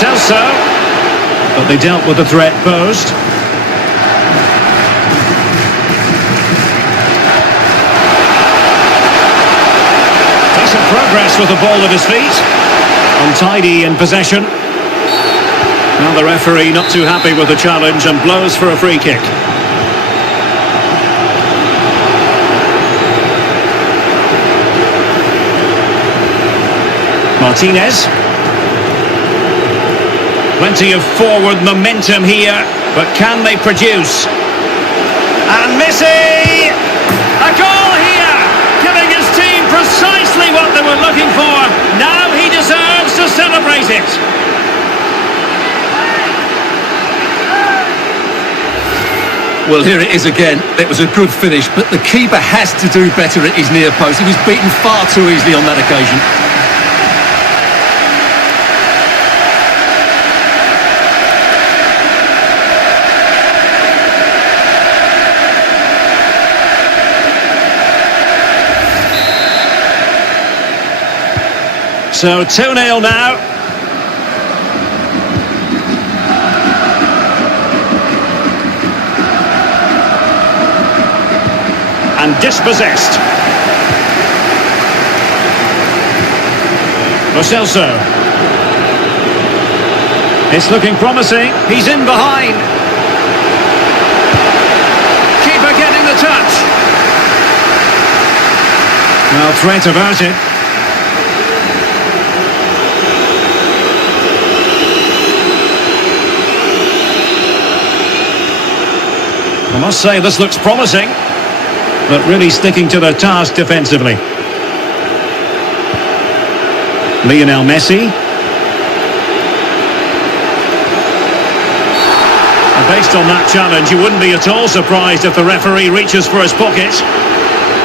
Says so, but they dealt with the threat posed. Decent progress with the ball at his feet. Untidy in possession. Now the referee not too happy with the challenge and blows for a free kick. Martinez. Plenty of forward momentum here, but can they produce? And Messi! A goal here! Giving his team precisely what they were looking for. Now he deserves to celebrate it. Well, here it is again. It was a good finish, but the keeper has to do better at his near post. He was beaten far too easily on that occasion. So 2-0 now. And dispossessed. Lo Celso. It's looking promising. He's in behind. Keeper getting the touch. Well, threat averted. I must say this looks promising, but really sticking to their task defensively. Lionel Messi. And based on that challenge, you wouldn't be at all surprised if the referee reaches for his pocket.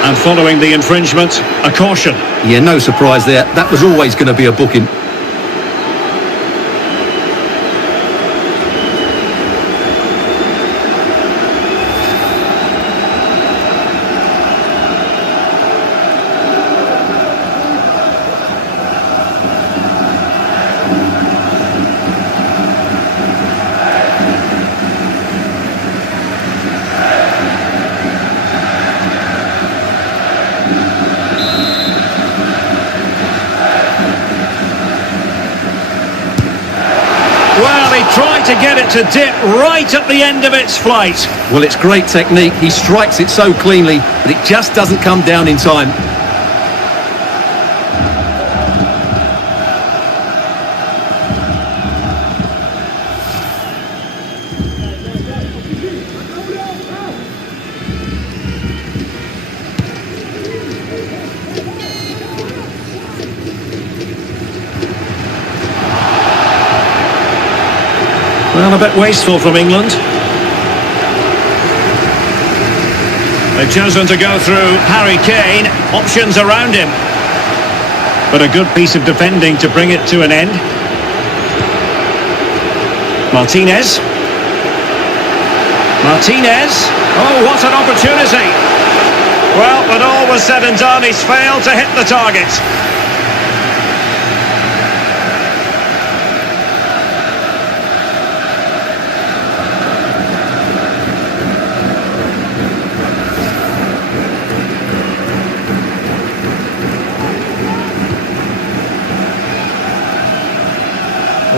And following the infringement, a caution. Yeah, no surprise there. That was always going to be a booking. Well, he tried to get it to dip right at the end of its flight. Well, it's great technique. He strikes it so cleanly, but it just doesn't come down in time. Well, a bit wasteful from England. They've chosen to go through Harry Kane. Options around him. But a good piece of defending to bring it to an end. Martinez. Martinez. Oh, what an opportunity. Well, when all was said and done, he's failed to hit the target.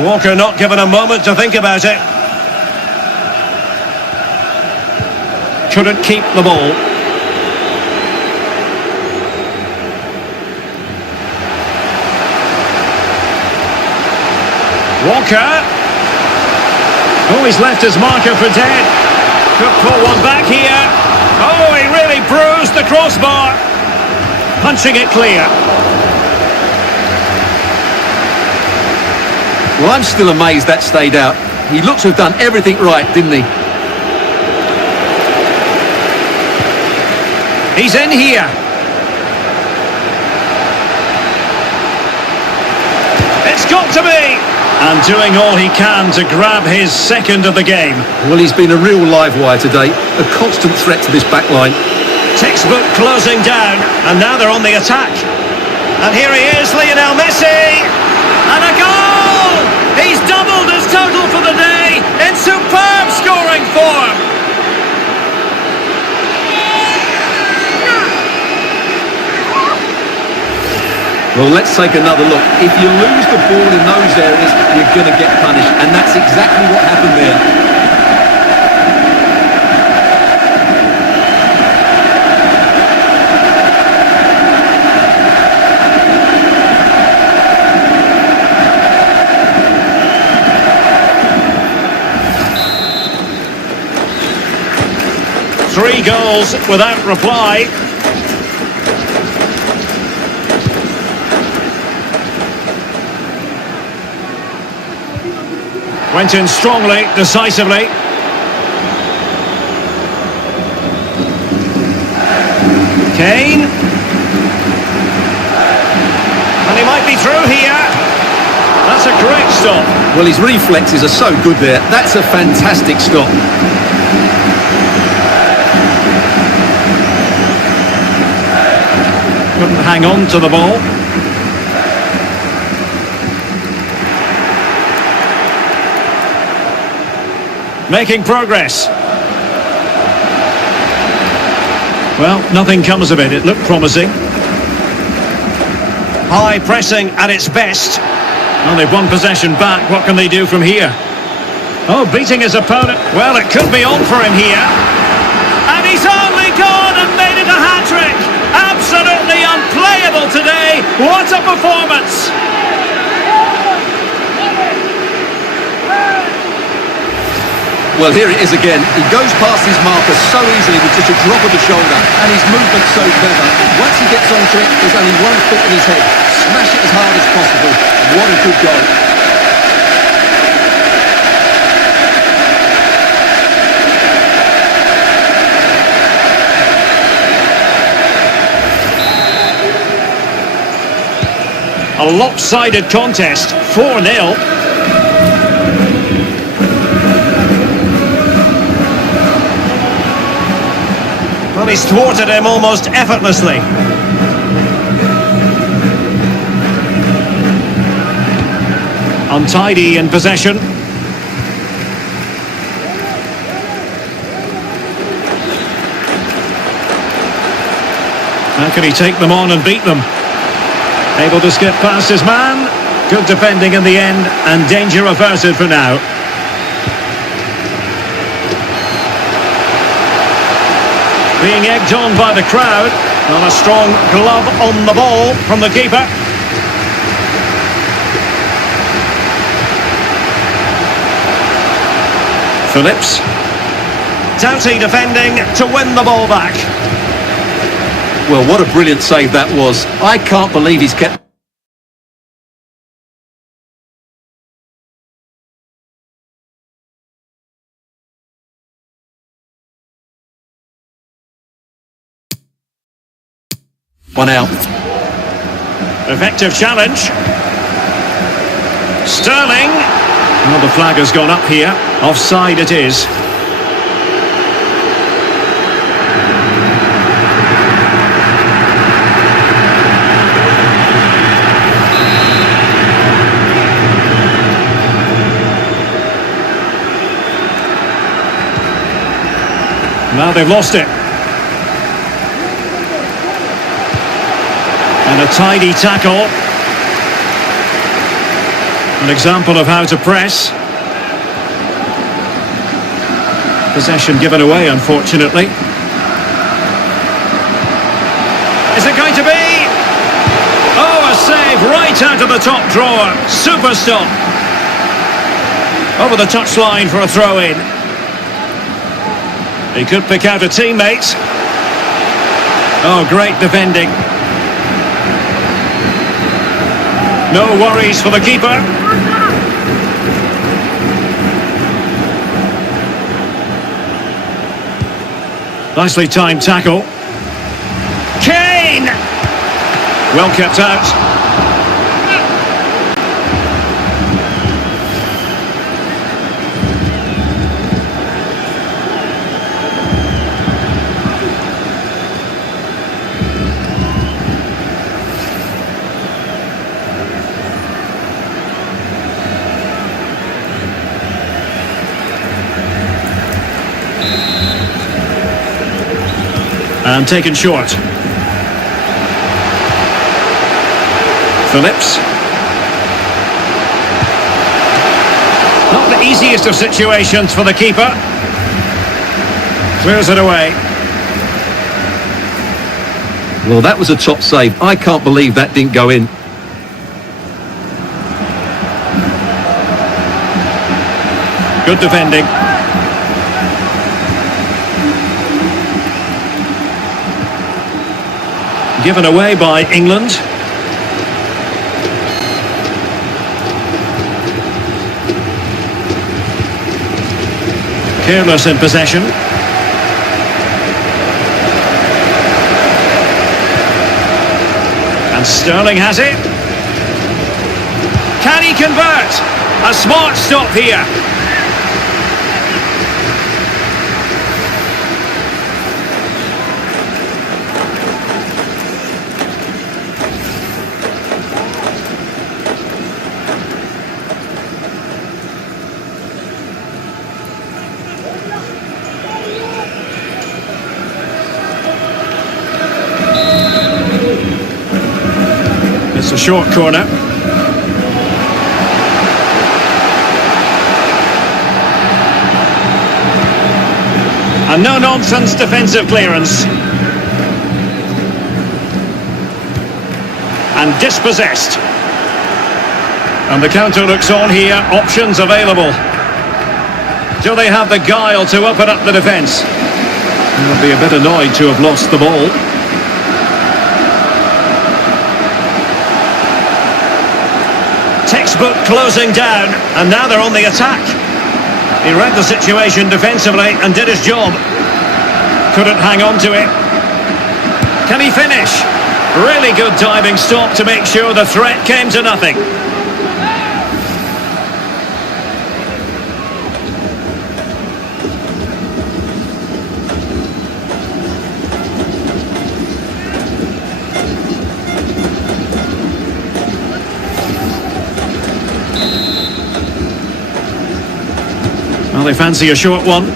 Walker not given a moment to think about it. Couldn't keep the ball. Walker. Oh, he's left his marker for dead. Could pull one back here. Oh, he really bruised the crossbar. Punching it clear. Well, I'm still amazed that stayed out. He looks to have done everything right, didn't he? He's in here. It's got to be. And doing all he can to grab his second of the game. Well, he's been a real live wire today. A constant threat to this back line. Textbook closing down. And now they're on the attack. And here he is, Lionel Messi. And a goal! He's double form. Well, let's take another look. If you lose the ball in those areas, you're going to get punished. And that's exactly what happened there. 3 goals without reply. Went in strongly, decisively. Kane. And he might be through here. That's a great stop. Well, his reflexes are so good there. That's a fantastic stop. Couldn't hang on to the ball. Making progress. Well, nothing comes of it. It looked promising. High pressing at its best. Well, they've won possession back. What can they do from here? Oh, beating his opponent. Well, it could be on for him here. And he's only gone and made it a hat-trick. Absolutely unplayable today. What a performance. Well, here it is again. He goes past his marker so easily with just a drop of the shoulder, and his movement's so clever. Once he gets onto it, there's only one thought in his head. Smash it as hard as possible. What a good goal. A lopsided contest, 4-0. Well, he's thwarted him almost effortlessly. Untidy in possession. How can he take them on and beat them? Able to skip past his man. Good defending in the end, and danger averted for now. Being egged on by the crowd. Not a strong glove on the ball from the keeper. Phillips. Doughty defending to win the ball back. Well, what a brilliant save that was. I can't believe he's kept... one out. Effective challenge. Sterling. Well, the flag has gone up here. Offside it is. Now they've lost it. And a tidy tackle. An example of how to press. Possession given away, unfortunately. Is it going to be? Oh, a save right out of the top drawer. Super stop. Over the touchline for a throw-in. He could pick out a teammate. Oh, great defending. No worries for the keeper. Nicely timed tackle. Kane! Well kept out. And taken short. Phillips. Not the easiest of situations for the keeper. Clears it away. Well, that was a top save. I can't believe that didn't go in. Good defending. Given away by England. Careless in possession. And Sterling has it. Can he convert? A smart stop here. It's a short corner. A no-nonsense defensive clearance. And dispossessed. And the counter looks on here. Options available. Do they have the guile to open up the defence? They'll be a bit annoyed to have lost the ball. Textbook closing down, and now they're on the attack. He read the situation defensively and did his job. Couldn't hang on to it. Can he finish? Really good diving stop to make sure the threat came to nothing. Well, they fancy a short one.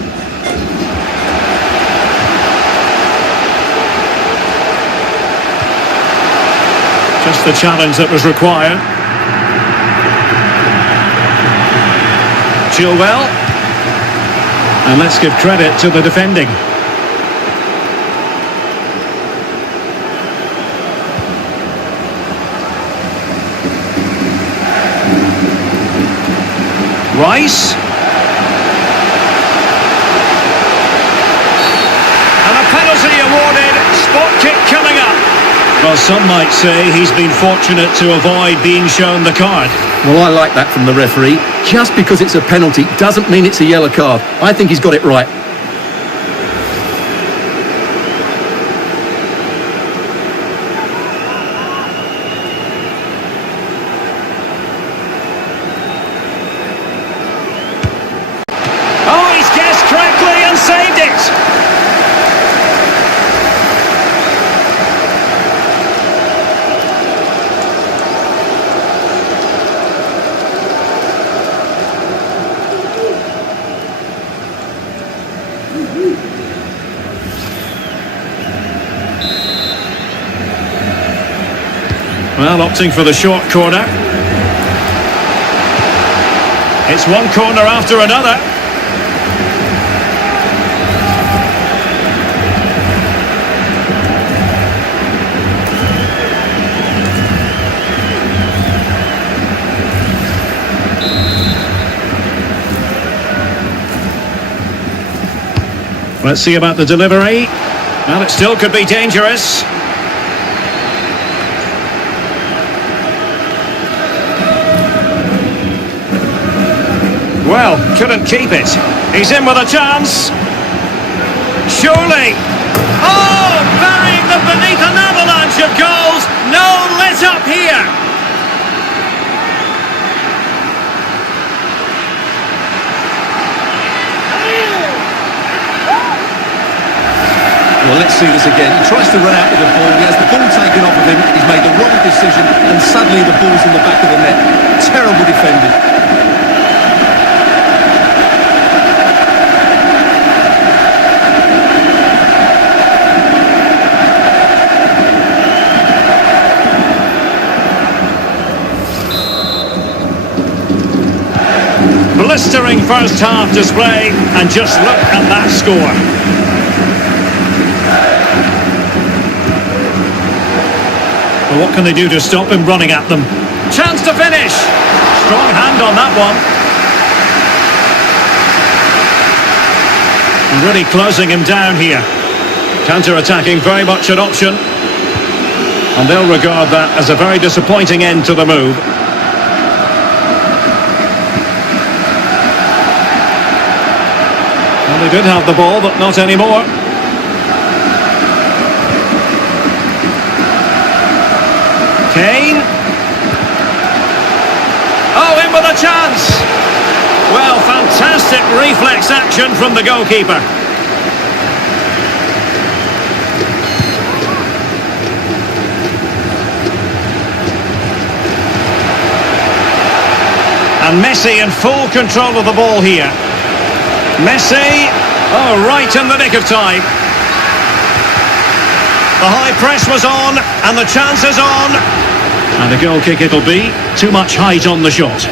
Just the challenge that was required. Chilwell. And let's give credit to the defending. Rice. Penalty awarded, spot kick coming up. Well, some might say he's been fortunate to avoid being shown the card. Well, I like that from the referee. Just because it's a penalty doesn't mean it's a yellow card. I think he's got it right. Oh, he's guessed correctly and saved it. Well, opting for the short corner. It's one corner after another. Let's see about the delivery. Well, it still could be dangerous. Well, couldn't keep it. He's in with a chance. Surely. Oh, burying them beneath an avalanche of goals. No let up here. Well, let's see this again. He tries to run out with the ball. He has the ball taken off of him. He's made the wrong decision, and suddenly the ball's in the back of the net. Terrible defending. blistering first half display, and just look at that score. Well, what can they do to stop him running at them? Chance to finish! Strong hand on that one. Really closing him down here. Counter-attacking, very much an option. And they'll regard that as a very disappointing end to the move. Well, they did have the ball, but not anymore. Kane. Oh, in with a chance. Well, fantastic reflex action from the goalkeeper. And Messi in full control of the ball here. Messi, oh, right in the nick of time. The high press was on, and the chance is on. And a goal kick it'll be. Too much height on the shot.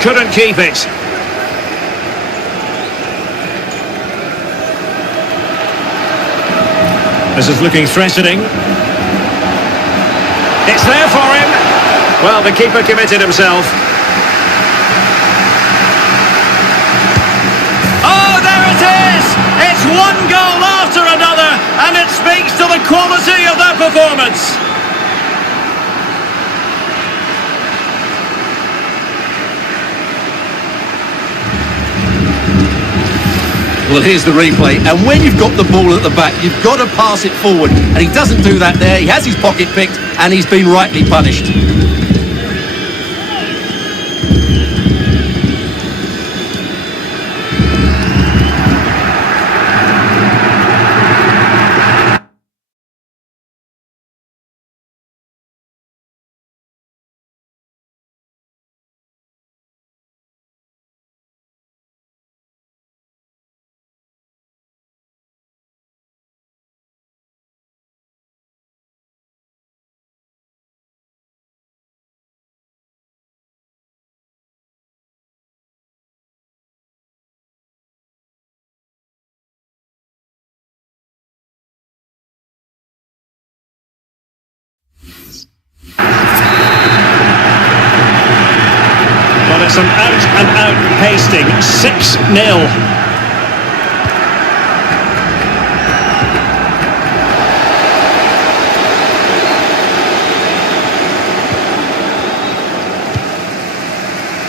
Couldn't keep it. This is looking threatening. It's there for him. Well, the keeper committed himself. Oh, there it is! It's one goal after another, and it speaks to the quality of their performance. Well, here's the replay, and when you've got the ball at the back, you've got to pass it forward, and he doesn't do that there. He has his pocket picked, and he's been rightly punished. But it's an out-and-out pasting, 6-0.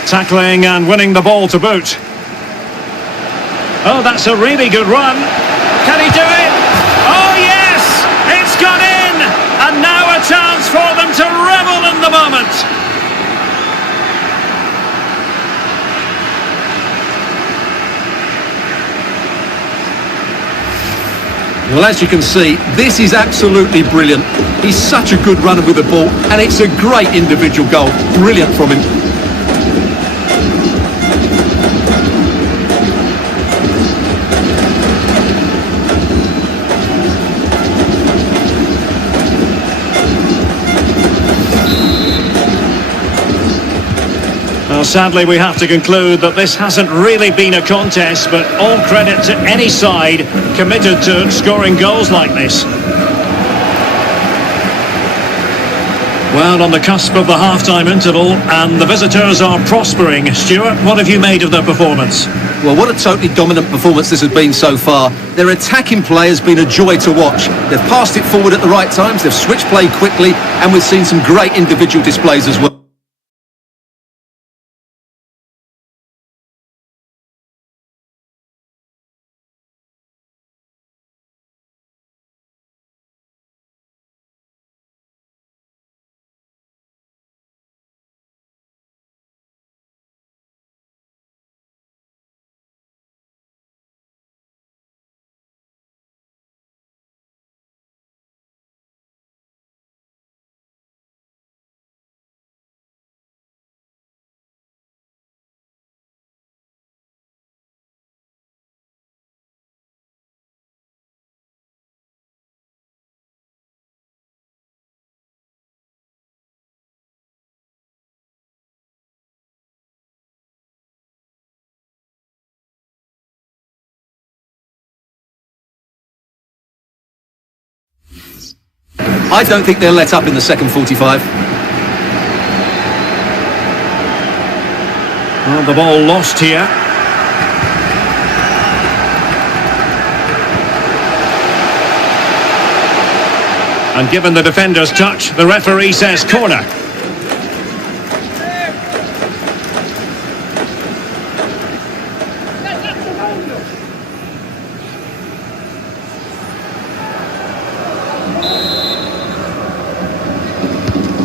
Tackling and winning the ball to boot. Oh, that's a really good run. Can he do it? Oh, yes! It's gone in! And now a chance for them to revel in the moment. Well, as you can see, this is absolutely brilliant. He's such a good runner with the ball, and it's a great individual goal. Brilliant from him. Well, sadly, we have to conclude that this hasn't really been a contest, but all credit to any side committed to scoring goals like this. Well, on the cusp of the half-time interval, and the visitors are prospering. Stuart, what have you made of their performance? Well, what a totally dominant performance this has been so far. Their attacking play has been a joy to watch. They've passed it forward at the right times, they've switched play quickly, and we've seen some great individual displays as well. I don't think they'll let up in the second 45. Well, the ball lost here. And given the defender's touch, the referee says corner.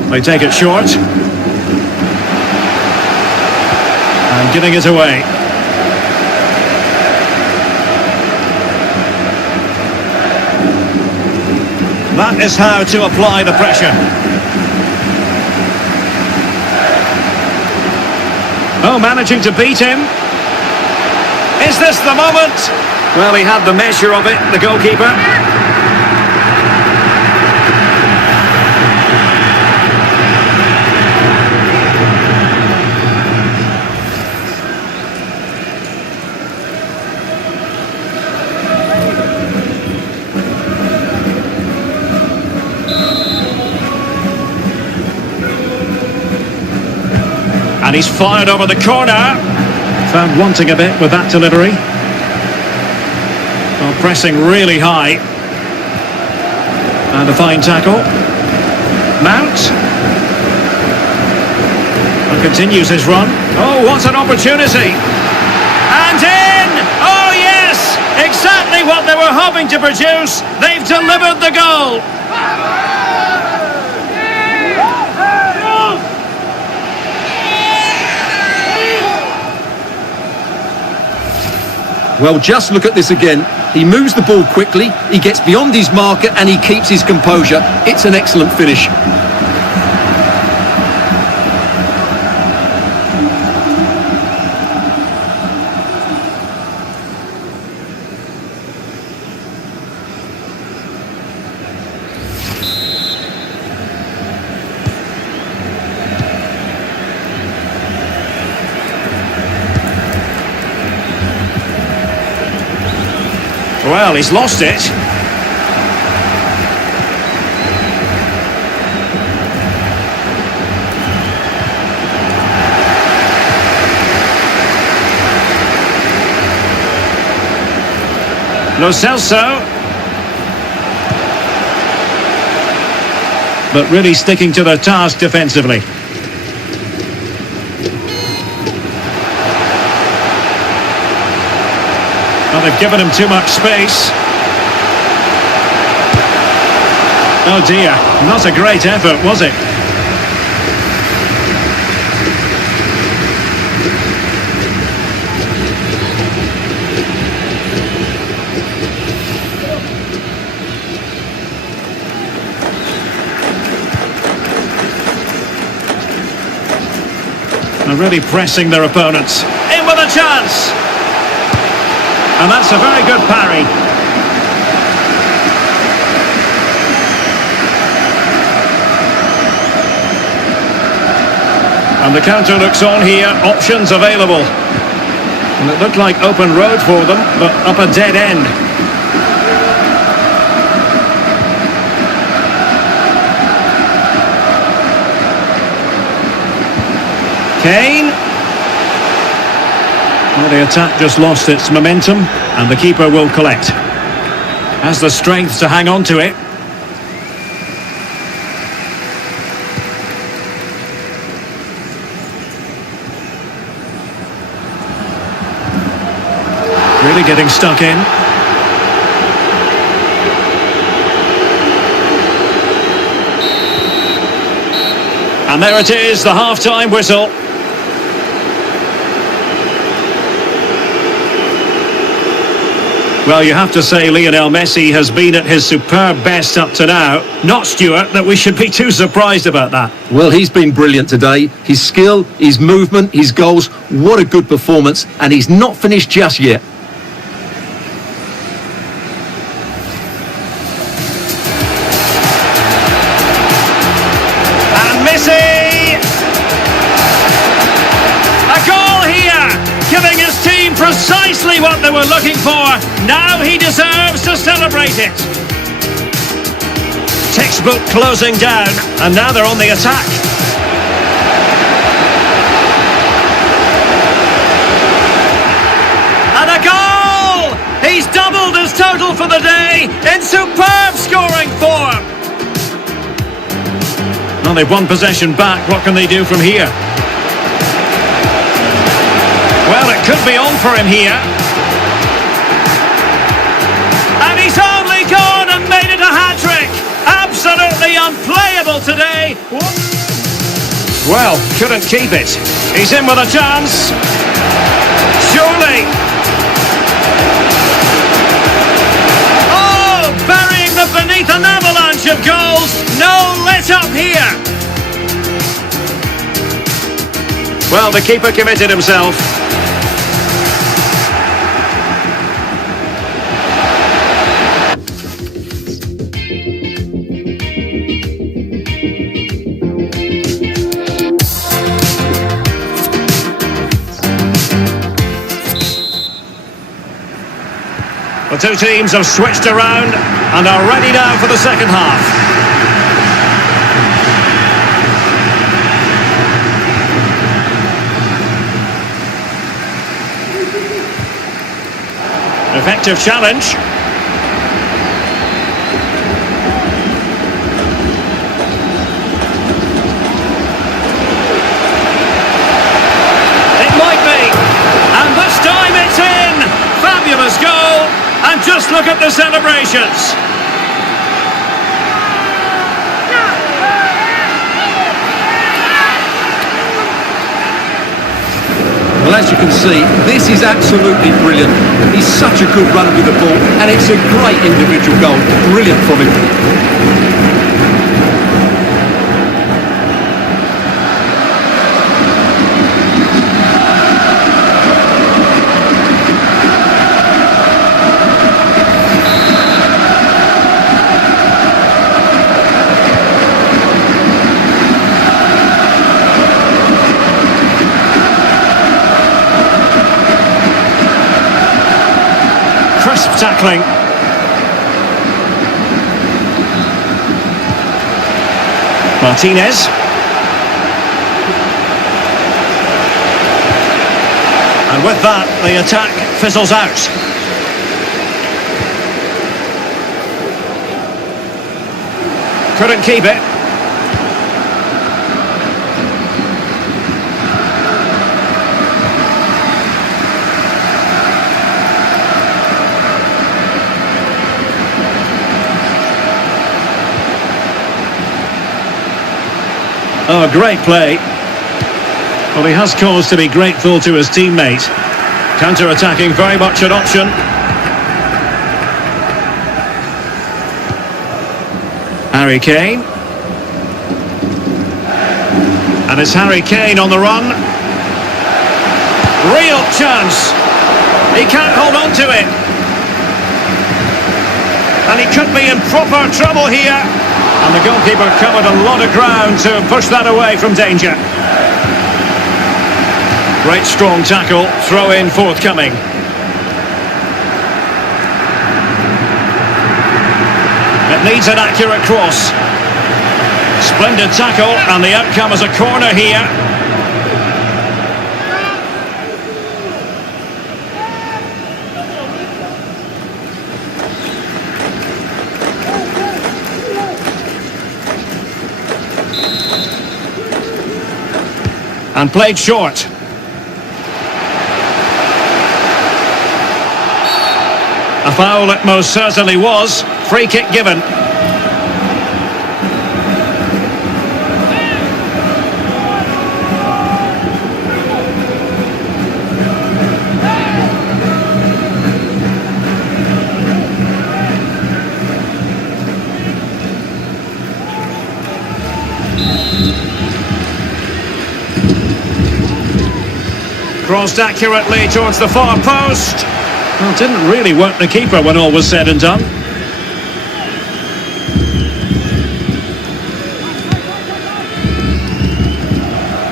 They take it short. And giving it away. That is how to apply the pressure. Oh, managing to beat him. Is this the moment? Well, he had the measure of it, the goalkeeper. And he's fired over the corner. Found wanting a bit with that delivery. Well, pressing really high. And a fine tackle. Mount. And continues his run. Oh, what an opportunity. And in! Oh, yes! Exactly what they were hoping to produce. They've delivered the goal. Well, just look at this again. He moves the ball quickly, he gets beyond his marker and he keeps his composure. It's an excellent finish. Well, he's lost it. Lo Celso. But really sticking to the task defensively. Well, they've given him too much space. Oh dear, not a great effort, was it? They're really pressing their opponents. In with a chance! And that's a very good parry. And the counter looks on here, options available. And it looked like open road for them, but up a dead end. Kane. Well, the attack just lost its momentum, and the keeper will collect. Has the strength to hang on to it. Really getting stuck in. And there it is, the half-time whistle. Well, you have to say Lionel Messi has been at his superb best up to now. Not, Stuart, that we should be too surprised about that. Well, he's been brilliant today. His skill, his movement, his goals, what a good performance. And he's not finished just yet. And Messi! A goal here! Giving his team precisely what they were looking for. Now he deserves to celebrate it. Textbook closing down, and now they're on the attack. And a goal! He's doubled his total for the day in superb scoring form. Well, they've won possession back. What can they do from here? Well, it could be on for him here. And he's only gone and made it a hat-trick. Absolutely unplayable today. Well, couldn't keep it. He's in with a chance. Surely. Oh, burying them beneath an avalanche of goals. No let up here. Well, the keeper committed himself. The two teams have switched around and are ready now for the second half. Effective challenge. It might be. And this time it's in. Fabulous goal. And just look at the celebrations. Well, as you can see, this is absolutely brilliant. He's such a good runner with the ball, and it's a great individual goal. Brilliant from him. Crisp tackling. Martinez. And with that, the attack fizzles out. Couldn't keep it. Oh, great play. Well, he has cause to be grateful to his teammate. Counter-attacking, very much an option. Harry Kane. And it's Harry Kane on the run. Real chance. He can't hold on to it. And he could be in proper trouble here. And the goalkeeper covered a lot of ground to push that away from danger. Great strong tackle, throw in forthcoming. It needs an accurate cross. Splendid tackle, and the outcome is a corner here. And played short. A foul it most certainly was. Free kick given. Crossed accurately towards the far post. Well, didn't really work the keeper when all was said and done.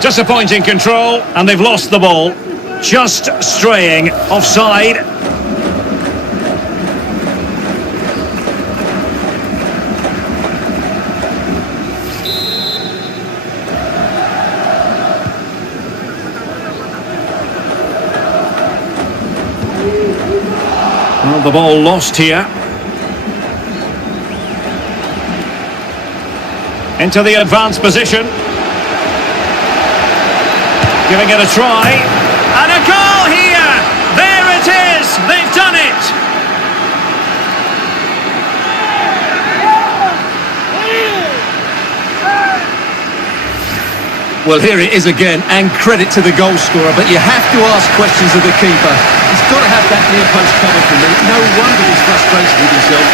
Disappointing control, and they've lost the ball. Just straying offside. the ball lost here. Into the advanced position. Giving it a try. And a goal here! There it is! They've done it! Well, here it is again, and credit to the goal scorer, but you have to ask questions of the keeper. He's got to have that near post covered for me. No wonder he's frustrated with himself.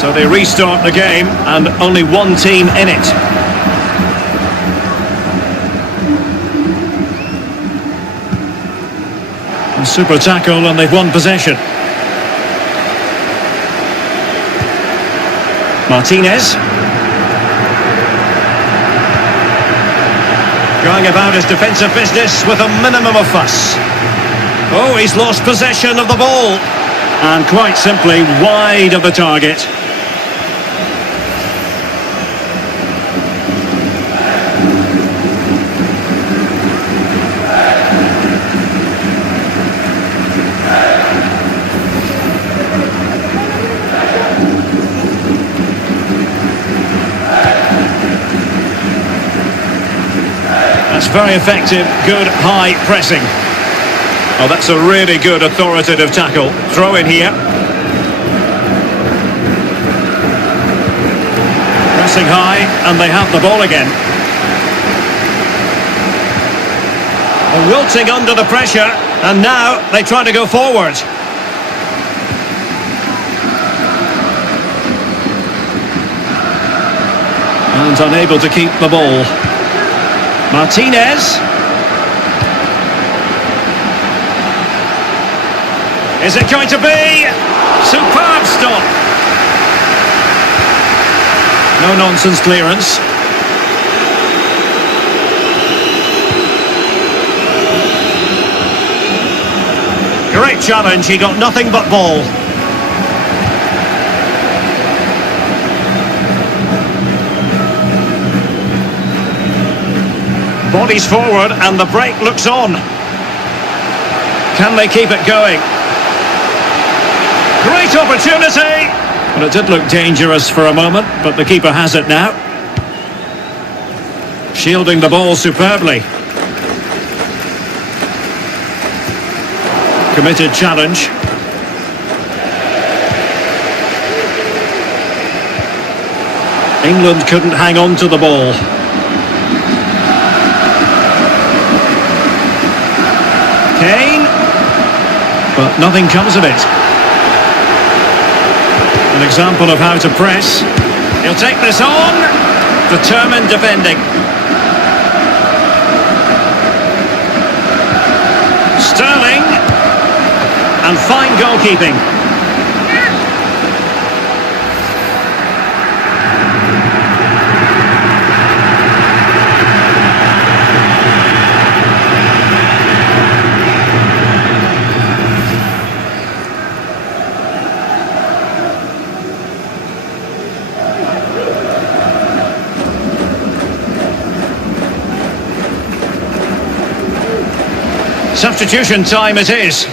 So they restart the game, and only one team in it. A super tackle, and they've won possession. Martinez. Going about his defensive business with a minimum of fuss. Oh, he's lost possession of the ball. And quite simply wide of the target. That's very effective, good high pressing. Oh, that's a really good authoritative tackle. Throw in here. Pressing high, and they have the ball again. Wilting under the pressure, and now they try to go forward. And unable to keep the ball. Martinez. Is it going to be? Superb stop. No nonsense clearance. Great challenge, he got nothing but ball. Bodies forward and the break looks on. Can they keep it going? Great opportunity! Well, it did look dangerous for a moment, but the keeper has it now. Shielding the ball superbly. Committed challenge. England couldn't hang on to the ball. Kane, but nothing comes of it. An example of how to press. He'll take this on. Determined defending. Sterling. And fine goalkeeping. Substitution time it is.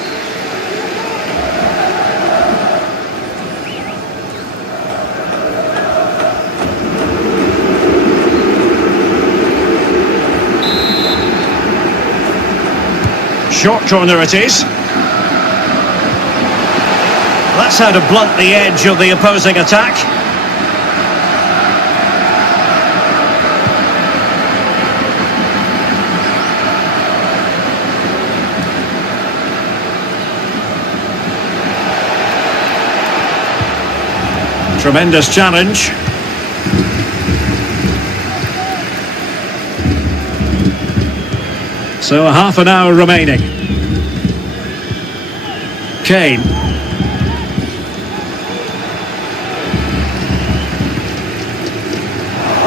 Short corner it is. That's how to blunt the edge of the opposing attack. Tremendous challenge. So a half an hour remaining. Kane.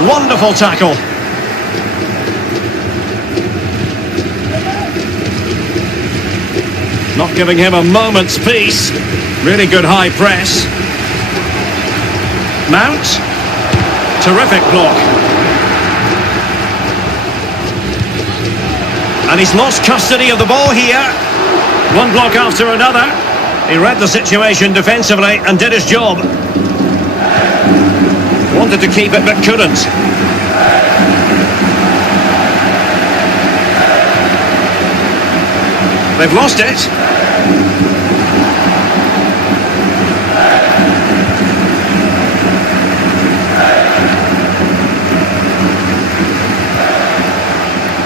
Wonderful tackle. Not giving him a moment's peace. Really good high press. Mount. Terrific block. And he's lost custody of the ball here. One block after another. He read the situation defensively and did his job. Wanted to keep it but couldn't. They've lost it.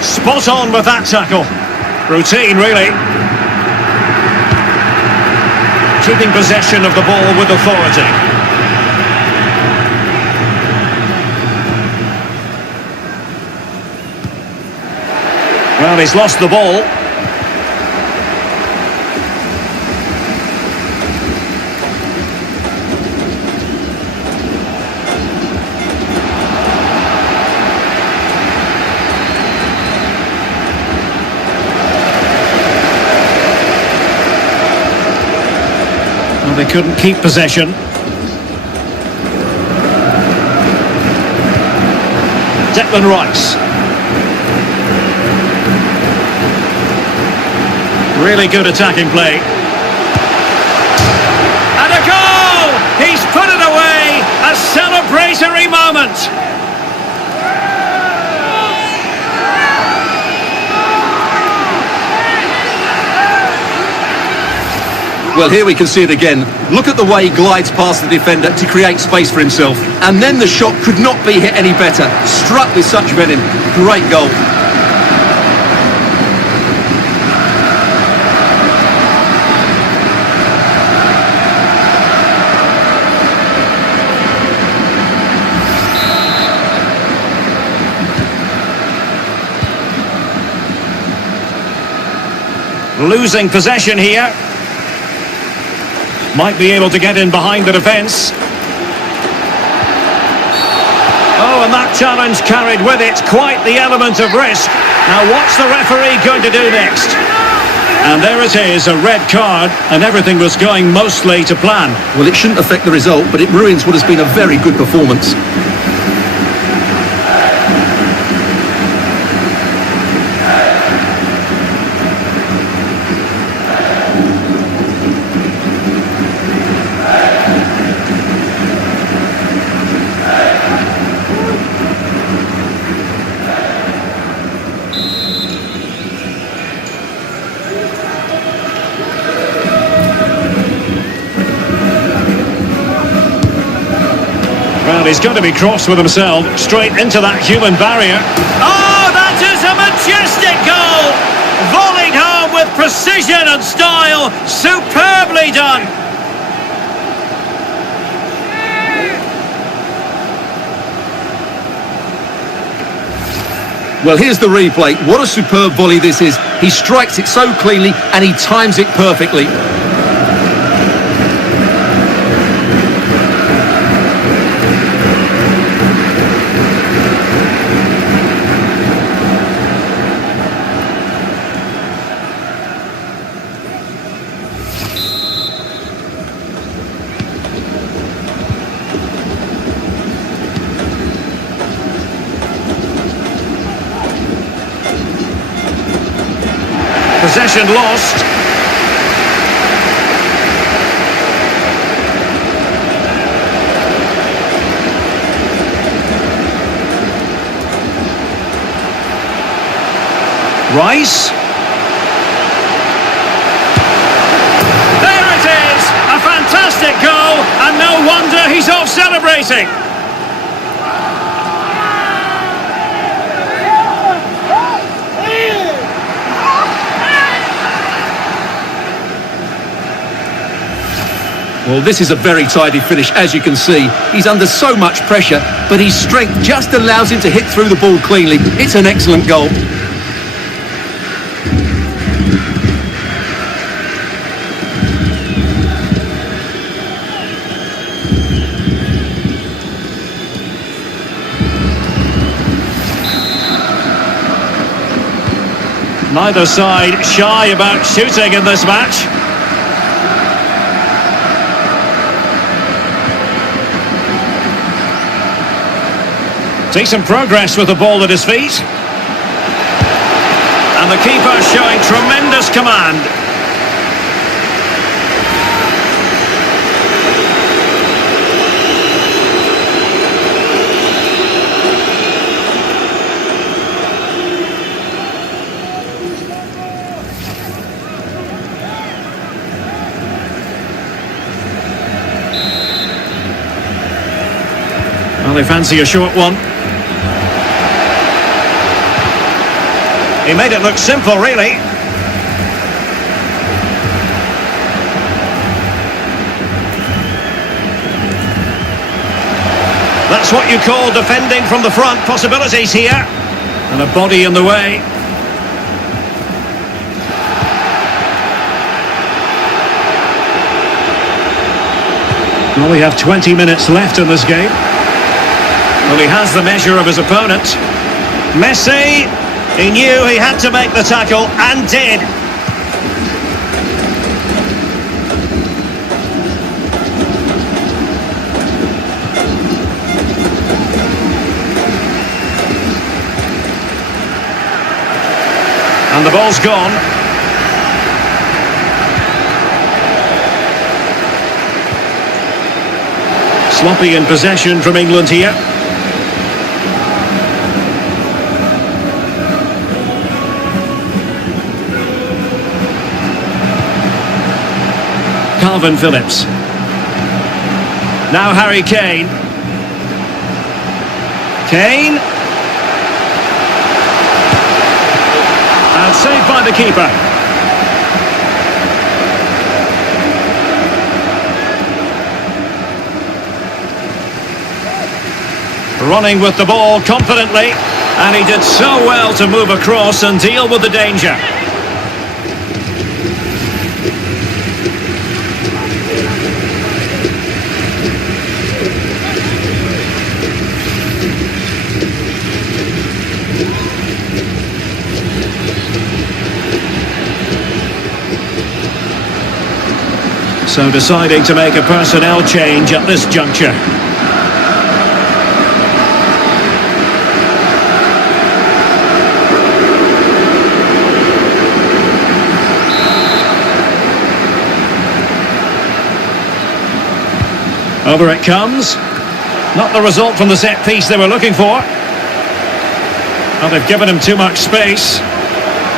Spot on with that tackle. Routine, really. Keeping possession of the ball with authority. Well, he's lost the ball. Well, they couldn't keep possession. Declan Rice. Really good attacking play. And a goal! He's put it away! A celebratory moment! Well, here we can see it again. Look at the way he glides past the defender to create space for himself. And then the shot could not be hit any better. Struck with such venom. Great goal. Losing possession here. Might be able to get in behind the defence. Oh, and that challenge carried with it quite the element of risk. Now what's the referee going to do next? And there it is, a red card, and everything was going mostly to plan. Well, it shouldn't affect the result, but it ruins what has been a very good performance. Well, he's going to be cross with himself, straight into that human barrier. Oh, that is a majestic goal! Volleyed home with precision and style, superbly done! Well, here's the replay. What a superb volley this is. He strikes it so cleanly and he times it perfectly. Possession lost. Rice. There it is! A fantastic goal, and no wonder he's off celebrating. Well, this is a very tidy finish, as you can see. He's under so much pressure, but his strength just allows him to hit through the ball cleanly. It's an excellent goal. Neither side shy about shooting in this match. Decent progress with the ball at his feet. And the keeper showing tremendous command. Well, they fancy a short one. He made it look simple, really. That's what you call defending from the front. Possibilities here. And a body in the way. Well, we have 20 minutes left in this game. Well, he has the measure of his opponent. Messi, he knew he had to make the tackle, and did. And the ball's gone. Sloppy in possession from England here. Calvin Phillips. Now Harry Kane. Kane. And saved by the keeper. Running with the ball confidently, and he did so well to move across and deal with the danger. So deciding to make a personnel change at this juncture. Over it comes. Not the result from the set piece they were looking for. Well, they've given him too much space.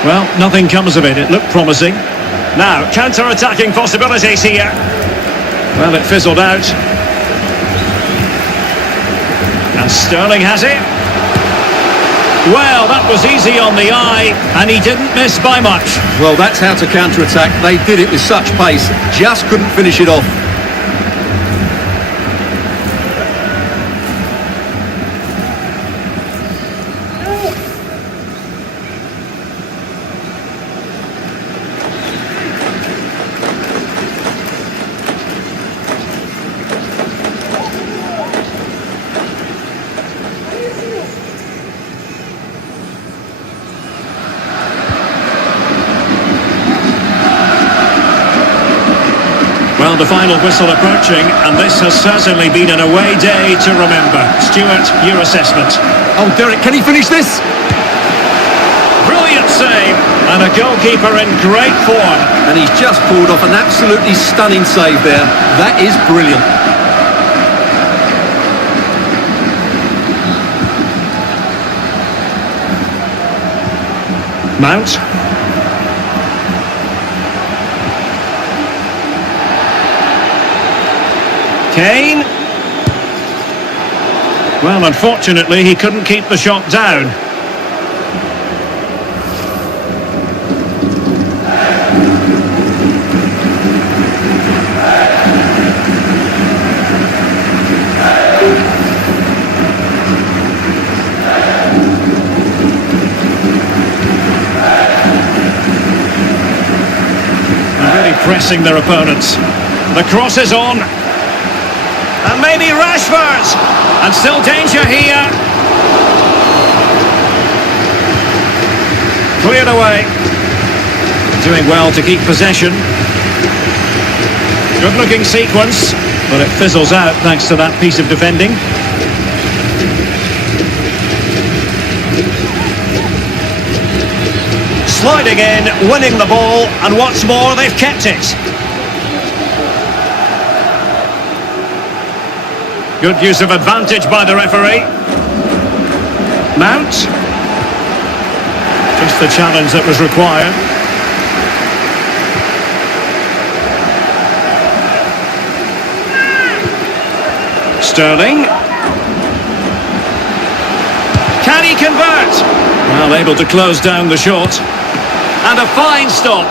Well, nothing comes of it. It looked promising. Now, counter-attacking possibilities here. Well, it fizzled out. And Sterling has it. Well, that was easy on the eye, and he didn't miss by much. Well, that's how to counter-attack. They did it with such pace. Just couldn't finish it off. Well, the final whistle approaching, and this has certainly been an away day to remember. Stuart, your assessment? Oh, Derek, can he finish this? Brilliant save, and a goalkeeper in great form. And he's just pulled off an absolutely stunning save there. That is brilliant. Mount. Kane. Well, unfortunately, he couldn't keep the shot down. They're really pressing their opponents. The cross is on. And maybe Rashford. And still danger here. Cleared away. Doing well to keep possession. Good looking sequence, but it fizzles out thanks to that piece of defending. Sliding in, winning the ball, and what's more, they've kept it. Good use of advantage by the referee. Mount. Just the challenge that was required. Sterling. Can he convert? Well, able to close down the shot. And a fine stop.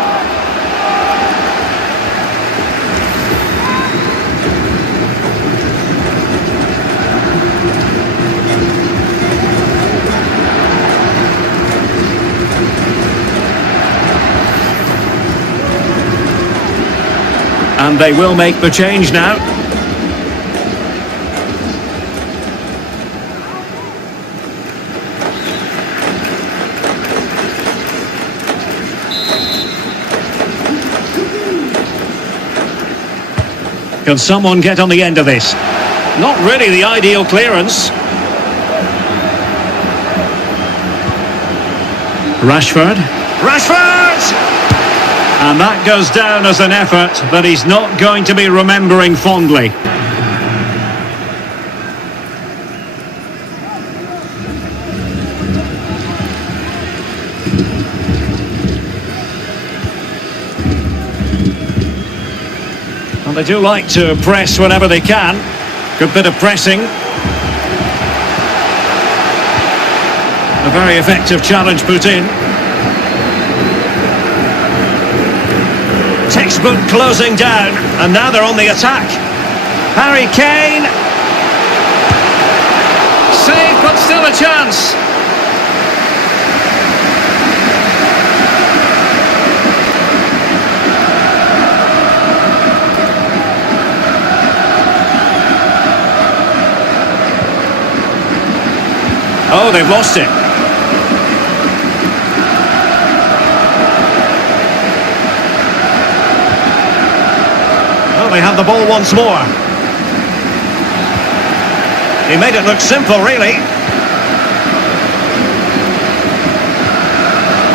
And they will make the change now. Can someone get on the end of this? Not really the ideal clearance. Rashford. And that goes down as an effort that he's not going to be remembering fondly. Well, they do like to press whenever they can. Good bit of pressing. A very effective challenge put in. Textbook closing down, and now they're on the attack. Harry Kane. Save, but still a chance. Oh, they've lost it. Oh, they have the ball once more. He made it look simple, really.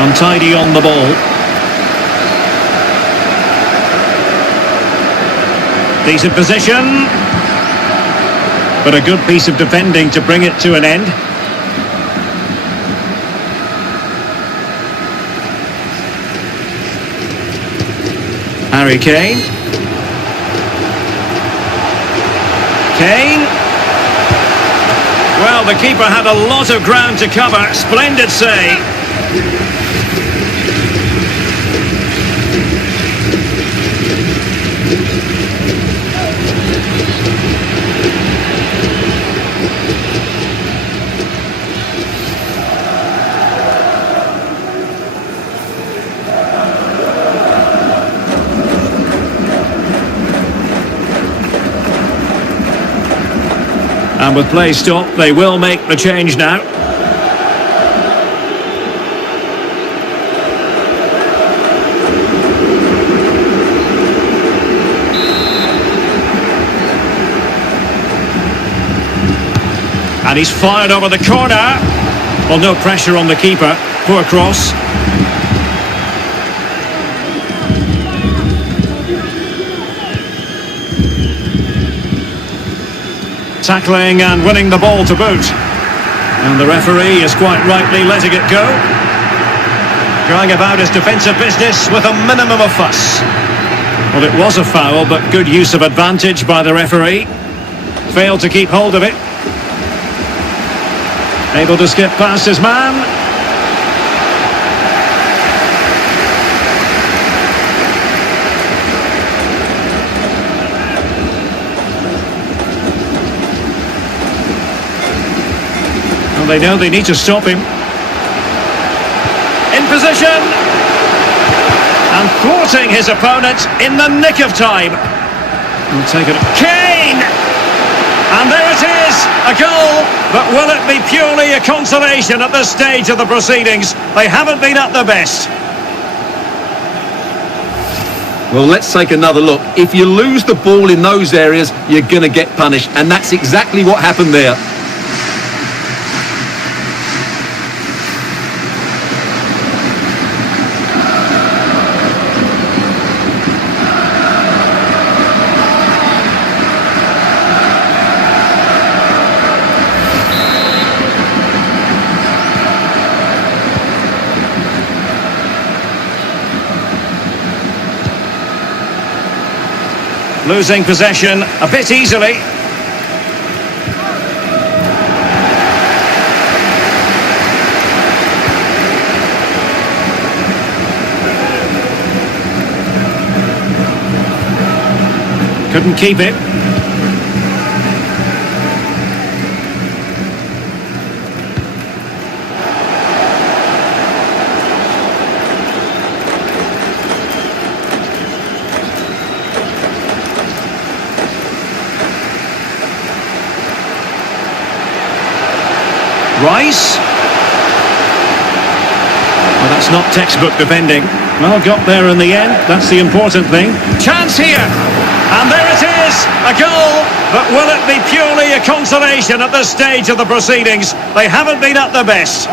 Untidy on the ball. Decent position. But a good piece of defending to bring it to an end. Harry Kane. Kane. Well, the keeper had a lot of ground to cover. Splendid save. And with play stopped, they will make the change now. And he's fired over the corner. Well, no pressure on the keeper. Poor cross. Tackling and winning the ball to boot. And the referee is quite rightly letting it go. Going about his defensive business with a minimum of fuss. Well, it was a foul, but good use of advantage by the referee. Failed to keep hold of it. Able to skip past his man. They know they need to stop him. In position. And thwarting his opponent in the nick of time. We'll take it. Kane! And there it is, a goal. But will it be purely a consolation at this stage of the proceedings? They haven't been at their best. Well, let's take another look. If you lose the ball in those areas, you're going to get punished. And that's exactly what happened there. Losing possession a bit easily. Couldn't keep it. Rice. Well, that's not textbook defending. Well, got there in the end. That's the important thing. Chance here. And there it is. A goal. But will it be purely a consolation at this stage of the proceedings? They haven't been at their best.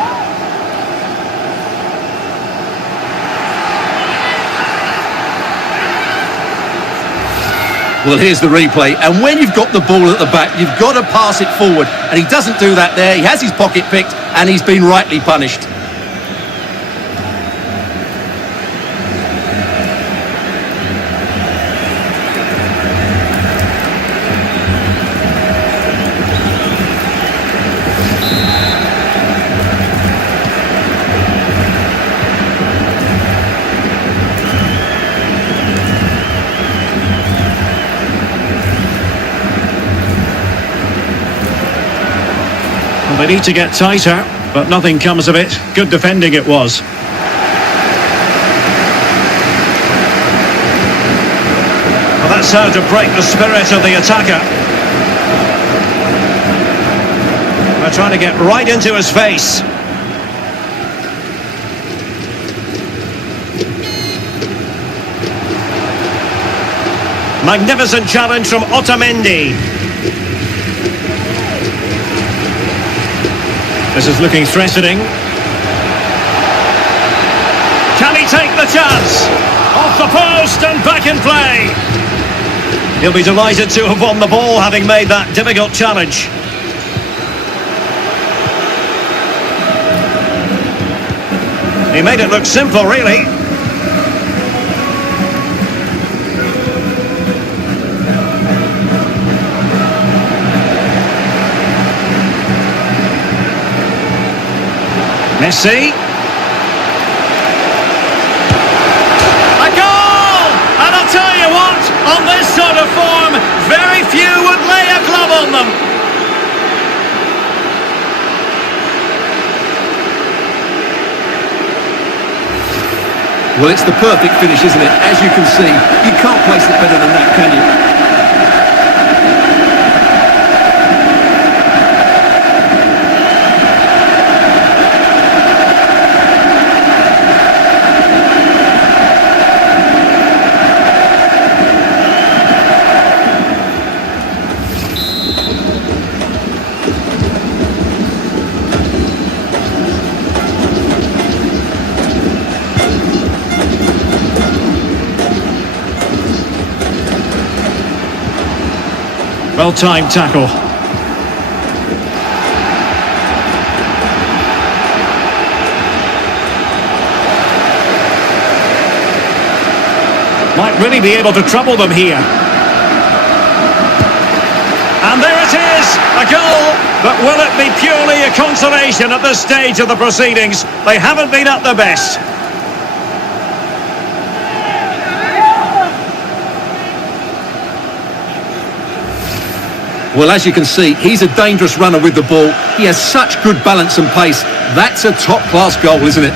Well, here's the replay, and when you've got the ball at the back, you've got to pass it forward, and he doesn't do that there. He has his pocket picked, and he's been rightly punished. They need to get tighter, but nothing comes of it. Good defending it was. Well, that's how to break the spirit of the attacker. They're trying to get right into his face. Magnificent challenge from Otamendi. This is looking threatening. Can he take the chance? Off the post and back in play. He'll be delighted to have won the ball, having made that difficult challenge. He made it look simple, really. Messi. A goal! And I'll tell you what, on this sort of form, very few would lay a glove on them. Well, it's the perfect finish, isn't it? As you can see, you can't place it better than that, can you? Well-timed tackle. Might really be able to trouble them here. And there it is, a goal. But will it be purely a consolation at this stage of the proceedings? They haven't been at their best. Well, as you can see, he's a dangerous runner with the ball. He has such good balance and pace. That's a top-class goal, isn't it?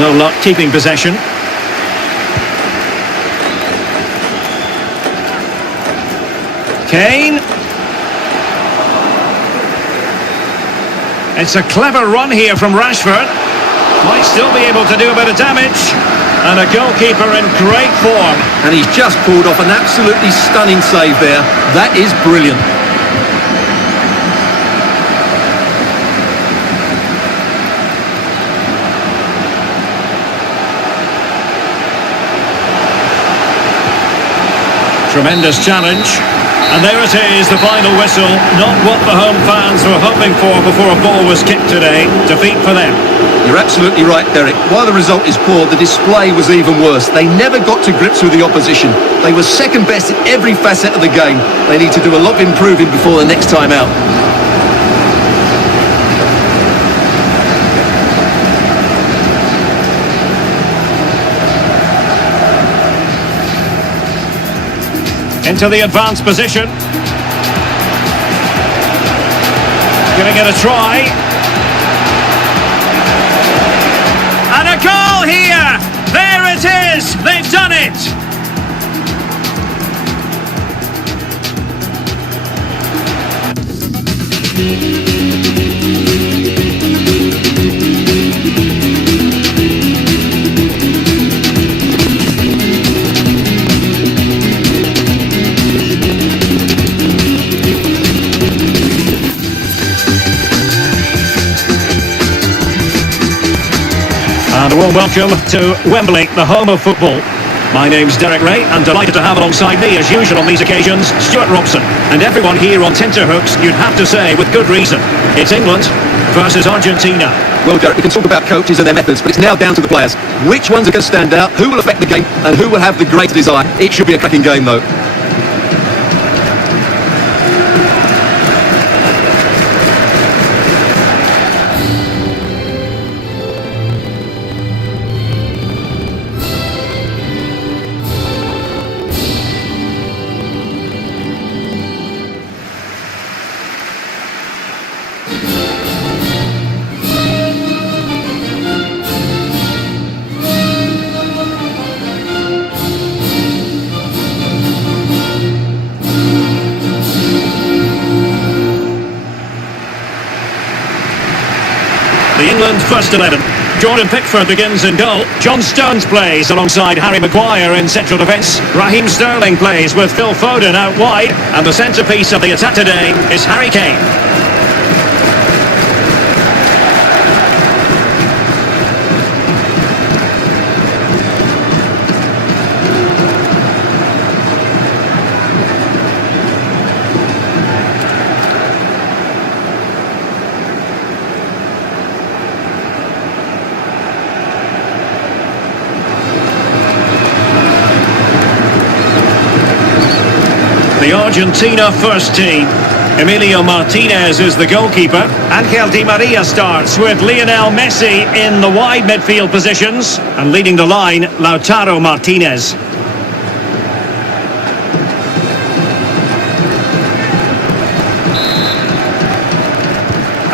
No luck keeping possession. Kane. It's a clever run here from Rashford. Might still be able to do a bit of damage. And a goalkeeper in great form. And he's just pulled off an absolutely stunning save there. That is brilliant. Tremendous challenge. And there it is, the final whistle. Not what the home fans were hoping for before a ball was kicked today. Defeat for them. You're absolutely right, Derek. While the result is poor, the display was even worse. They never got to grips with the opposition. They were second best in every facet of the game. They need to do a lot of improving before the next time out. Into the advanced position. Giving it a try. And a goal here! There it is! They've done it! And a warm welcome to Wembley, the home of football. My name's Derek Ray, and delighted to have alongside me, as usual on these occasions, Stuart Robson. And everyone here on Tinterhooks, you'd have to say, with good reason, it's England versus Argentina. Well, Derek, we can talk about coaches and their methods, but it's now down to the players. Which ones are going to stand out, who will affect the game, and who will have the greater desire? It should be a cracking game, though. The England first 11. Jordan Pickford begins in goal. John Stones plays alongside Harry Maguire in central defence. Raheem Sterling plays with Phil Foden out wide. And the centrepiece of the attack today is Harry Kane. The Argentina first team. Emilio Martinez is the goalkeeper. Angel Di Maria starts with Lionel Messi in the wide midfield positions. And leading the line, Lautaro Martinez.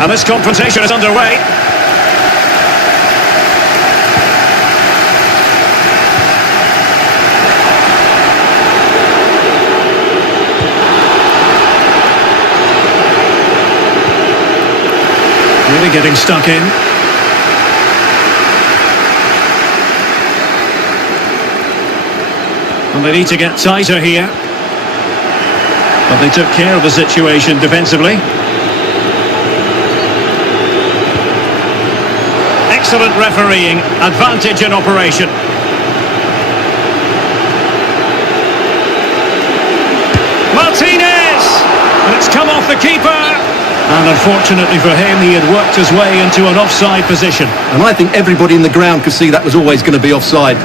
And this confrontation is underway. Really getting stuck in. And they need to get tighter here. But they took care of the situation defensively. Excellent refereeing, advantage in operation. Martinez! And it's come off the keeper. And unfortunately for him, he had worked his way into an offside position. And I think everybody in the ground could see that was always going to be offside.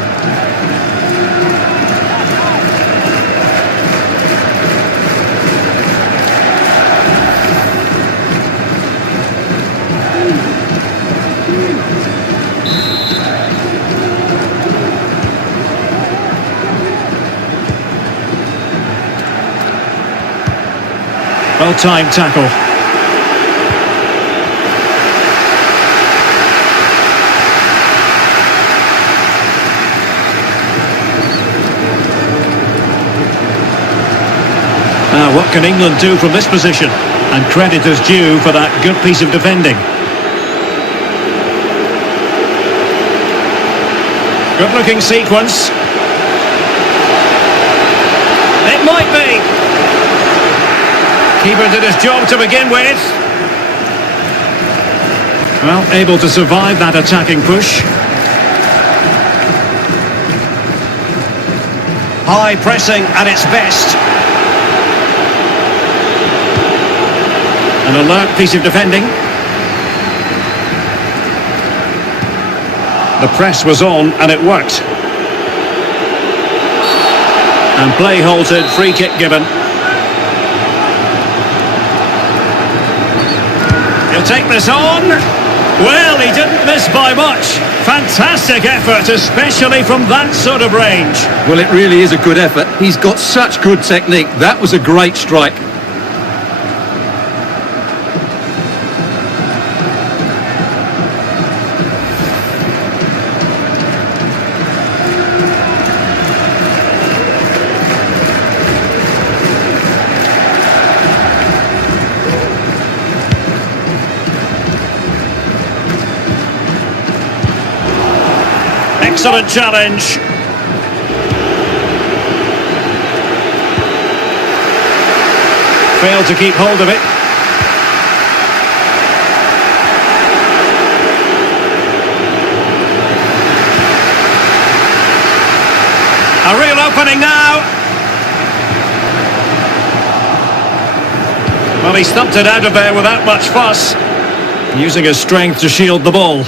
Well-timed tackle. can England do from this position? And credit is due for that good piece of defending. Good looking sequence. It might be. Keeper did his job to begin with. Well, able to survive that attacking push. High pressing at its best. An alert piece of defending. The press was on and it worked. And play halted, free kick given. He'll take this on. Well, he didn't miss by much. Fantastic effort, especially from that sort of range. Well, it really is a good effort. He's got such good technique. That was a great strike. Excellent challenge. Failed to keep hold of it. A real opening now. Well, he stumped it out of there without much fuss, using his strength to shield the ball.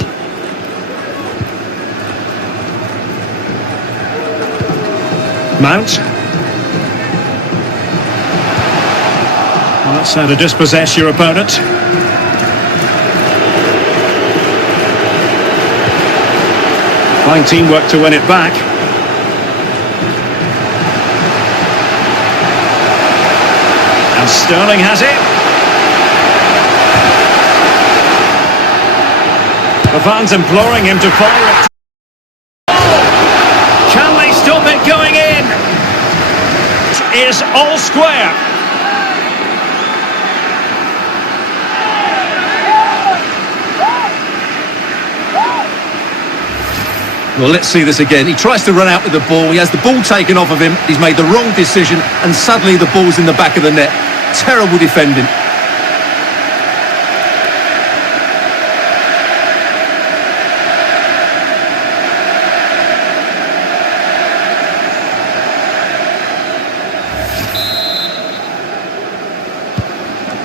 Mount. Well, that's how to dispossess your opponent. Fine teamwork to win it back. And Sterling has it. The fans imploring him to fire it. Can they stop it going in? Is all square. Well, let's see this again. He tries to run out with the ball. He has the ball taken off of him. He's made the wrong decision, and suddenly the ball's in the back of the net. Terrible defending.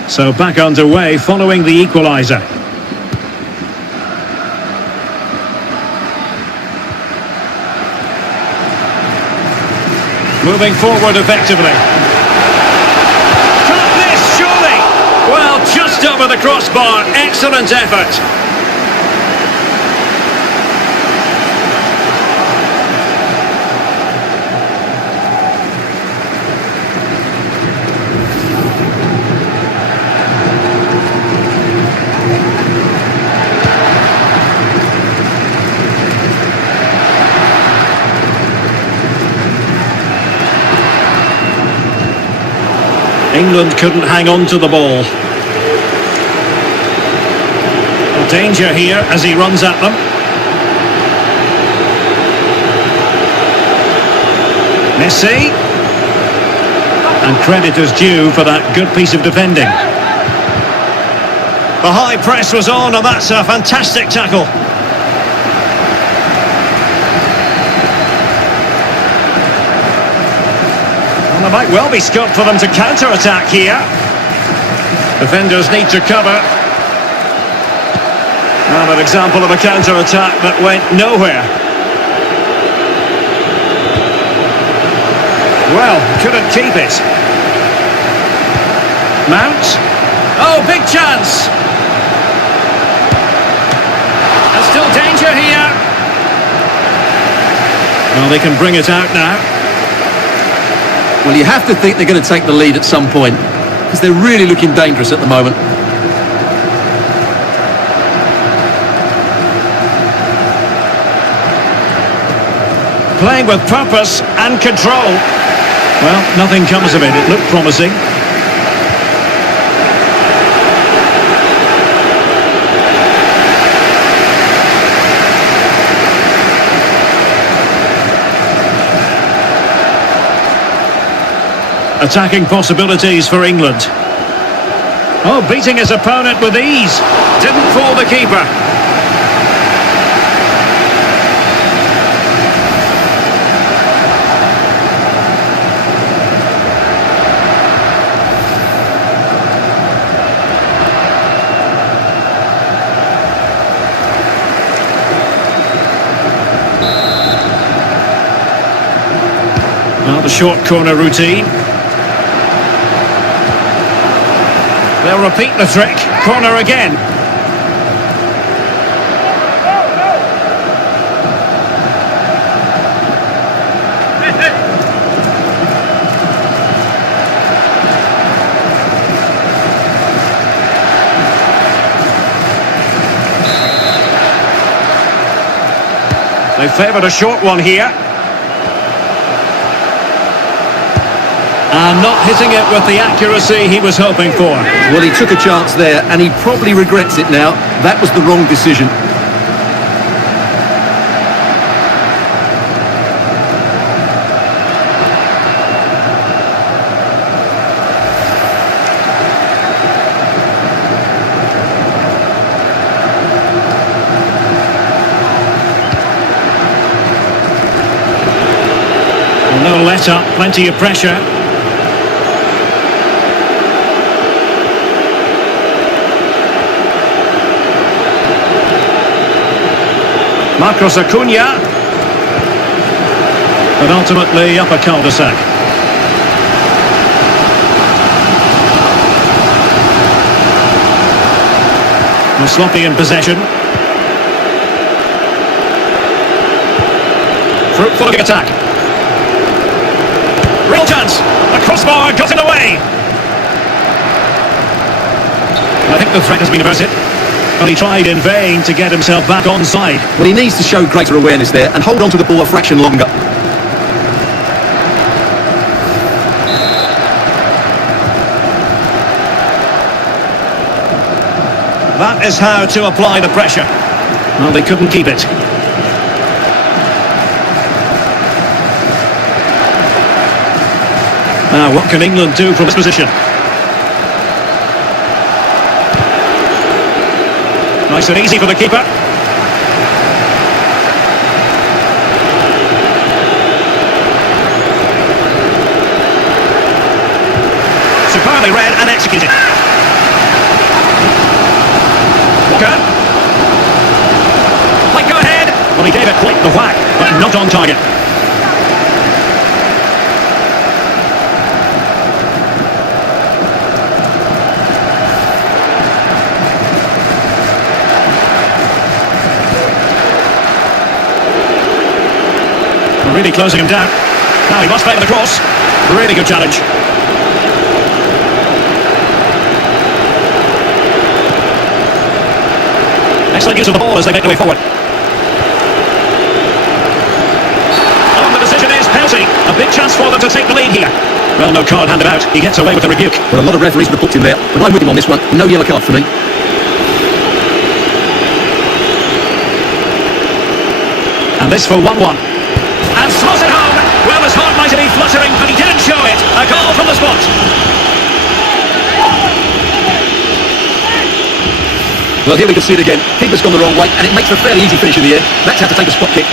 So back underway following the equaliser. Moving forward effectively. Can't miss, surely! Well, just over the crossbar. Excellent effort. England couldn't hang on to the ball. Danger here as he runs at them. Messi. And credit is due for that good piece of defending. The high press was on, and that's a fantastic tackle. There might well be scope for them to counter-attack here. Defenders need to cover. Well, an example of a counter-attack that went nowhere. Well, couldn't keep it. Mount. Oh, big chance. There's still danger here. Well, they can bring it out now. Well, you have to think they're going to take the lead at some point, because they're really looking dangerous at the moment. Playing with purpose and control. Well, nothing comes of it. It looked promising. attacking possibilities for England. Oh, beating his opponent with ease. Didn't fool the keeper. Now the short corner routine. They'll repeat the trick. Corner again. They favoured a short one here. And not hitting it with the accuracy he was hoping for. Well, he took a chance there, and he probably regrets it now. That was the wrong decision. No let up, plenty of pressure. Marcos Acuna, but ultimately up a cul-de-sac. Well, sloppy in possession. Fruitful attack. Real chance. A crossbar got it away. I think the threat has been averted. But he tried in vain to get himself back onside. Well, he needs to show greater awareness there and hold on to the ball a fraction longer. That is how to apply the pressure. Well, they couldn't keep it. Now, what can England do from this position? Nice and easy for the keeper. Superbly read and executed. Walker. Might go ahead. Well, he gave it quite the whack, but not on target. Really closing him down. Now he must play with the cross. Really good challenge. Excellent use of the ball as they make their way forward. Oh, the decision is penalty. A big chance for them to take the lead here. Well, no card handed out. He gets away with the rebuke. Well, a lot of referees would have booked him there, but I'm with him on this one. No yellow card for me. And this for 1-1. And slots it home. Well, his heart might have been fluttering, but he didn't show it. A goal from the spot. Well, here we can see it again. Keeper's gone the wrong way, and it makes a fairly easy finish in the end. That's how to take a spot kick.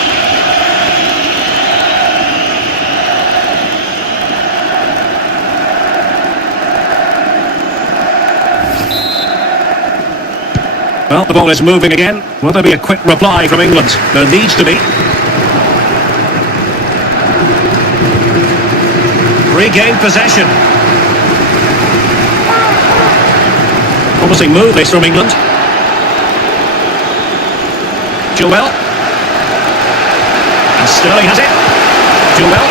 Well, the ball is moving again. Will there be a quick reply from England? There needs to be. Regained possession. Promising move this from England. Joel. And Sterling has it. Joel.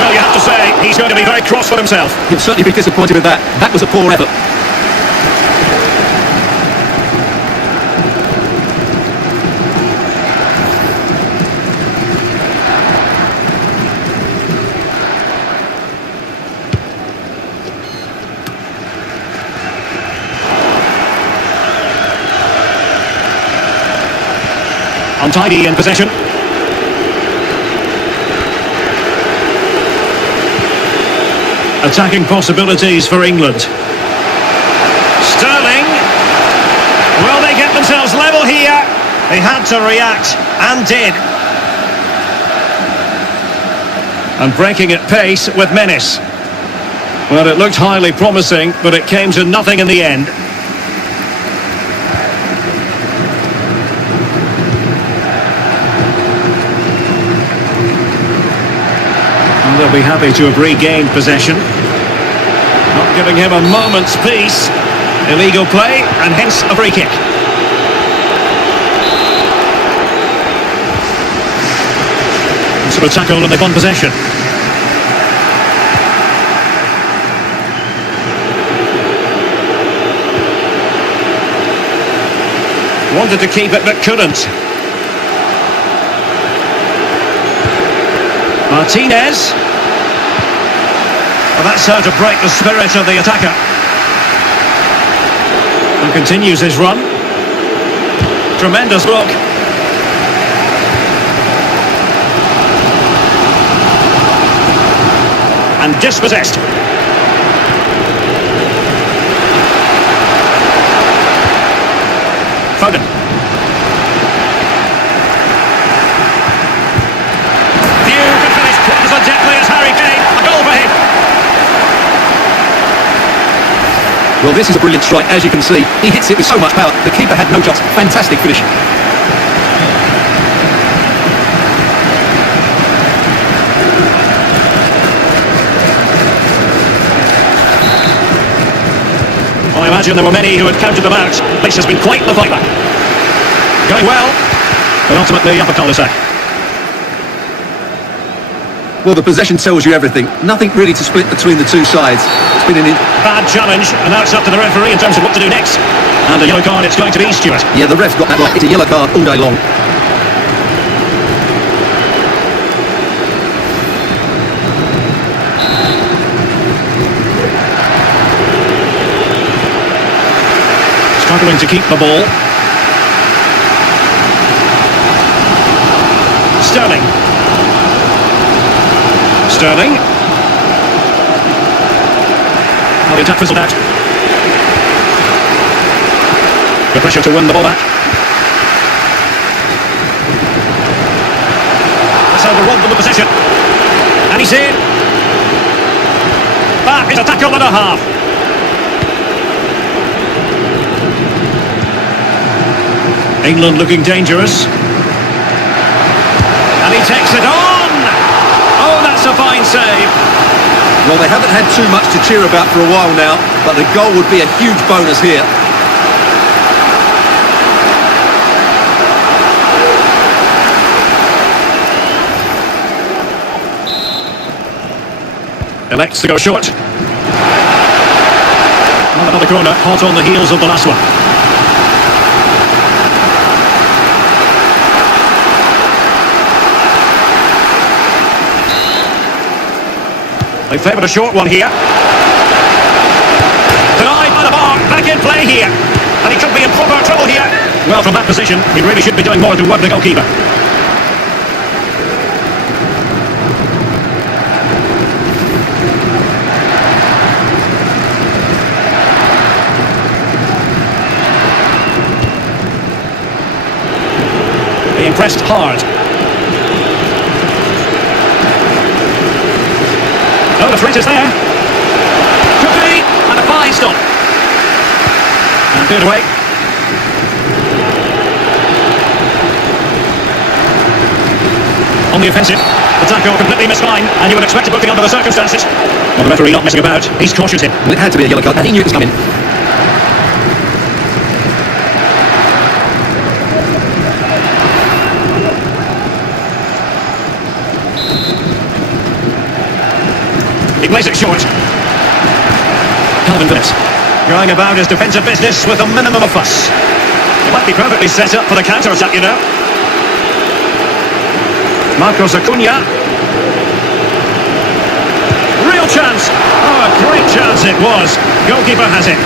Well, you have to say, he's going to be very cross with himself. He'll certainly be disappointed with that. That was a poor effort. Untidy in possession. Attacking possibilities for England. Sterling. Will they get themselves level here? They had to react, and did. And breaking at pace with menace. Well, it looked highly promising, but it came to nothing in the end. And they'll be happy to have regained possession. Not giving him a moment's peace. Illegal play, and hence a free kick. Sort of tackle and they've won possession. Wanted to keep it but couldn't. Martinez. Well, that's how to break the spirit of the attacker. And continues his run. Tremendous look. And dispossessed. Foden. Few can finish quite as adeptly as Harry Kane. A goal for him. Well, this is a brilliant strike, as you can see. He hits it with so much power. The keeper had no chance. Fantastic finish. I imagine there were many who had counted them out. This has been quite the fight back. Going well, but ultimately up a cul-de-sac. Well, the possession tells you everything. Nothing really to split between the two sides. It's been an Bad challenge, and now it's up to the referee in terms of what to do next. And a yellow card, it's going to be Stewart. Yeah, the ref got that right. It's a yellow card all day long. Struggling to keep the ball. Sterling. Sterling. Well, the attack fizzled out. The pressure to win the ball back. That's how they robbed them the possession. And he's in. That is a tackle and a half. England looking dangerous. And he takes it on! Oh, that's a fine save. Well, they haven't had too much to cheer about for a while now, but the goal would be a huge bonus here. Elects to go short. Well, another corner, hot on the heels of the last one. They favoured a short one here. Denied by the bar. Back in play here. And he could be in proper trouble here. Well, from that position, he really should be doing more to work the goalkeeper. He pressed hard. Oh, the threat is there. Could be, and a fine stop. And cleared away. On the offensive. The tackle completely mislined, and you would expect a booking under the circumstances. Well, the referee not messing about. He's cautious here. Well, it had to be a yellow card, and he knew it was coming. He plays it short. Calvin Phillips going about his defensive business with a minimum of fuss. He might be perfectly set up for the counter-attack, you know. Marcos Acuna. Real chance. Oh, a great chance it was. Goalkeeper has it.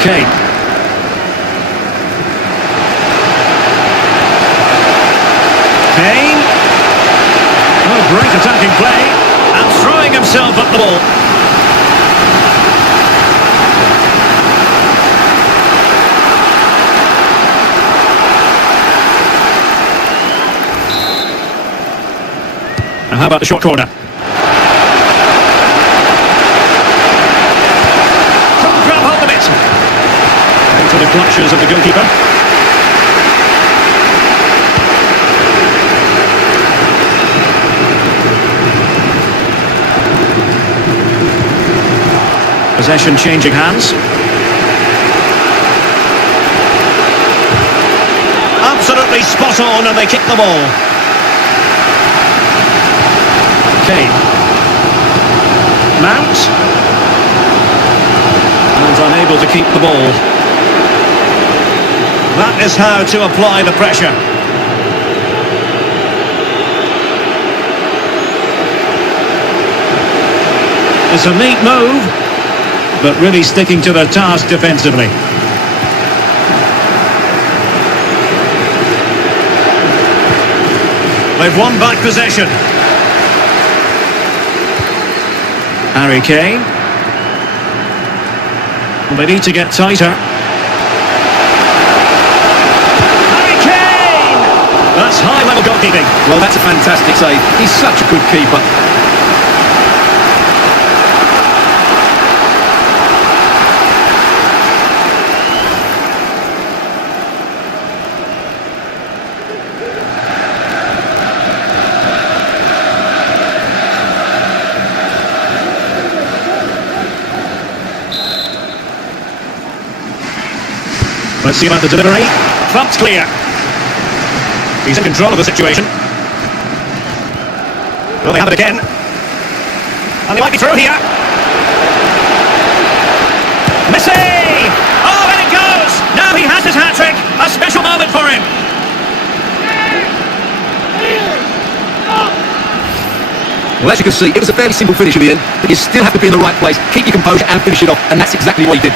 Kane. Kane. Oh, about the short corner? Couldn't grab hold of it. Into the clutches of the goalkeeper. Possession changing hands. Absolutely spot on, and they kick the ball. Kane. Mount. And unable to keep the ball. That is how to apply the pressure. It's a neat move, but really sticking to the task defensively. They've won back possession. Harry Kane. Well, they need to get tighter. Harry Kane! That's high-level goalkeeping. Well, that's a fantastic save. He's such a good keeper. Let's see about the delivery. Thumped clear. He's in control of the situation. Will they have it again? And they might be through here. Messi! Oh, and it goes! Now he has his hat-trick. A special moment for him. Well, as you can see, it was a fairly simple finish at the end, but you still have to be in the right place, keep your composure and finish it off, and that's exactly what he did.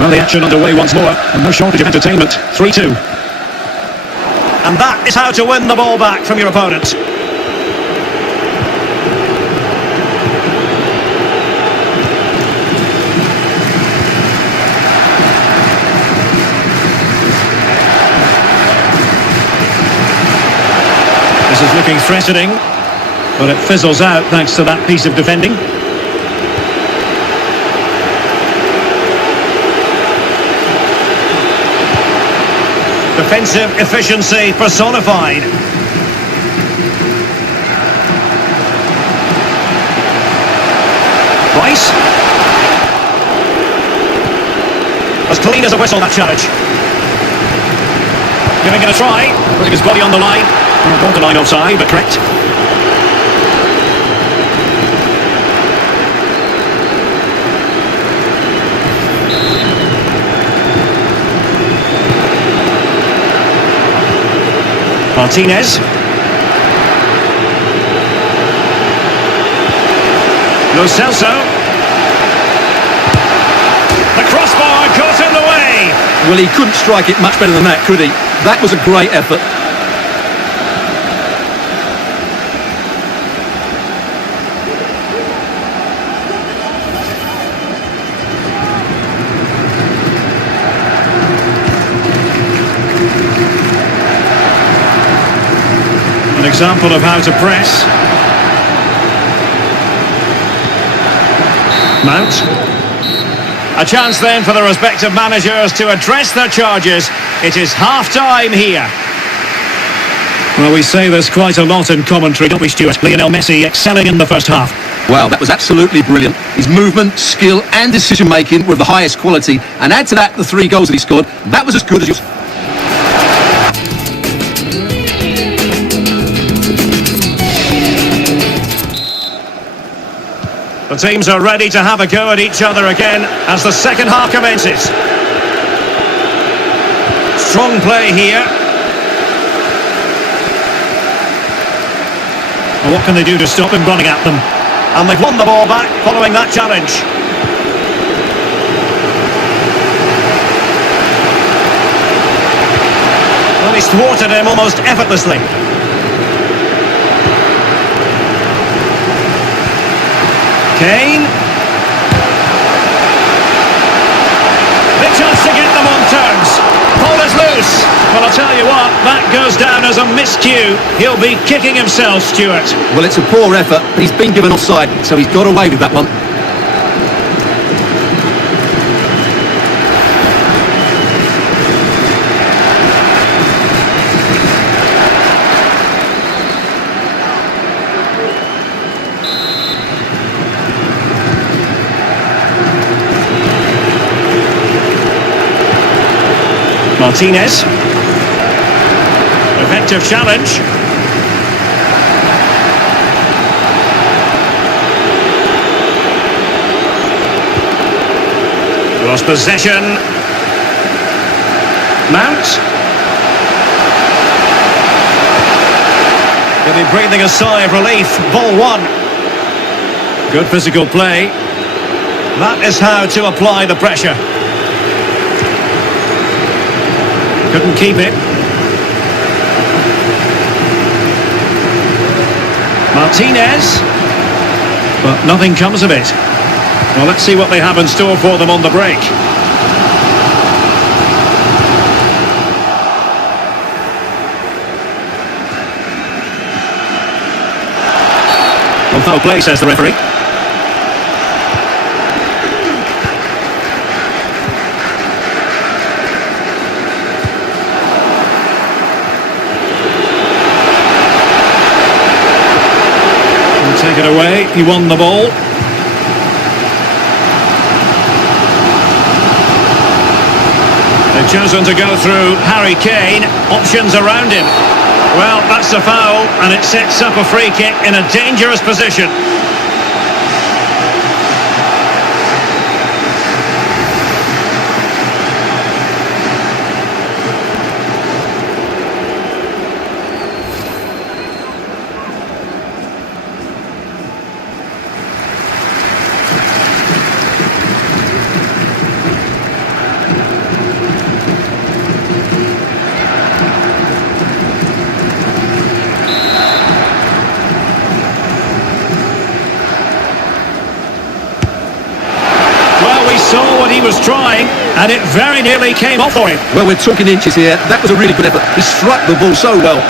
Well, the action underway once more, and no shortage of entertainment. 3-2. And that is how to win the ball back from your opponent. This is looking threatening, but it fizzles out thanks to that piece of defending. Defensive efficiency personified. Rice. As clean as a whistle, that challenge. Giving it a try. Putting his body on the line. Borderline offside, but correct. Martinez. Lo Celso. The crossbar caught in the way. Well, he couldn't strike it much better than that, could he? That was a great effort. An example of how to press. Mount. A chance then for the respective managers to address their charges. It is half-time here. Well, we say there's quite a lot in commentary, don't we, Stuart? Lionel Messi excelling in the first half. Wow, that was absolutely brilliant. His movement, skill and decision-making were of the highest quality. And add to that the 3 goals that he scored. That was as good as you... The teams are ready to have a go at each other again as the second half commences. Strong play here. Well, what can they do to stop him running at them? And they've won the ball back following that challenge. Well, he's thwarted him almost effortlessly. Kane. Big chance to get them on terms. Ball is loose. Well, I'll tell you what, that goes down as a miscue. He'll be kicking himself, Stuart. Well, it's a poor effort, but he's been given offside, so he's got away with that one. Martinez. Effective challenge. Lost possession. Mount. He'll be breathing a sigh of relief. Ball one. Good physical play. That is how to apply the pressure. Couldn't keep it. Martinez. But nothing comes of it. Well, let's see what they have in store for them on the break. Well, foul play, says the referee. Take it away, he won the ball. They've chosen to go through Harry Kane, options around him. Well, that's a foul, and it sets up a free kick in a dangerous position. Saw what he was trying, and it very nearly came off for him. Well, we're talking inches here. That was a really good effort. He struck the ball so well.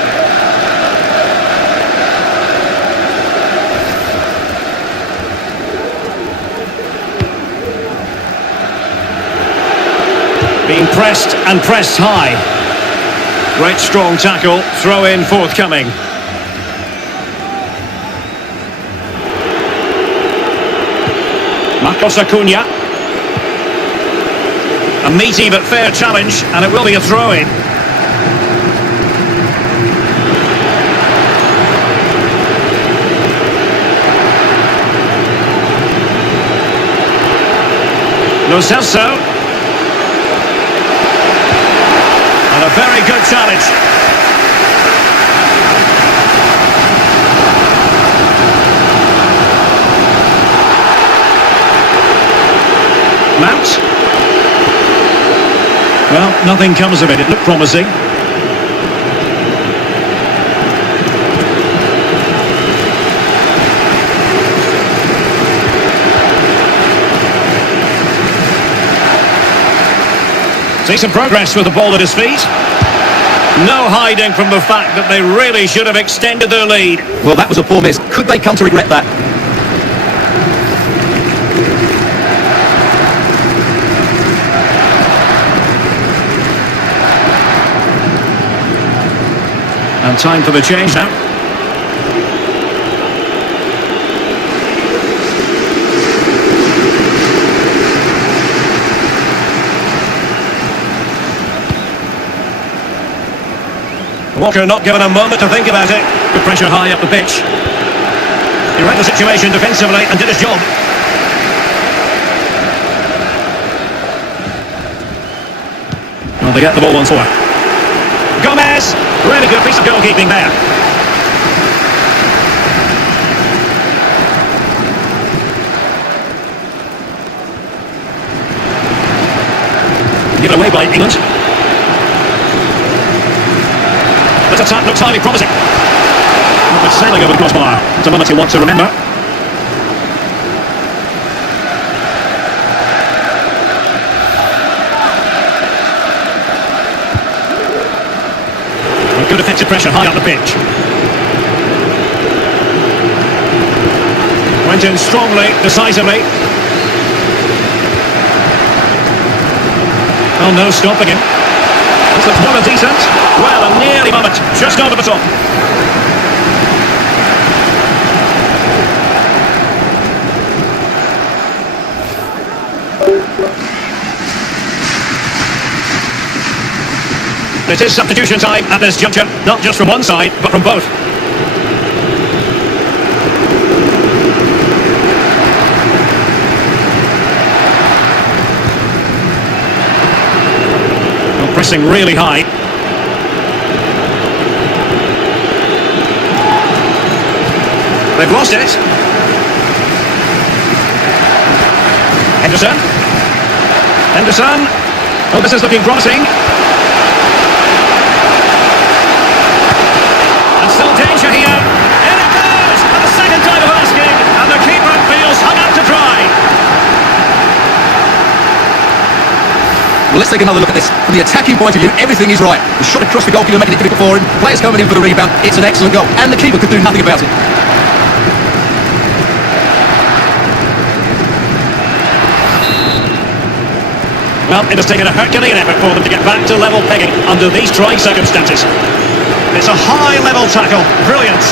Being pressed and pressed high. Great strong tackle, throw in forthcoming. Marcos Acuna. A meaty but fair challenge, and it will be a throw-in. Lo Celso. And a very good challenge. Mount. Well, nothing comes of it. It looked promising. See some progress with the ball at his feet. No hiding from the fact that they really should have extended their lead. Well, that was a poor miss. Could they come to regret that? And time for the change now. Walker not given a moment to think about it. Good pressure high up the pitch. He read the situation defensively and did his job. Well, they get the ball once more. Gomez! Really good piece of goalkeeping there. Given away by England. This attack looks highly promising. Well, it's sailing over the crossbar. It's a moment you want to remember. Created pressure high up the pitch. Went in strongly, decisively. Oh, no stopping him. This looks more than decent. Well, a nearly moment, just over the top. It is substitution time at this juncture, not just from one side, but from both. Well, pressing really high. They've lost it. Henderson. Oh, this is looking promising. Still danger here. In it goes! And the second time of asking, and the keeper feels hung out to dry. Well, let's take another look at this. From the attacking point of view, everything is right. The shot across the goalkeeper making it difficult for him. Players coming in for the rebound. It's an excellent goal. And the keeper could do nothing about it. Well, it has taken a Herculean effort for them to get back to level pegging under these trying circumstances. It's a high-level tackle. Brilliant.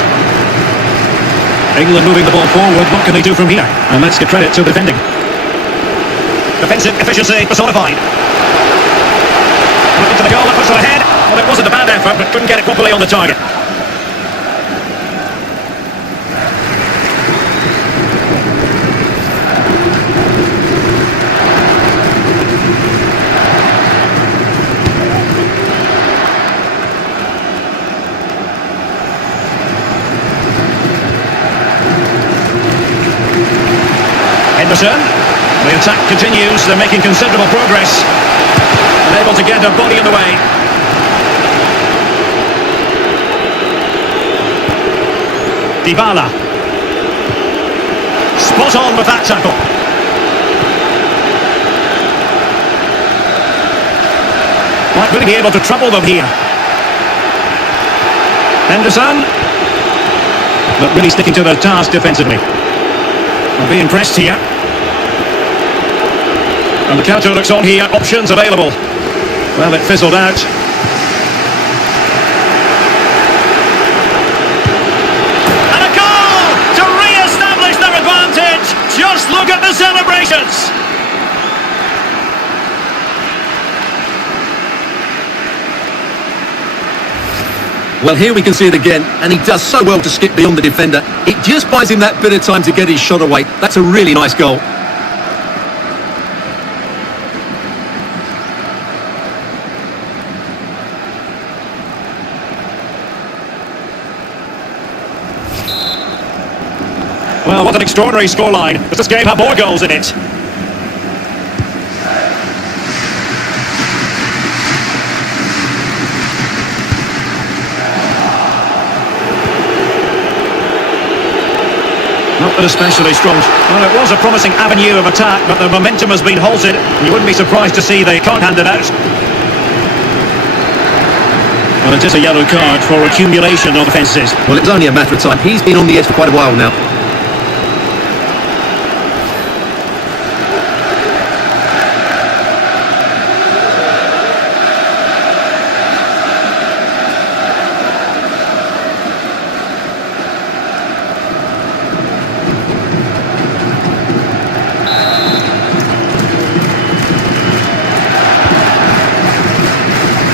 England moving the ball forward. What can they do from here? And let's give credit to the defending. Defensive efficiency personified. Looking to the goal that puts them ahead. Well, it wasn't a bad effort, but couldn't get it properly on the target. Henderson. The attack continues. They're making considerable progress. Unable to get a body in the way. Dybala. Spot on with that tackle. Might really be able to trouble them here. Henderson. But really sticking to their task defensively. I'll be impressed here. And the counter looks on here. Options available. Well, it fizzled out. And a goal to re-establish their advantage. Just look at the celebrations. Well, here we can see it again, and he does so well to skip beyond the defender. It just buys him that bit of time to get his shot away. That's a really nice goal. Well, what an extraordinary scoreline. Does this game have more goals in it? Not been especially strong. Well, it was a promising avenue of attack, but the momentum has been halted. You wouldn't be surprised to see they can't hand it out. Well, it is a yellow card for accumulation of offences. Well, it was only a matter of time. He's been on the edge for quite a while now.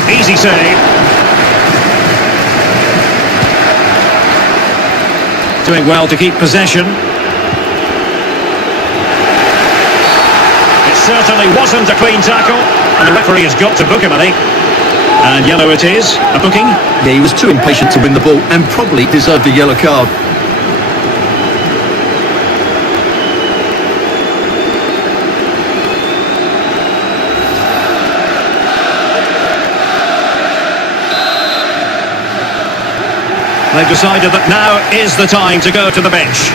Easy save. Doing well to keep possession. It certainly wasn't a clean tackle, and the referee has got to book him, I think. And yellow it is, a booking. Yeah, he was too impatient to win the ball and probably deserved a yellow card. They've decided that now is the time to go to the bench.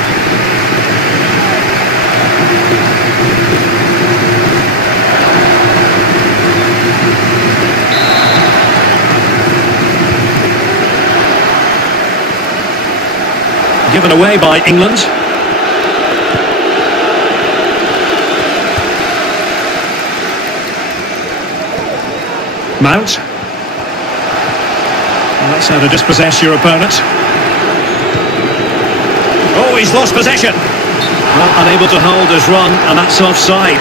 given away by England. Mount. Well, that's how to dispossess your opponent. Oh, he's lost possession. Well, unable to hold his run, and that's offside.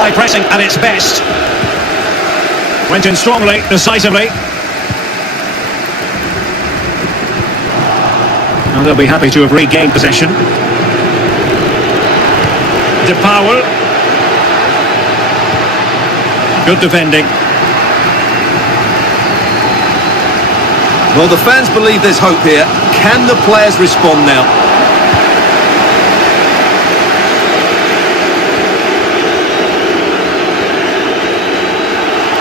High pressing at its best. Went in strongly, decisively. And they'll be happy to have regained possession. De Paul. Good defending. Well, the fans believe there's hope here. Can the players respond now?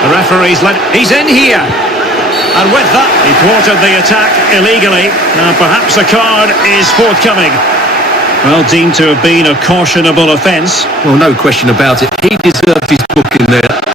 The referee's he's in here. And with that, he thwarted the attack illegally. Now perhaps a card is forthcoming. Well, deemed to have been a cautionable offence. Well, no question about it. He deserved his booking there.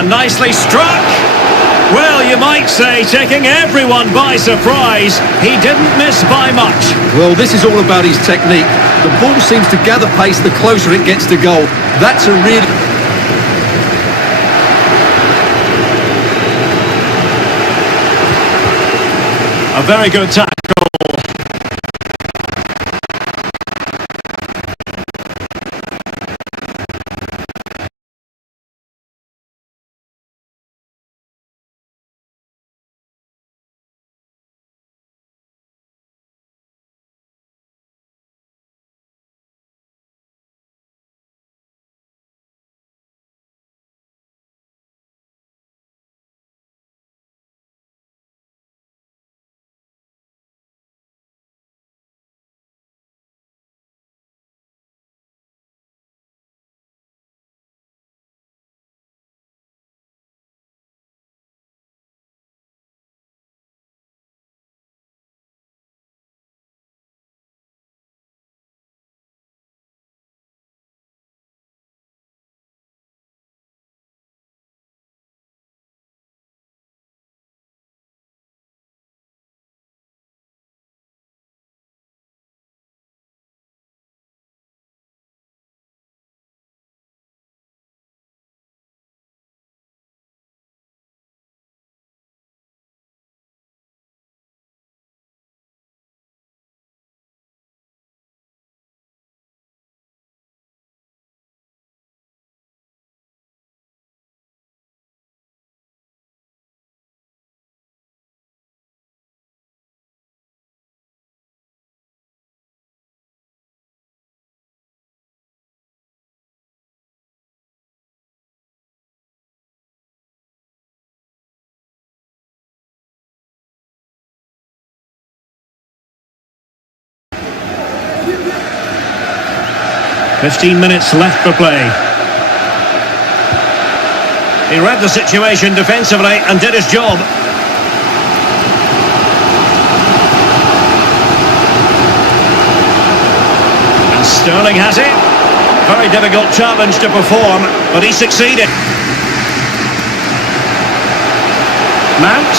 And nicely struck. Well, you might say taking everyone by surprise. He didn't miss by much. Well, this is all about his technique. The ball seems to gather pace the closer it gets to goal. That's a really... A very good tackle. "15 minutes left for play." He read the situation defensively and did his job. And Sterling has it. Very difficult challenge to perform, but he succeeded. Mount.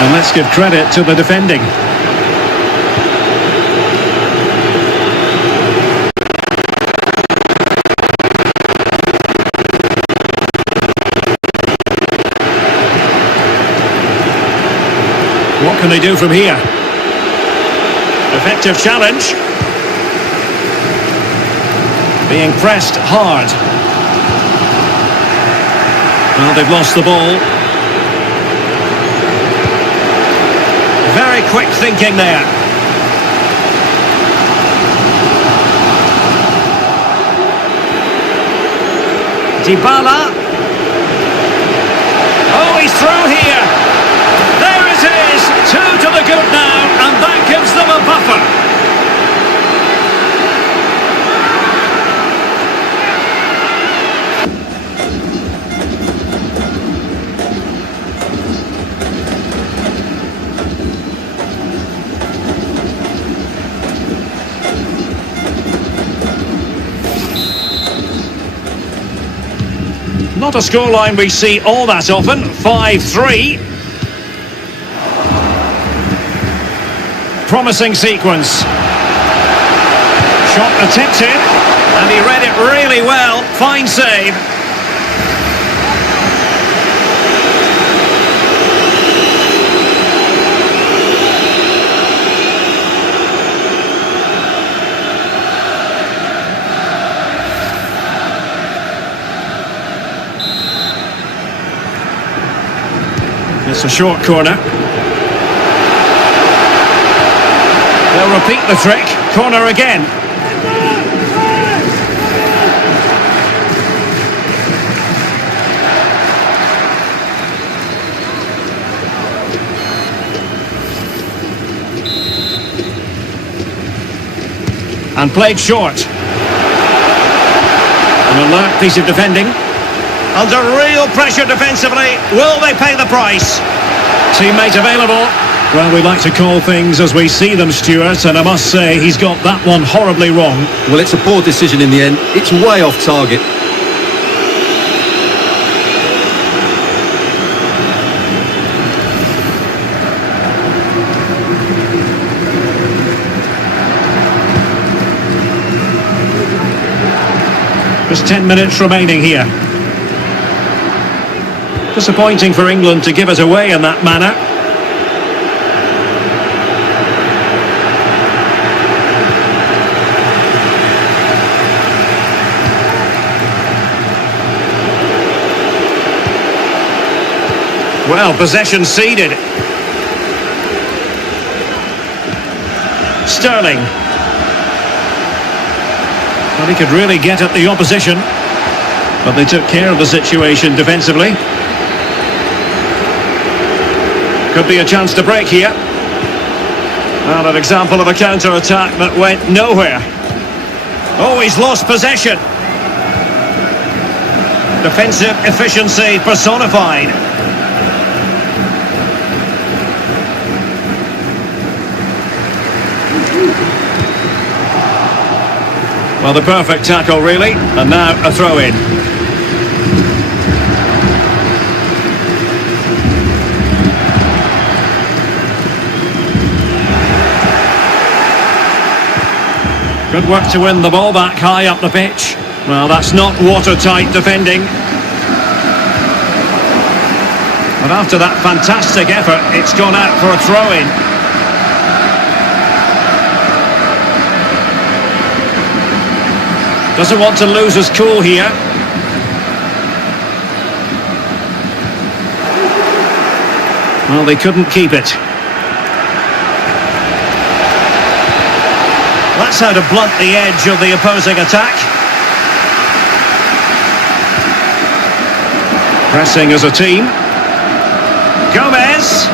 And let's give credit to the defending. What can they do from here? Effective challenge. Being pressed hard. Well, they've lost the ball. Very quick thinking there. Dybala. Oh, he's through here. There it is. 2 to the good now, and that gives them a buffer. Not a scoreline we see all that often. 5-3. Promising sequence. Shot attempted, and he read it really well. Fine save. It's a short corner. They'll repeat the trick. Corner again. And played short. An alert piece of defending. Under real pressure defensively. Will they pay the price? Teammate available. Well, we like to call things as we see them, Stuart, and I must say he's got that one horribly wrong. Well, it's a poor decision in the end. It's way off target. Just 10 minutes remaining here. Disappointing for England to give it away in that manner. Well, possession ceded. Sterling. Well, he could really get at the opposition, but they took care of the situation defensively. Could be a chance to break here. Well, an example of a counter-attack that went nowhere. Oh, he's lost possession. Defensive efficiency personified. Well, the perfect tackle, really. And now a throw-in. Good work to win the ball back high up the pitch. Well, that's not watertight defending. But after that fantastic effort, it's gone out for a throw-in. Doesn't want to lose his cool here. Well, they couldn't keep it. That's how to blunt the edge of the opposing attack. Pressing as a team. Gomez.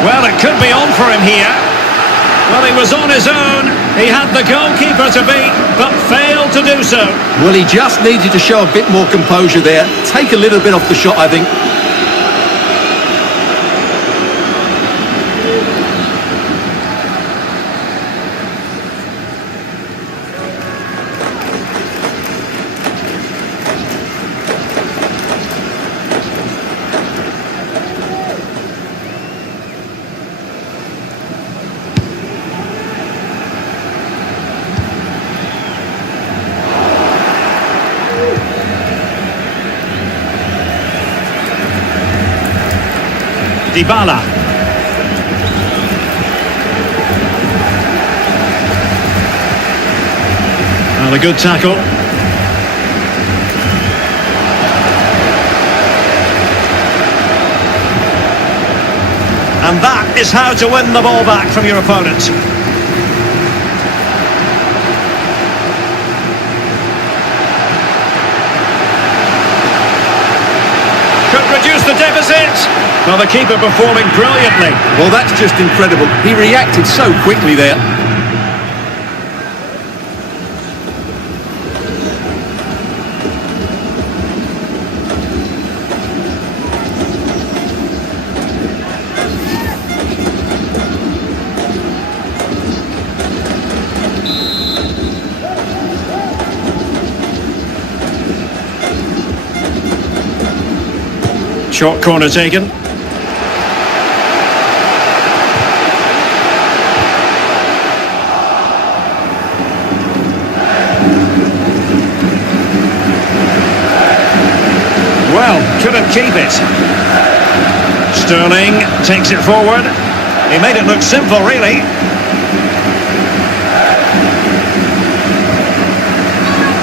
Well, it could be on for him here. Well, he was on his own. He had the goalkeeper to beat, but failed to do so. Well, he just needed to show a bit more composure there. Take a little bit off the shot, I think. Dybala. Well, a good tackle. And that is how to win the ball back from your opponent. Could reduce the deficit. Well, the keeper performing brilliantly. Well, that's just incredible. He reacted so quickly there. Short corner taken. Well, couldn't keep it. Sterling takes it forward. He made it look simple, really.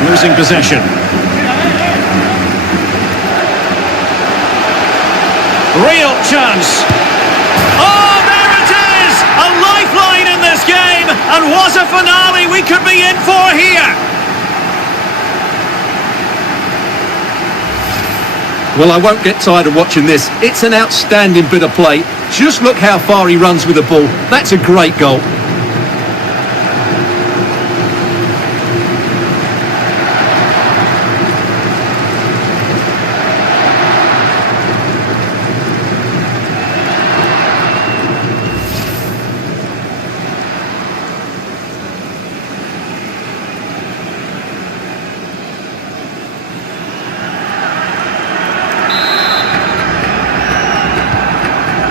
Losing possession. Real chance. Oh, there it is! A lifeline in this game, and what a finale we could be in for here. Well, I won't get tired of watching this. It's an outstanding bit of play. Just look how far he runs with the ball. That's a great goal.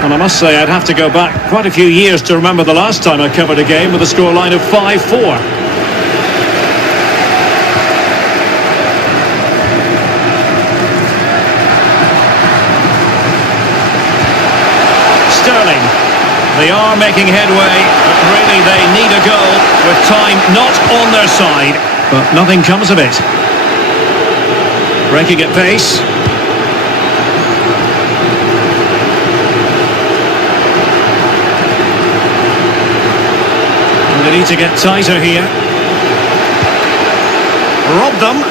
And I must say, I'd have to go back quite a few years to remember the last time I covered a game with a scoreline of 5-4. They are making headway, but really they need a goal with time not on their side. But nothing comes of it. Breaking at pace. And they need to get tighter here. Rob them.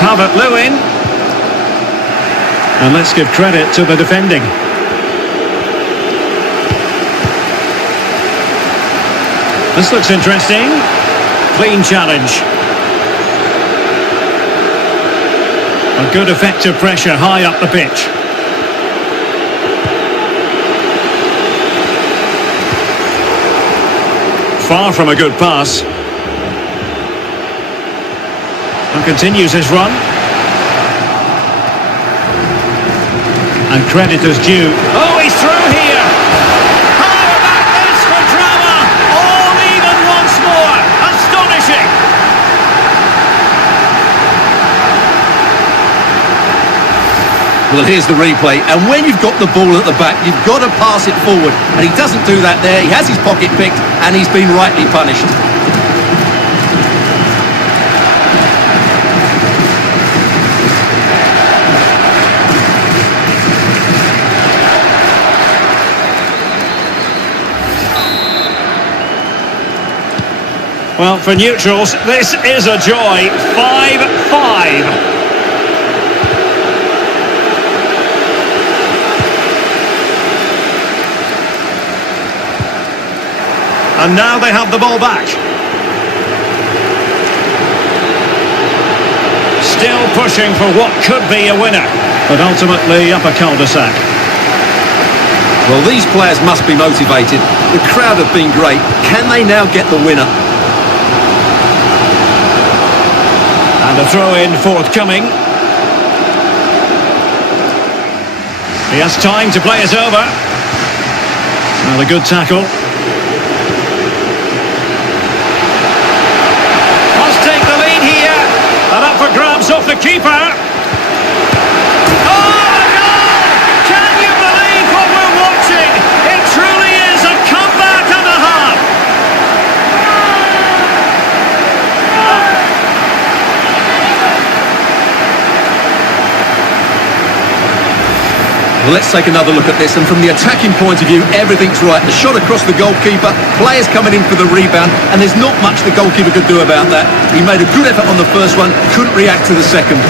Calvert-Lewin. And let's give credit to the defending. This looks interesting. Clean challenge. A good effective pressure high up the pitch. Far from a good pass. And continues his run. And credit is due. Oh, he's through here! How about this for drama? All even once more. Astonishing! Well, here's the replay, and when you've got the ball at the back, you've got to pass it forward, and he doesn't do that there. He has his pocket picked, and he's been rightly punished. Well, for neutrals, this is a joy. 5-5. And now they have the ball back. Still pushing for what could be a winner, but ultimately up a cul-de-sac. Well, these players must be motivated. The crowd have been great. Can they now get the winner? And a throw-in forthcoming. He has time to play it over. Well, a good tackle. Must take the lead here. And up for grabs off the keeper. Oh, a goal! Can you believe what we're watching? It truly is a comeback and a half. Well, let's take another look at this, and from the attacking point of view, everything's right. The shot across the goalkeeper, players coming in for the rebound, and there's not much the goalkeeper could do about that. He made a good effort on the first one, couldn't react to the second.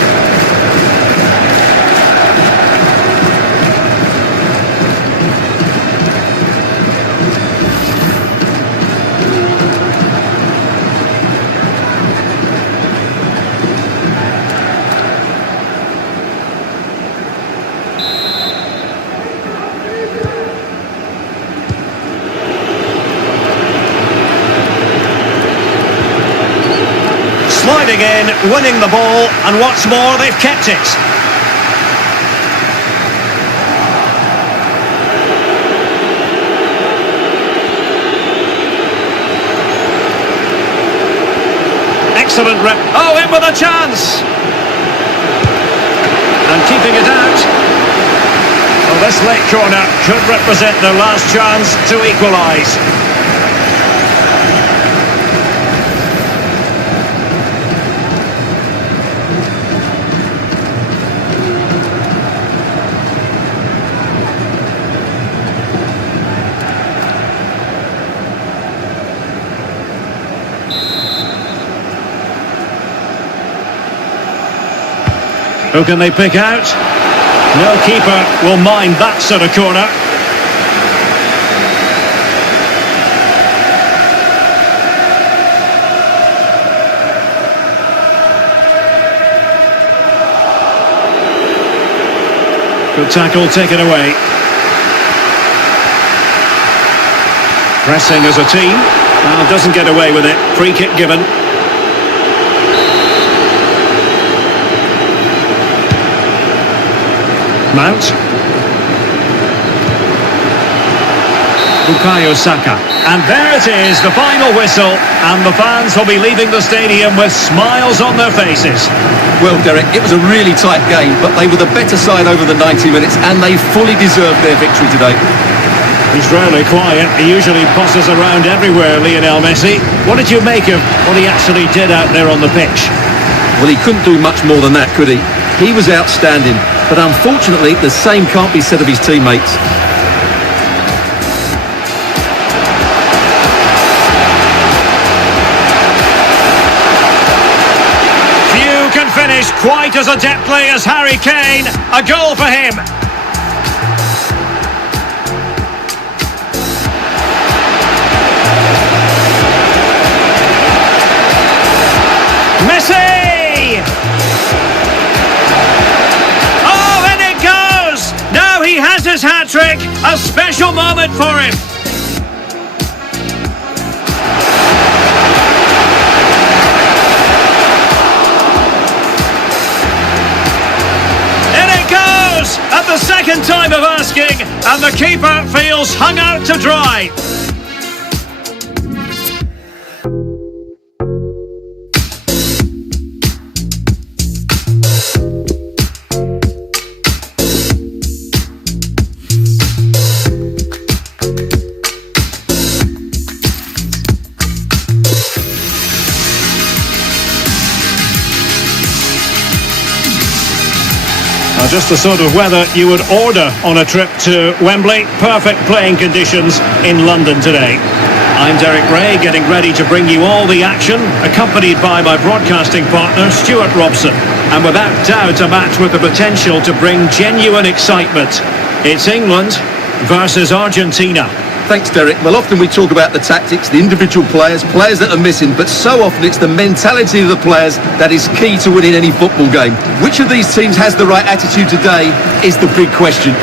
Sliding in, winning the ball, and what's more, they've kept it. Excellent rep. Oh, in with a chance! And keeping it out. Well, this late corner could represent their last chance to equalise. Who can they pick out? No keeper will mind that sort of corner. Good tackle taken away. Pressing as a team. Well, doesn't get away with it. Free kick given. Mount. Bukayo Saka. And there it is, the final whistle, and the fans will be leaving the stadium with smiles on their faces. Well, Derek, it was a really tight game, but they were the better side over the 90 minutes, and they fully deserved their victory today. He's rarely quiet. He usually bosses around everywhere, Lionel Messi. What did you make of what he actually did out there on the pitch? Well, he couldn't do much more than that, could he? He was outstanding, but unfortunately, the same can't be said of his teammates. Few can finish quite as adeptly as Harry Kane. A goal for him. Messi! Oh, and it goes! Now he has his hat-trick. A special moment for him. In it goes! At the second time of asking, and the keeper feels hung out to dry. Just the sort of weather you would order on a trip to Wembley. Perfect playing conditions in London today. I'm Derek Ray, getting ready to bring you all the action, accompanied by my broadcasting partner, Stuart Robson. And without doubt, a match with the potential to bring genuine excitement. It's England versus Argentina. Thanks, Derek. Well, often we talk about the tactics, the individual players that are missing, but so often it's the mentality of the players that is key to winning any football game. Which of these teams has the right attitude today is the big question.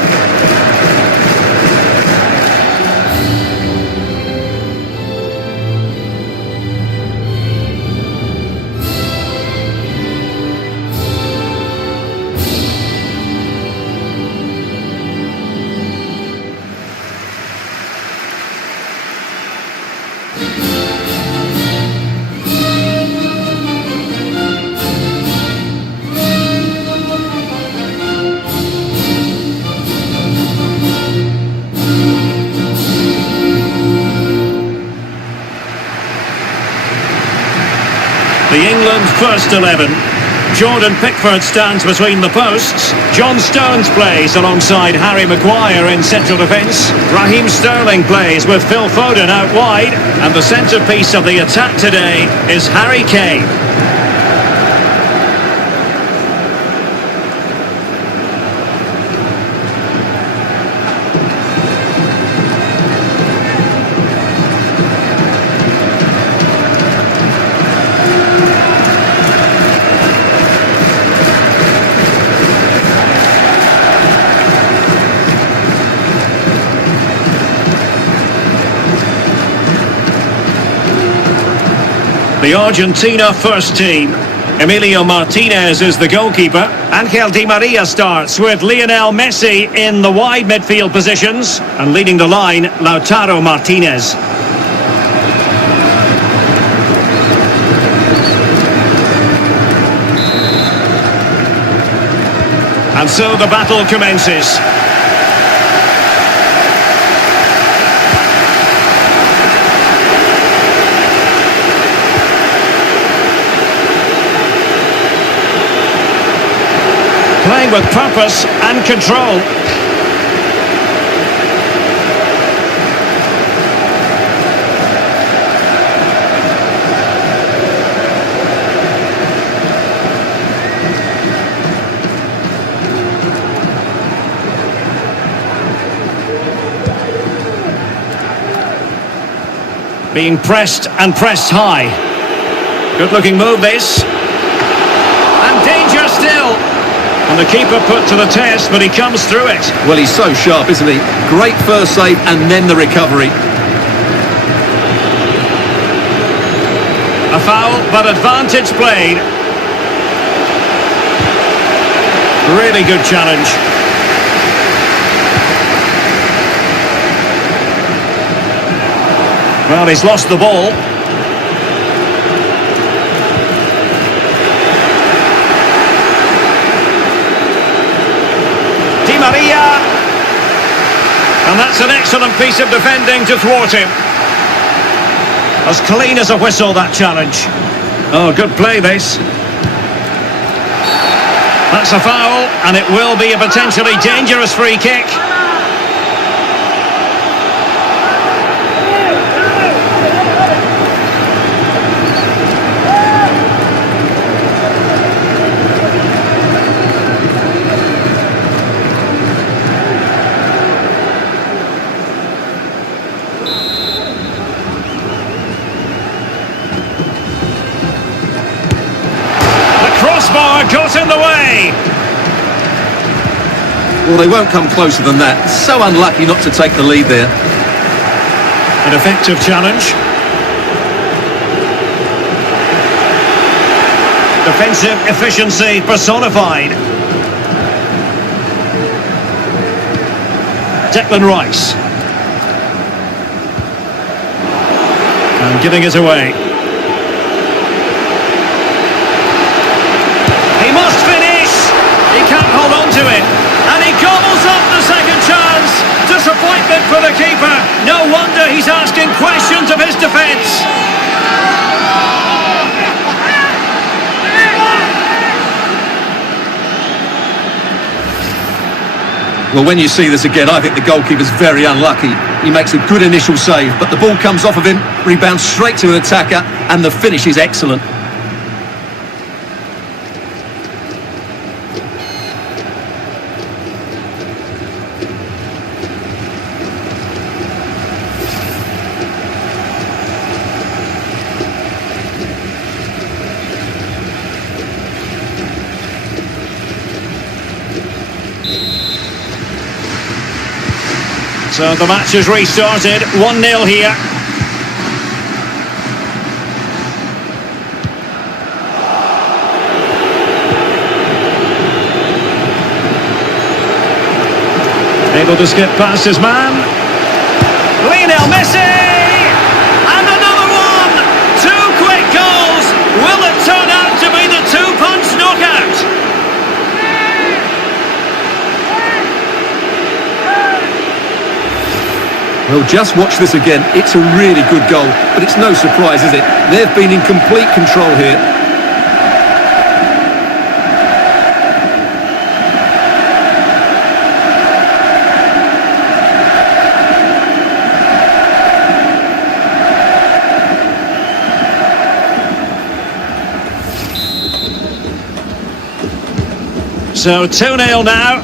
The England first 11. Jordan Pickford stands between the posts. John Stones plays alongside Harry Maguire in central defence. Raheem Sterling plays with Phil Foden out wide. And the centrepiece of the attack today is Harry Kane. The Argentina first team. Emilio Martinez is the goalkeeper. Angel Di Maria starts with Lionel Messi in the wide midfield positions. And leading the line, Lautaro Martinez. And so the battle commences. Playing with purpose and control. Being pressed and pressed high. Good looking move this. And danger still. And the keeper put to the test, but he comes through it. Well, he's so sharp, isn't he? Great first save and then the recovery. A foul, but advantage played. Really good challenge. Well, he's lost the ball. Di Maria. And that's an excellent piece of defending to thwart him. As clean as a whistle, that challenge. Oh, good play, this. That's a foul, and it will be a potentially dangerous free kick. Crossbar got in the way. Well, they won't come closer than that. So unlucky not to take the lead there. An effective challenge. Defensive efficiency personified. Declan Rice. And giving it away. He must finish! He can't hold on to it. And he gobbles up the second chance. Disappointment for the keeper. No wonder he's asking questions of his defence. Well, when you see this again, I think the goalkeeper's very unlucky. He makes a good initial save, but the ball comes off of him, rebounds straight to an attacker, and the finish is excellent. So the match has restarted, 1-0 here. Able to skip past his man. Lionel Messi! And another one! Two quick goals! Will it turn out to be the two-punch knockout? Well, just watch this again. It's a really good goal, but it's no surprise, is it? They've been in complete control here. So 2-0 now.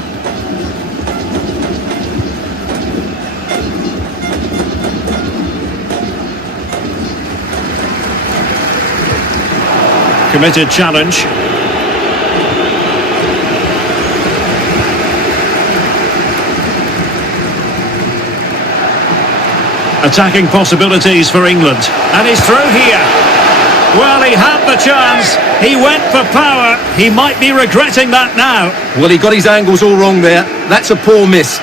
Committed challenge. Attacking possibilities for England. And he's through here. Well, he had the chance. He went for power. He might be regretting that now. Well, he got his angles all wrong there. That's a poor miss.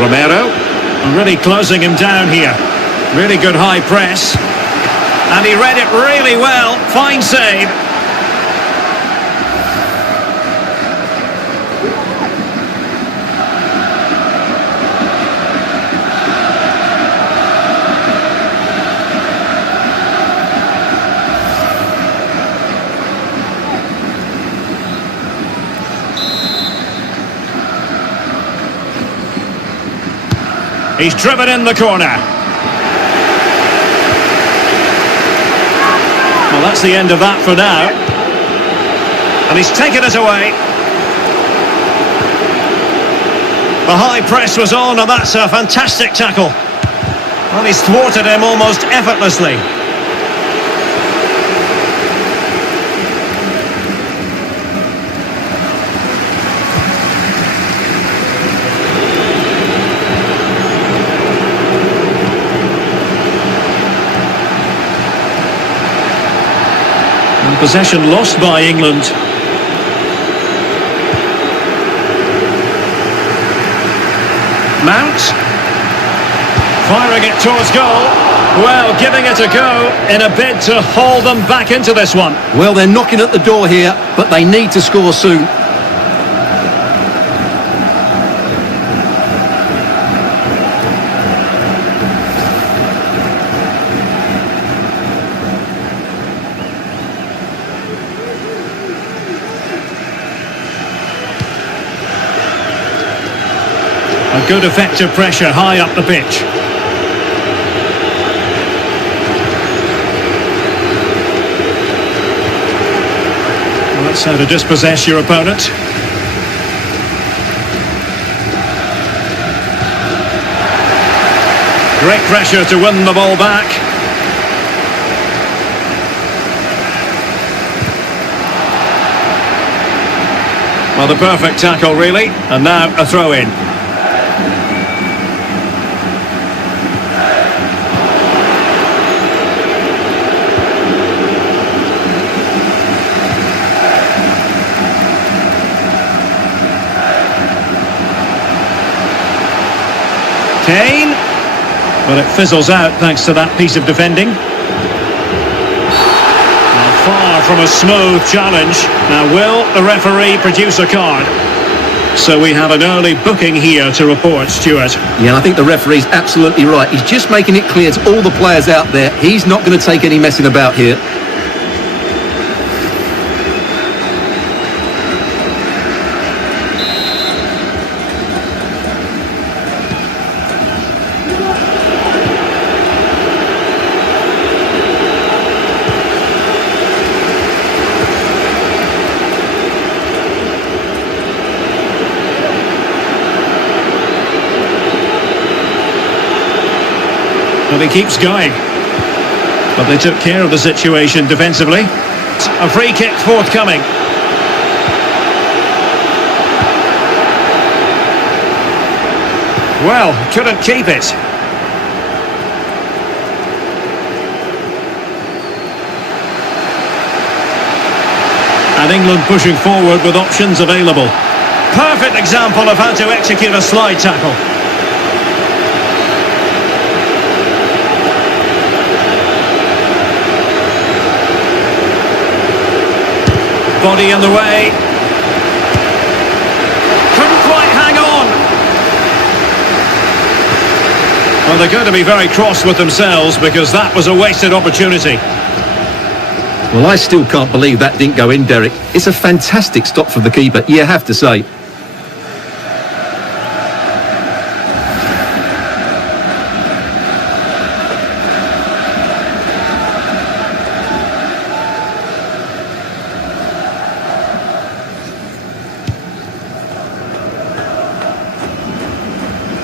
Romero, really closing him down here. Really good high press. And he read it really well. Fine save. He's driven in the corner. Well, that's the end of that for now. And he's taken it away. The high press was on, and that's a fantastic tackle. Well, he's thwarted him almost effortlessly. Possession lost by England. Mount. Firing it towards goal. Well, giving it a go in a bid to haul them back into this one. Well, they're knocking at the door here, but they need to score soon. A good effective pressure high up the pitch. Well, that's how to dispossess your opponent. Great pressure to win the ball back. Well, the perfect tackle, really. And now a throw-in. Kane, but it fizzles out thanks to that piece of defending. Now, far from a smooth challenge. Now, will the referee produce a card? So we have an early booking here to report, Stuart. Yeah, I think the referee's absolutely right. He's just making it clear to all the players out there, he's not going to take any messing about here. But he keeps going. But they took care of the situation defensively. A free kick forthcoming. Well, couldn't keep it. And England pushing forward with options available. Perfect example of how to execute a slide tackle. Body in the way. Couldn't quite hang on. Well, they're going to be very cross with themselves because that was a wasted opportunity. Well, I still can't believe that didn't go in, Derek. It's a fantastic stop from the keeper, you have to say.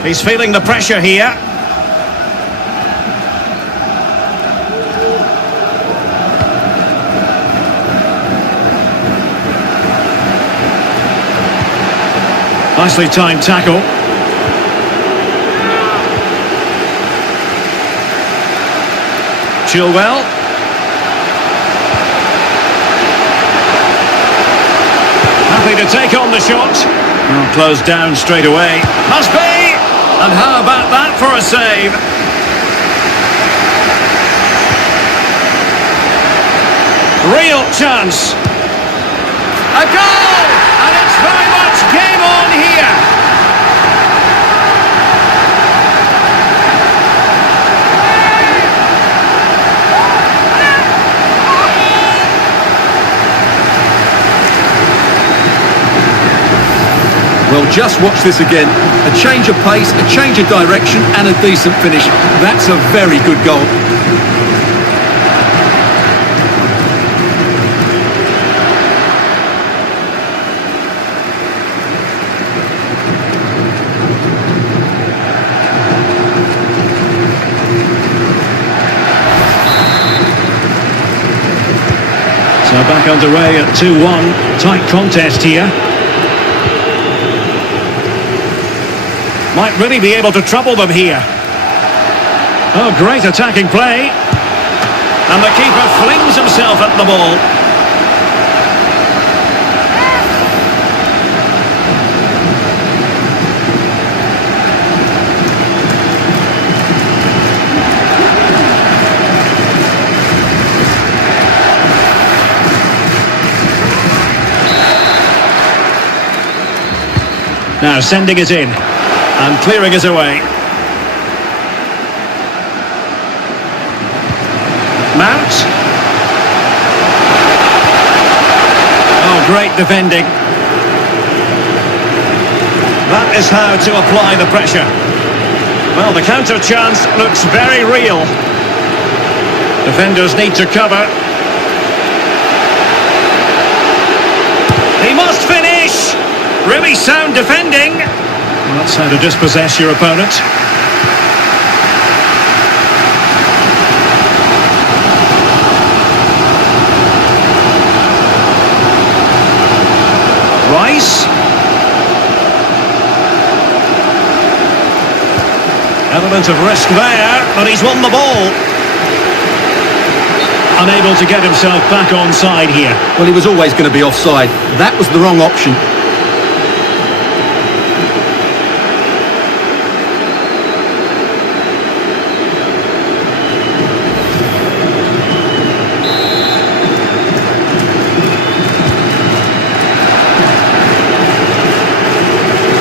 He's feeling the pressure here. Nicely timed tackle. Chilwell. Happy to take on the shot. Well, closed down straight away. Must be! And how about that for a save? Real chance. A goal! And it's very much game on here. Well, just watch this again. A change of pace, a change of direction and a decent finish. That's a very good goal. So back underway at 2-1. Tight contest here. Might really be able to trouble them here. Oh, great attacking play. And the keeper flings himself at the ball. Now sending it in and clearing it away. Mount. Oh, great defending. That is how to apply the pressure. Well, the counter chance looks very real. Defenders need to cover. He must finish! Really sound defending. Well, that's how to dispossess your opponent. Rice. Element of risk there, but he's won the ball. Unable to get himself back onside here. Well, he was always going to be offside. That was the wrong option.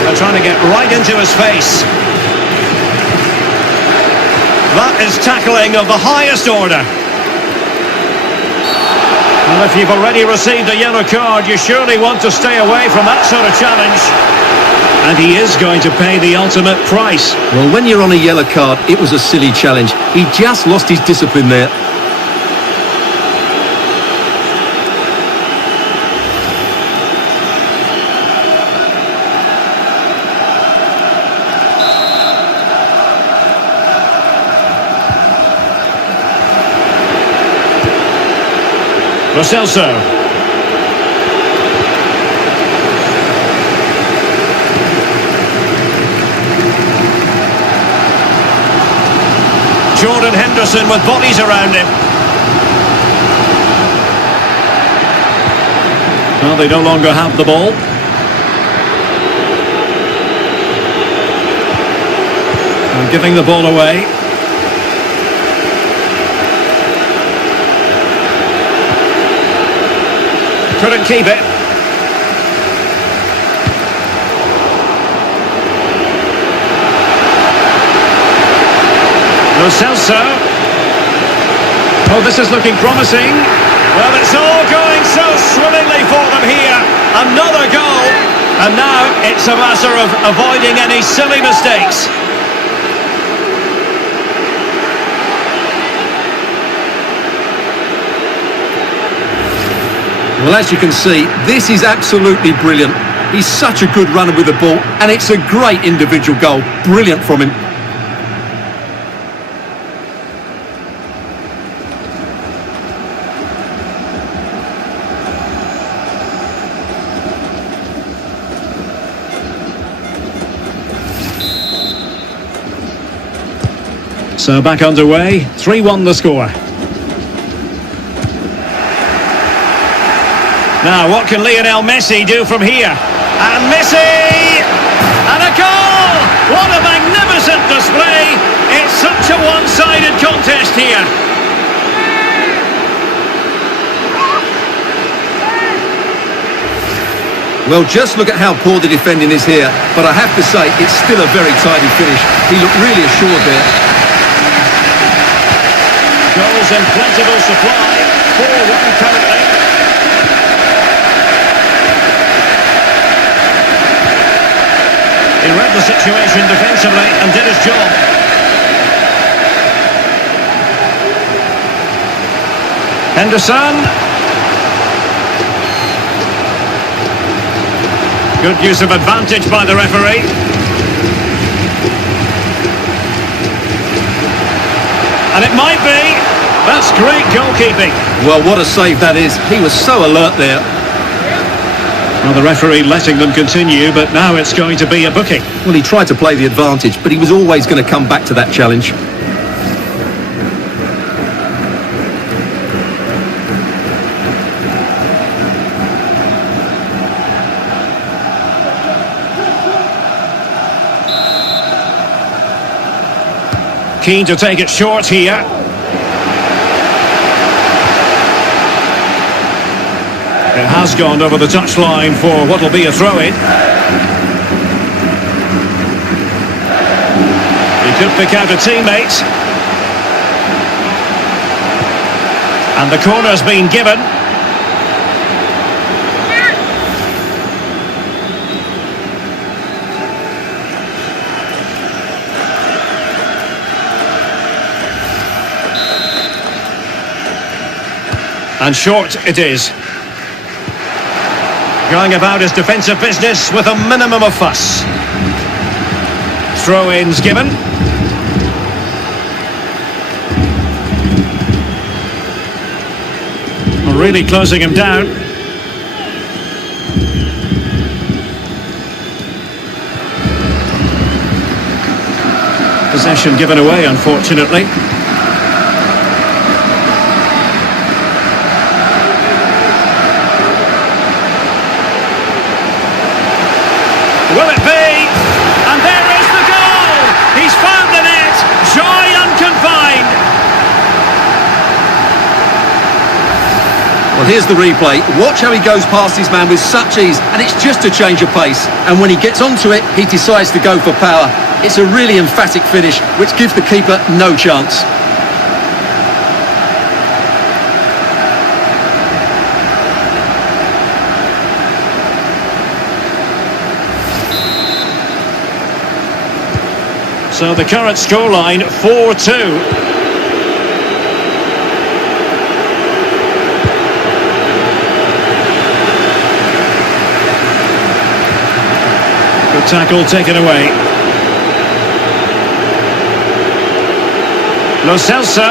They're trying to get right into his face. That is tackling of the highest order. Well, if you've already received a yellow card, you surely want to stay away from that sort of challenge. And he is going to pay the ultimate price. Well, when you're on a yellow card, it was a silly challenge. He just lost his discipline there. Lo Celso. Jordan Henderson with bodies around him. Well, they no longer have the ball. And giving the ball away. Couldn't keep it. Lo Celso. Oh, this is looking promising. Well, it's all going so swimmingly for them here. Another goal. And now it's a matter of avoiding any silly mistakes. Well, as you can see, this is absolutely brilliant. He's such a good runner with the ball, and it's a great individual goal. Brilliant from him. So back underway, 3-1 the score. Now, what can Lionel Messi do from here? And Messi! And a goal! What a magnificent display! It's such a one-sided contest here. Well, just look at how poor the defending is here. But I have to say, it's still a very tidy finish. He looked really assured there. Goals in plentiful supply. 4-1 currently. He read the situation defensively and did his job. Henderson. Good use of advantage by the referee. And it might be. That's great goalkeeping. Well, what a save that is. He was so alert there. Well, the referee letting them continue, but now it's going to be a booking. Well, he tried to play the advantage, but he was always going to come back to that challenge. Keen to take it short here. It has gone over the touchline for what will be a throw-in. could pick out a teammate. And the corner's been given. And short it is. Going about his defensive business with a minimum of fuss. Throw-ins given. Really closing him down. Possession given away, unfortunately. Will it be? And there is the goal! He's found the net! Joy unconfined! Well, here's the replay. Watch how he goes past his man with such ease, and it's just a change of pace. And when he gets onto it, he decides to go for power. It's a really emphatic finish, which gives the keeper no chance. So the current scoreline, 4-2. Good tackle taken away. Lo Celso.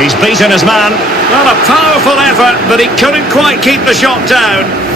He's beaten his man. Well, a powerful effort, but he couldn't quite keep the shot down.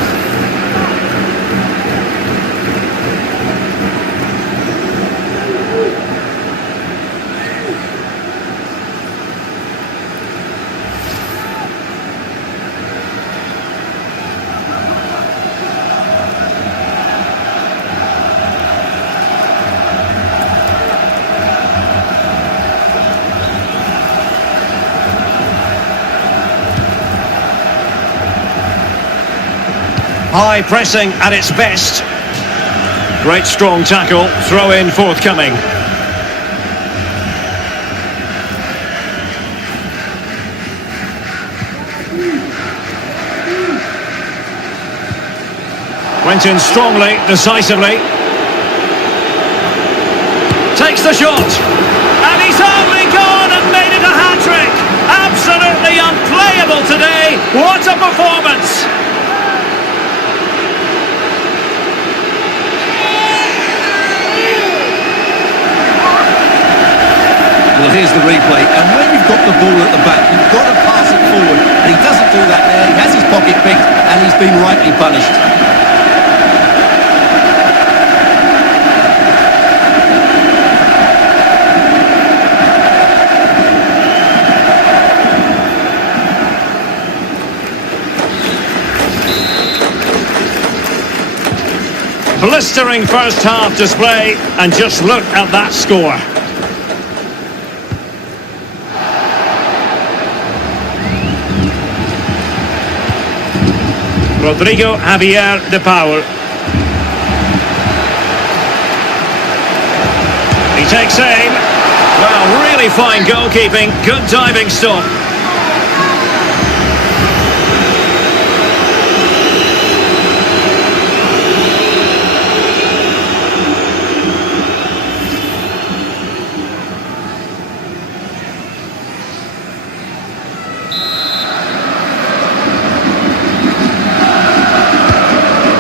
High pressing at its best. Great strong tackle, throw in forthcoming. Went in strongly, decisively. Takes the shot. And he's only gone and made it a hat-trick. Absolutely unplayable today. What a performance. Well, here's the replay, and when you've got the ball at the back, you've got to pass it forward, and he doesn't do that there. He has his pocket picked, and he's been rightly punished. Blistering first half display, and just look at that score. Rodrigo Javier de Paul. He takes aim. Well, really fine goalkeeping. Good diving stop.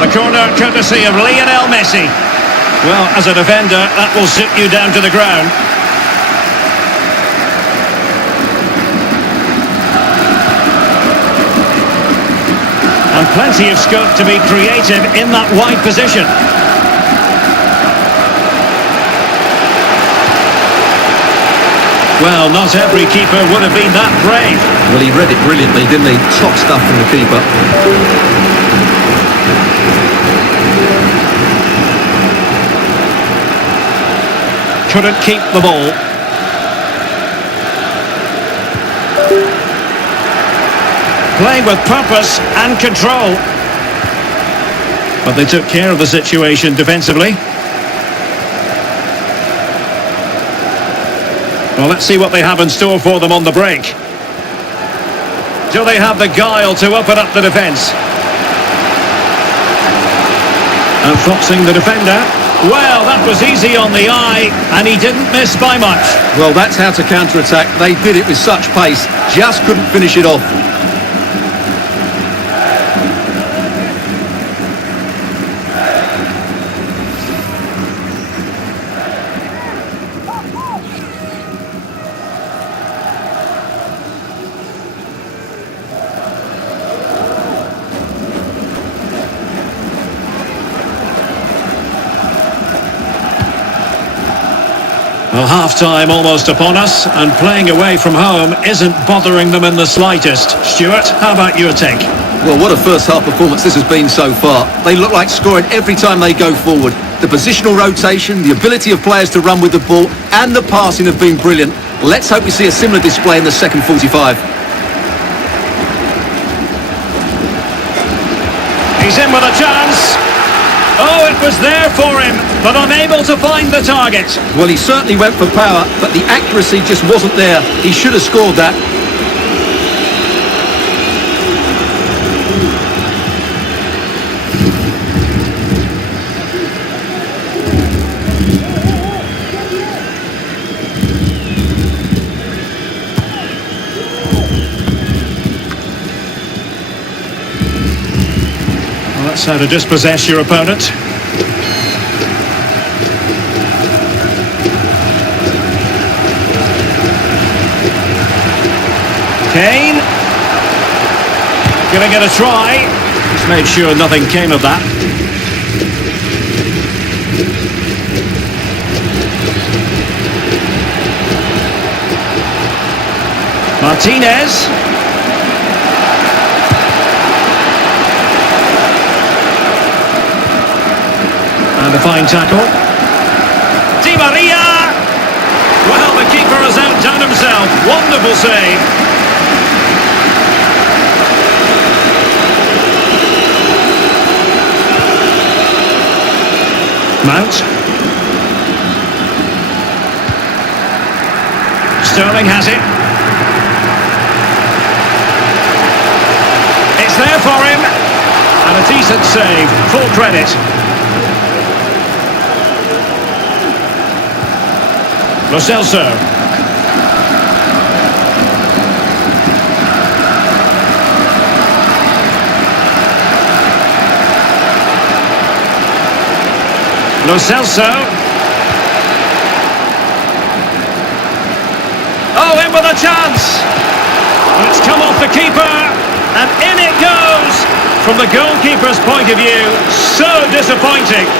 The corner courtesy of Lionel Messi. Well, as a defender, that will sit you down to the ground. And plenty of scope to be creative in that wide position. Well, not every keeper would have been that brave. Well, he read it brilliantly, didn't he? Top stuff from the keeper. Couldn't keep the ball. Playing with purpose and control. But they took care of the situation defensively. Well, let's see what they have in store for them on the break. Do they have the guile to open up the defence? Outfoxing the defender. Well, that was easy on the eye, and he didn't miss by much. Well, that's how to counter-attack. They did it with such pace, just couldn't finish it off. Well, half-time almost upon us, and playing away from home isn't bothering them in the slightest. Stuart, how about your take? Well, what a first-half performance this has been so far. They look like scoring every time they go forward. The positional rotation, the ability of players to run with the ball, and the passing have been brilliant. Let's hope we see a similar display in the second 45. He's in with a chance. Oh, it was there for him, but unable to find the target. Well, he certainly went for power, but the accuracy just wasn't there. He should have scored that. Well, that's how to dispossess your opponent. Kane, giving it a try. He's made sure nothing came of that. Martinez. And a fine tackle. Di Maria. Well, the keeper has outdone himself. Wonderful save. Mount. Sterling has it. It's there for him. And a decent save. Full credit. Lo Celso. Lo Celso. Oh, in with a chance. And it's come off the keeper. And in it goes. From the goalkeeper's point of view, so disappointing.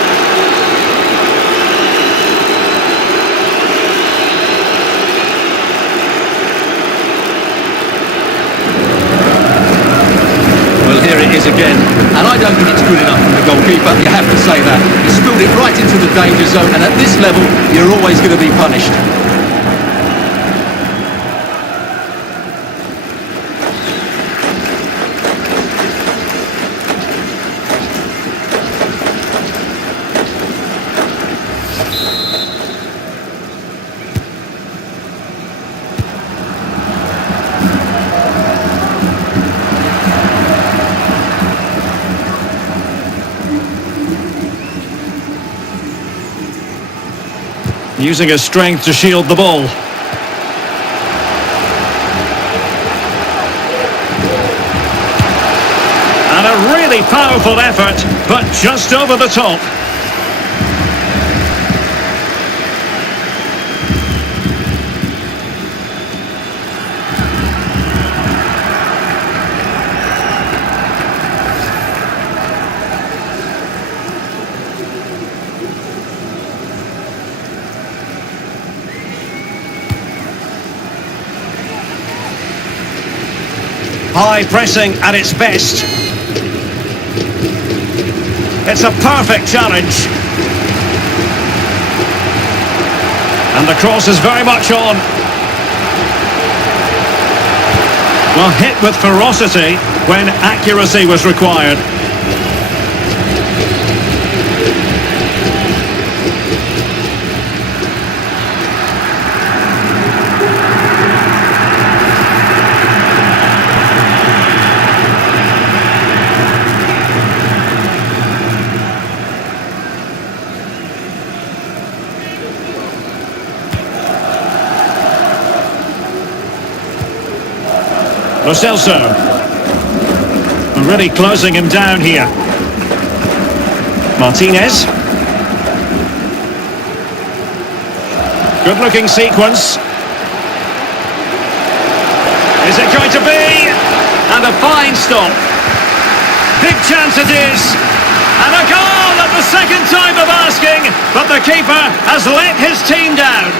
Well, here it is again, and I don't think it's good enough from the goalkeeper, you have to say that. He spilled it right into the danger zone, and at this level, you're always going to be punished. Using his strength to shield the ball. And a really powerful effort, but just over the top. High pressing at its best. It's a perfect challenge. And the cross is very much on. Well, hit with ferocity when accuracy was required. Lo Celso. Really closing him down here. Martinez. Good looking sequence. Is it going to be? And a fine stop. Big chance it is. And a goal at the second time of asking, but the keeper has let his team down.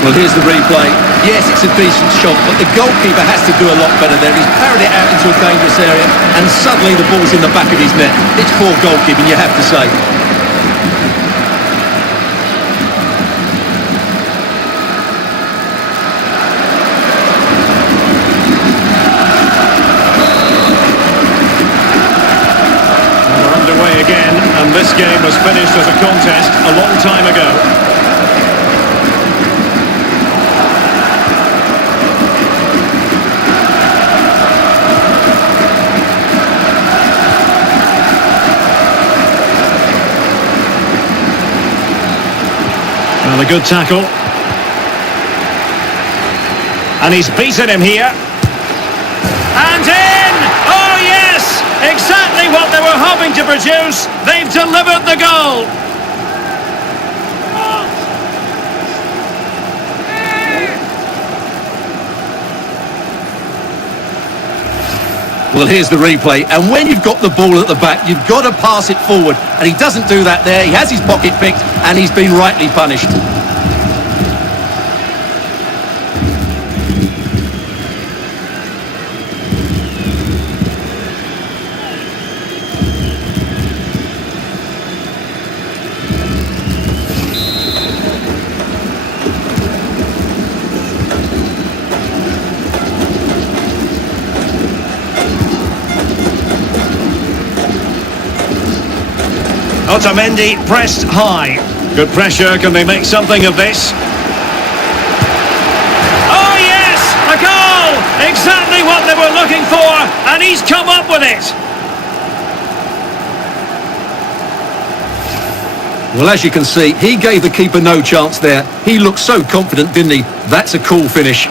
Well, here's the replay. Yes, it's a decent shot, but the goalkeeper has to do a lot better there. He's parried it out into a dangerous area, and suddenly the ball's in the back of his net. It's poor goalkeeping, you have to say. We're underway again, and this game was finished as a contest a long time ago. Well, a good tackle. And he's beaten him here. And in! Oh, yes! Exactly what they were hoping to produce. They've delivered the goal. Well, here's the replay, and when you've got the ball at the back, you've got to pass it forward, and he doesn't do that there. He has his pocket picked, and he's been rightly punished. Otamendi pressed high. Good pressure. Can they make something of this? Oh yes! A goal! Exactly what they were looking for, and he's come up with it. Well, as you can see, he gave the keeper no chance there. He looked so confident, didn't he? That's a cool finish.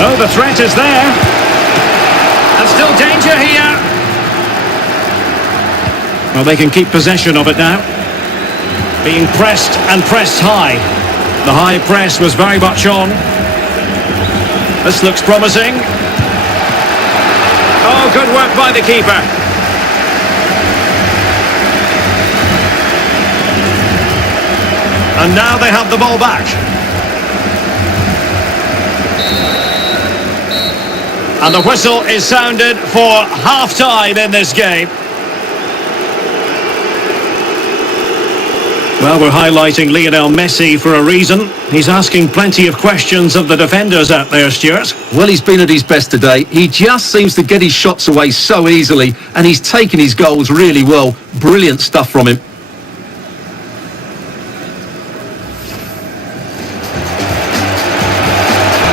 Oh, the threat is there. And still danger here. Well, they can keep possession of it now. Being pressed and pressed high. The high press was very much on. This looks promising. Oh, good work by the keeper. And now they have the ball back. And the whistle is sounded for half-time in this game. Well, we're highlighting Lionel Messi for a reason. He's asking plenty of questions of the defenders out there, Stuart. Well, he's been at his best today. He just seems to get his shots away so easily, and he's taken his goals really well. Brilliant stuff from him.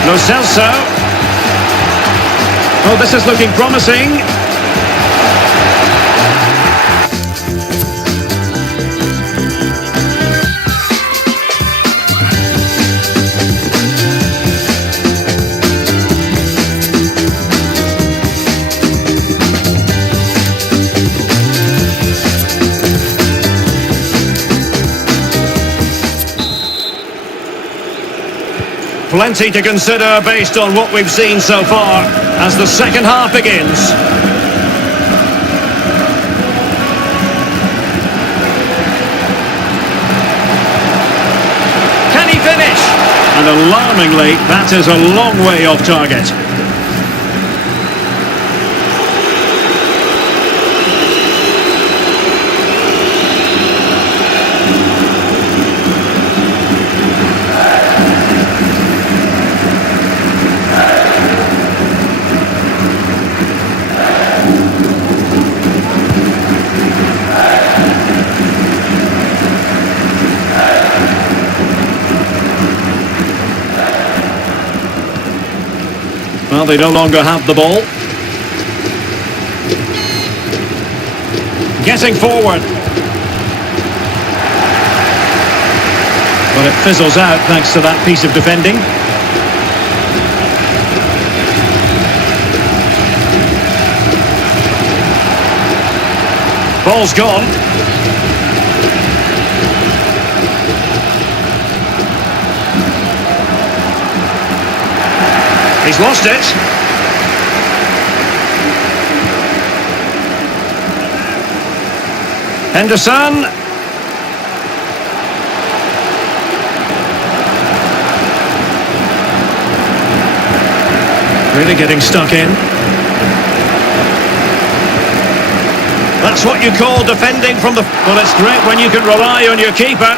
Lo Celso. Oh, this is looking promising. Plenty to consider based on what we've seen so far as the second half begins. Can he finish? And alarmingly, that is a long way off target. Well, they no longer have the ball. Getting forward. But it fizzles out thanks to that piece of defending. Ball's gone. He's lost it. Henderson. Really getting stuck in. That's what you call defending from the... Well, it's great when you can rely on your keeper.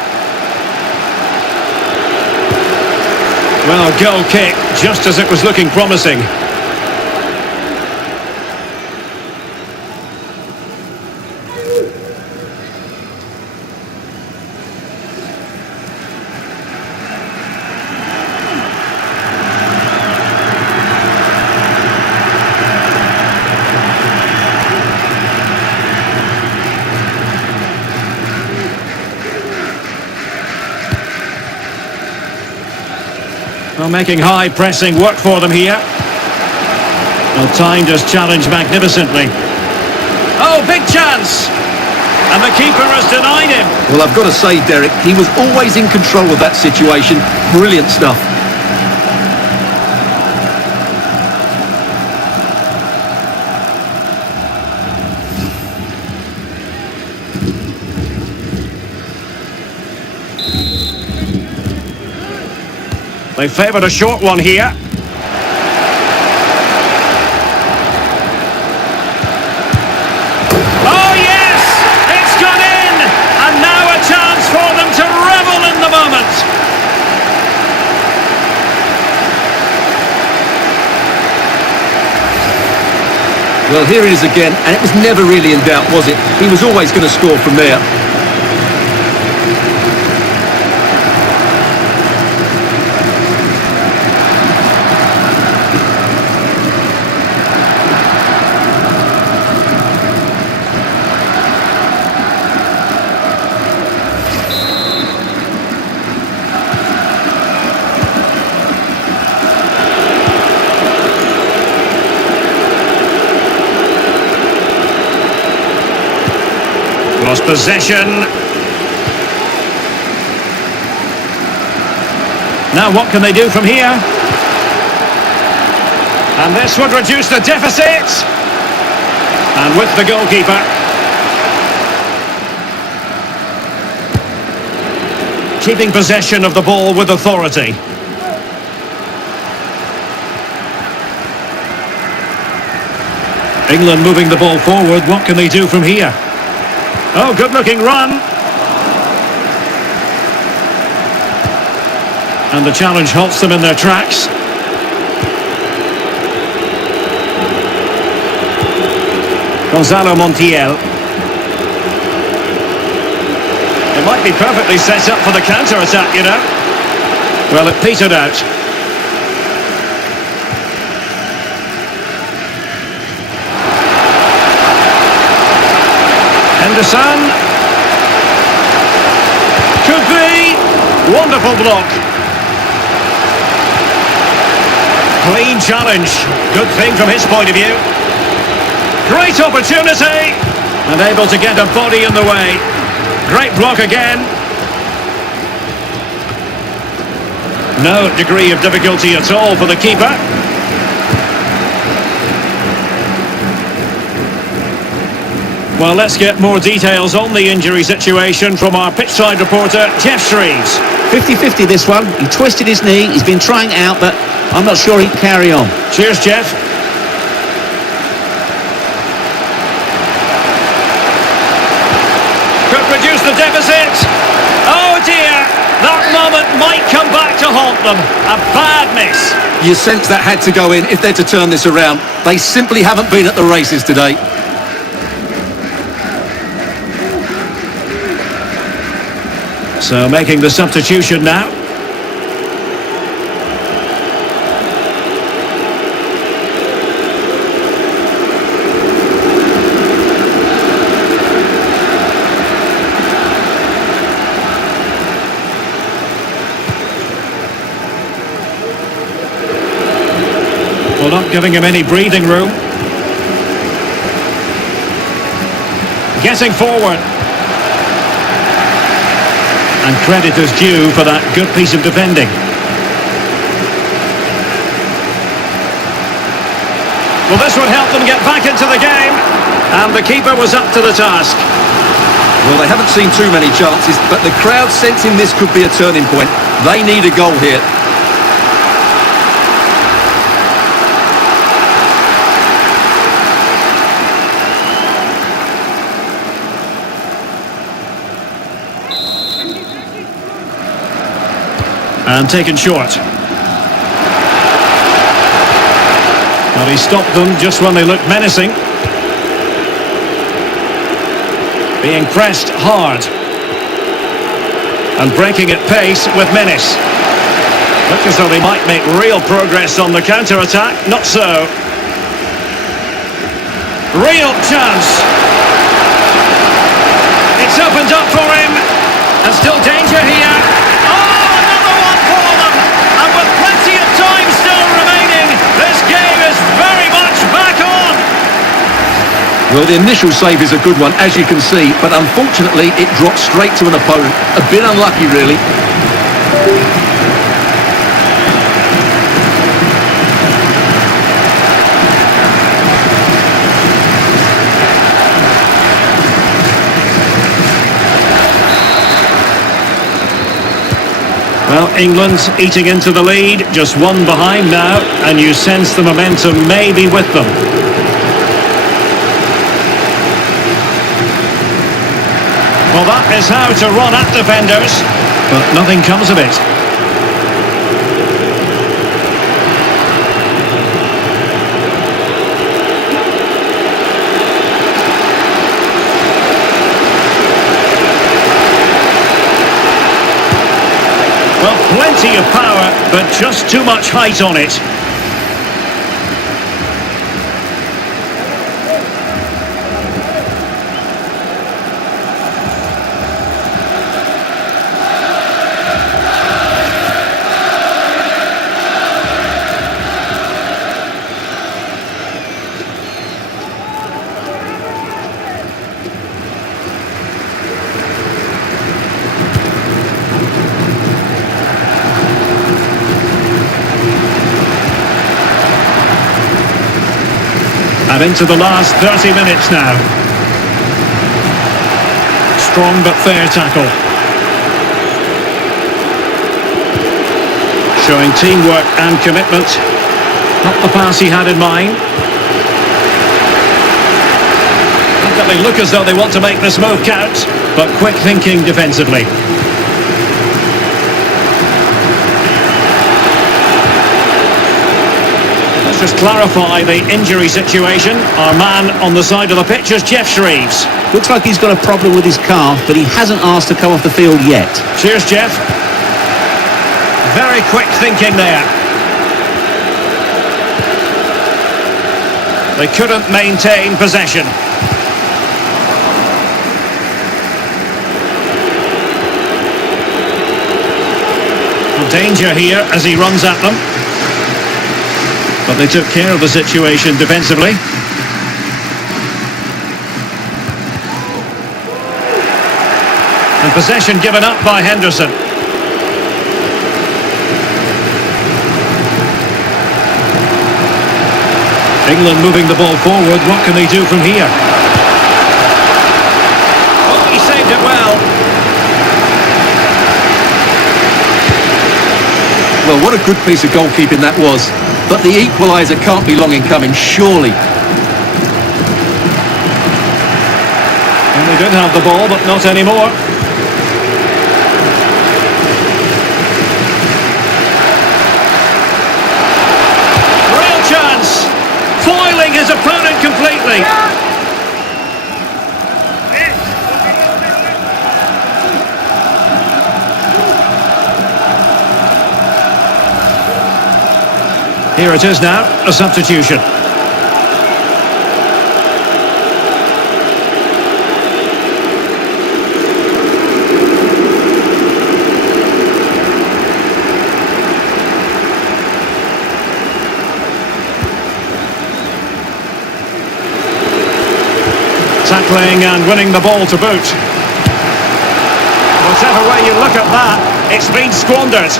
Well, goal kick, just as it was looking promising. Well, making high pressing work for them here. Well, timed his challenge magnificently. Oh, big chance! And the keeper has denied him. Well, I've got to say, Derek, he was always in control of that situation. Brilliant stuff. They favoured a short one here. Oh yes! It's gone in! And now a chance for them to revel in the moment. Well, here it is again, and it was never really in doubt, was it? He was always going to score from there. Lost possession. Now what can they do from here? And this would reduce the deficit. And with the goalkeeper. Keeping possession of the ball with authority. England moving the ball forward. What can they do from here? Oh, good-looking run. And the challenge halts them in their tracks. Gonzalo Montiel. It might be perfectly set up for the counter-attack, you know. Well, it petered out. Henderson. Could be. Wonderful block. Clean challenge. Good thing from his point of view. Great opportunity. And able to get a body in the way. Great block again. No degree of difficulty at all for the keeper. Well, let's get more details on the injury situation from our pitchside reporter, Jeff Shreves. 50-50 this one. He twisted his knee. He's been trying it out, but I'm not sure he can carry on. Cheers, Jeff. Could reduce the deficit. Oh, dear. That moment might come back to haunt them. A bad miss. You sense that had to go in if they're to turn this around. They simply haven't been at the races today. So making the substitution now. giving him any breathing room. Getting forward. And credit is due for that good piece of defending. Well, this would help them get back into the game. And the keeper was up to the task. Well, they haven't seen too many chances, but the crowd sensing this could be a turning point. They need a goal here. And taken short. But he stopped them just when they looked menacing. Being pressed hard. And breaking at pace with menace. Looks as though they might make real progress on the counter-attack. Not so. Real chance. It's opened up for him. And still danger here. Oh, another one for them. And with plenty of time still remaining, this game is very much back on. Well, the initial save is a good one, as you can see, but unfortunately it dropped straight to an opponent. A bit unlucky, really. Well, England eating into the lead, just one behind now, and you sense the momentum may be with them. Well, that is how to run at defenders, but nothing comes of it. Well, plenty of power, but just too much height on it. And into the last 30 minutes now. Strong but fair tackle. Showing teamwork and commitment. Not the pass he had in mind. Not that they look as though they want to make this move count, but quick thinking defensively. Just clarify the injury situation. Our man on the side of the pitch is Jeff Shreves. Looks like he's got a problem with his calf, but he hasn't asked to come off the field yet. Cheers, Jeff. Very quick thinking there. They couldn't maintain possession. Danger here as he runs at them. But they took care of the situation defensively. And possession given up by Henderson. England moving the ball forward. What can they do from here? Oh, he saved it well. Well, what a good piece of goalkeeping that was. But the equaliser can't be long in coming, surely. And they did have the ball, but not anymore. Real chance. Foiling his opponent completely. Here it is now, a substitution. Tackling and winning the ball to boot. Whatever way you look at that, it's been squandered.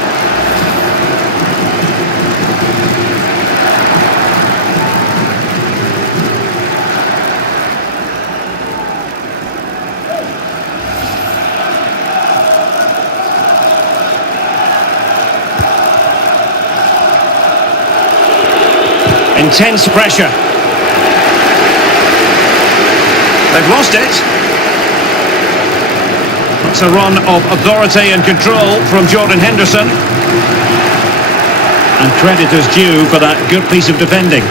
Intense pressure. They've lost it. That's a run of authority and control from Jordan Henderson. And credit is due for that good piece of defending.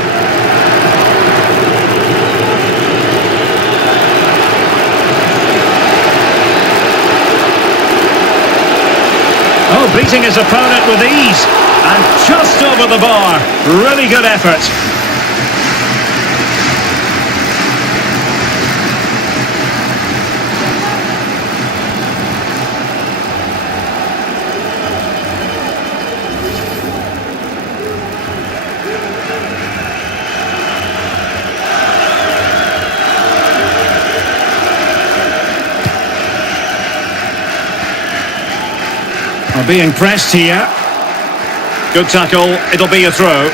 Oh, beating his opponent with ease. And just over the bar. Really good effort. Are being pressed here. Good tackle, it'll be a throw.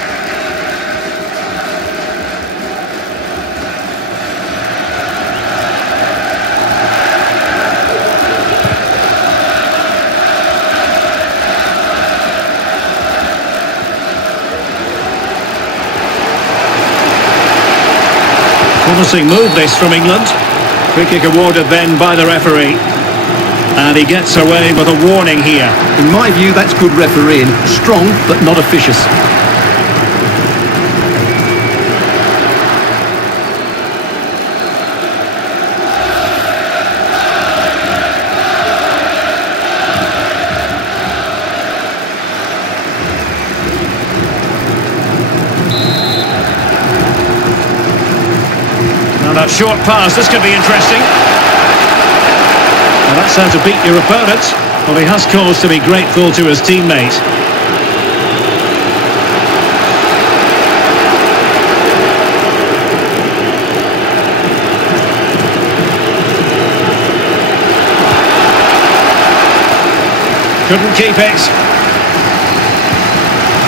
Promising move this from England. Free kick awarded then by the referee. And he gets away with a warning here. In my view, that's good refereeing. Strong, but not officious. Now that short pass, this could be interesting. Well, that's how to beat your opponent. Well, he has cause to be grateful to his teammate. Couldn't keep it.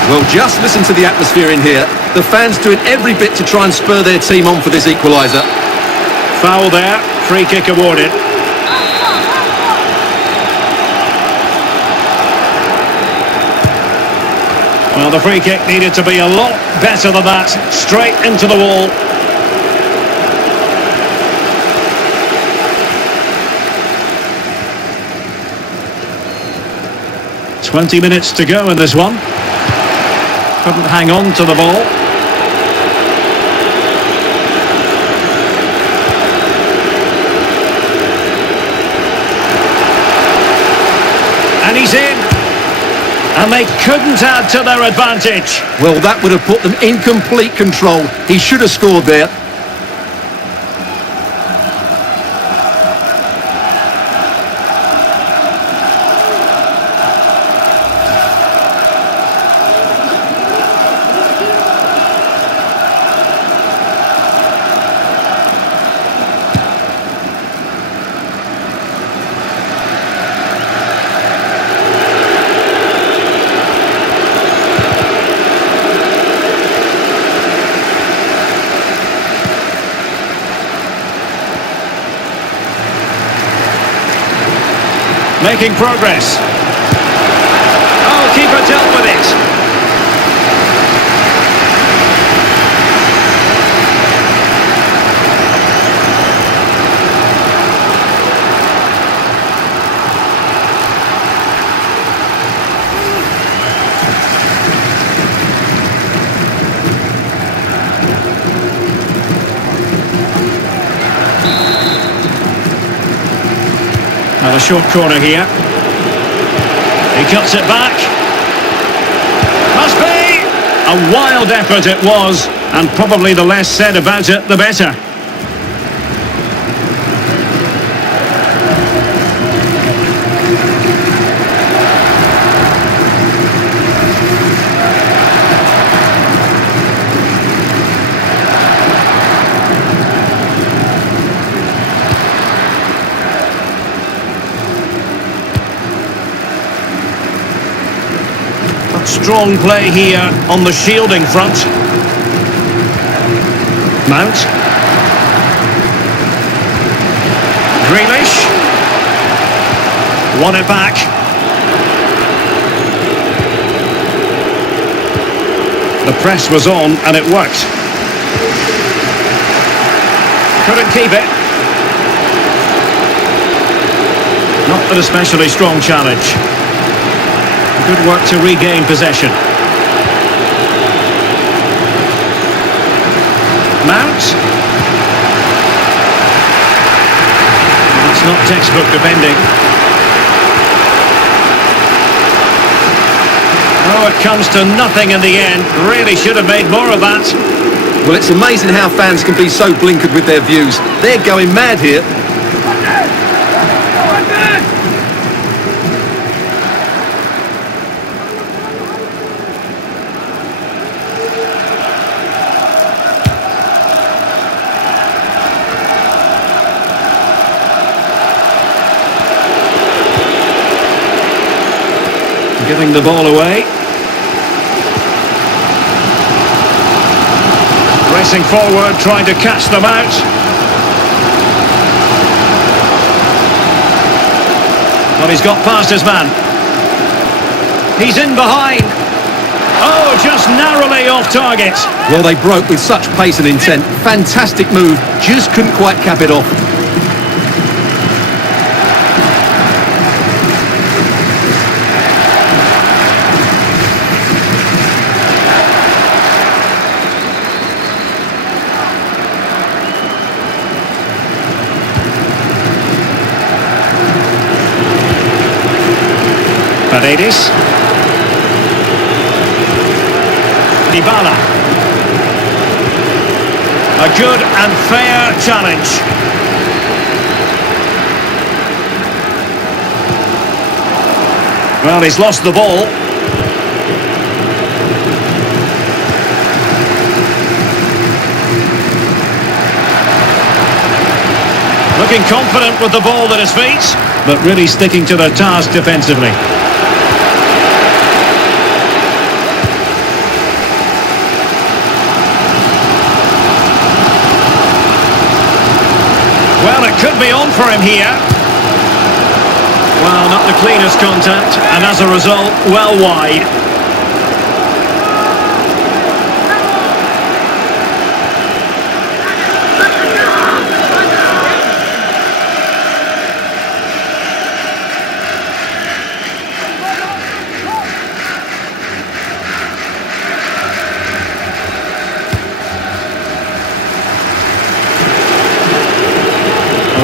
Well, just listen to the atmosphere in here. The fans doing every bit to try and spur their team on for this equaliser. Foul there. Free kick awarded. Well, the free kick needed to be a lot better than that. Straight into the wall. "20 minutes to go in this one. Couldn't hang on to the ball. And he's in. And they couldn't add to their advantage. Well, that would have put them in complete control. He should have scored there. Making progress. Oh, keeper dealt with it. Now a short corner here. He cuts it back. Must be! A wild effort it was, and probably the less said about it, the better. strong play here on the shielding front. Mount. Grealish. Won it back. The press was on and it worked. Couldn't keep it. Not an especially strong challenge. Good work to regain possession. Mount. It's not textbook defending. Oh, it comes to nothing in the end. Really should have made more of that. Well, it's amazing how fans can be so blinkered with their views. They're going mad here. Giving the ball away. Racing forward, trying to catch them out. Well, he's got past his man. He's in behind. Oh, just narrowly off target. Well, they broke with such pace and intent. Fantastic move, just couldn't quite cap it off. Paredes. Dybala. A good and fair challenge. Well, he's lost the ball. Looking confident with the ball at his feet, but really sticking to their task defensively. Well, it could be on for him here. Well, not the cleanest contact, and as a result, well wide.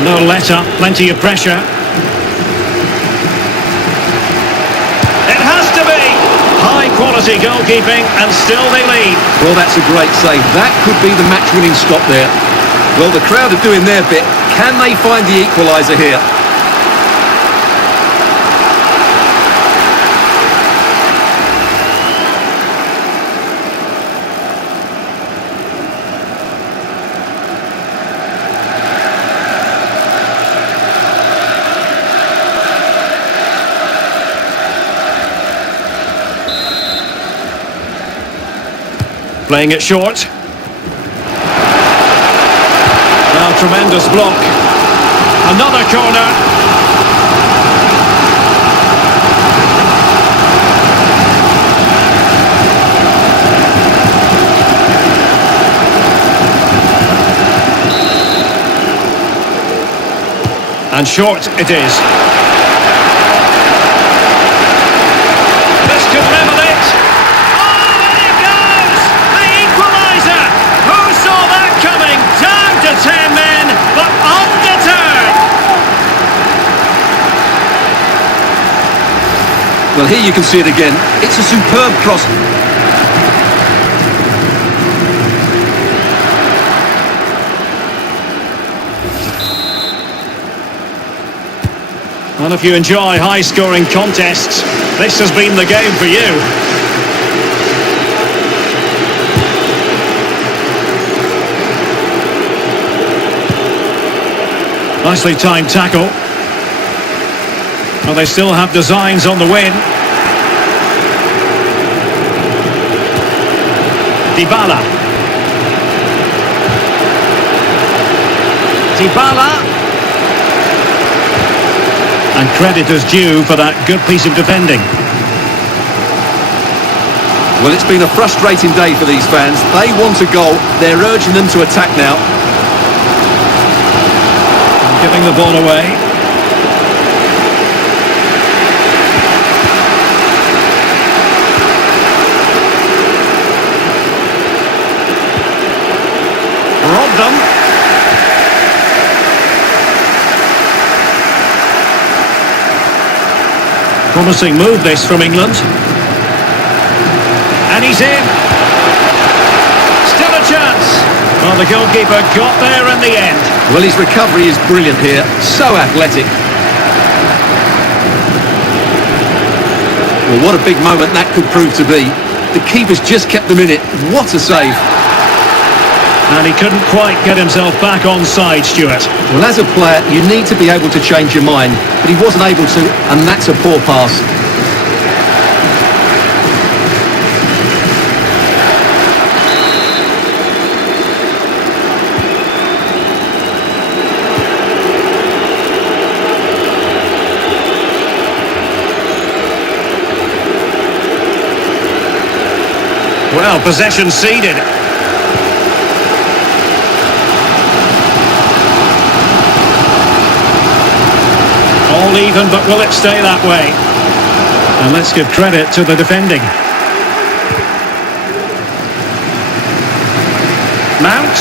No let-up, plenty of pressure. It has to be! High-quality goalkeeping, and still they lead. Well, that's a great save. That could be the match-winning stop there. Well, the crowd are doing their bit. Can they find the equaliser here? Playing it short. Well, tremendous block. Another corner. And short it is. This could level it. Down to 10 men, but undeterred. Well, here you can see it again. It's a superb cross. Well, if you enjoy high-scoring contests, this has been the game for you. Nicely timed tackle. Well, they still have designs on the win. Dybala. And credit is due for that good piece of defending. Well, it's been a frustrating day for these fans. They want a goal. They're urging them to attack now. Giving the ball away. Robbed them. Promising move this from England. And he's in. Still a chance. Well, the goalkeeper got there in the end. Well, his recovery is brilliant here. So athletic. Well, what a big moment that could prove to be. The keeper's just kept them in it. What a save. And he couldn't quite get himself back on side, Stuart. Well, as a player, you need to be able to change your mind. But he wasn't able to, and that's a poor pass. Well, possession ceded. All even, but will it stay that way? And let's give credit to the defending. Mount.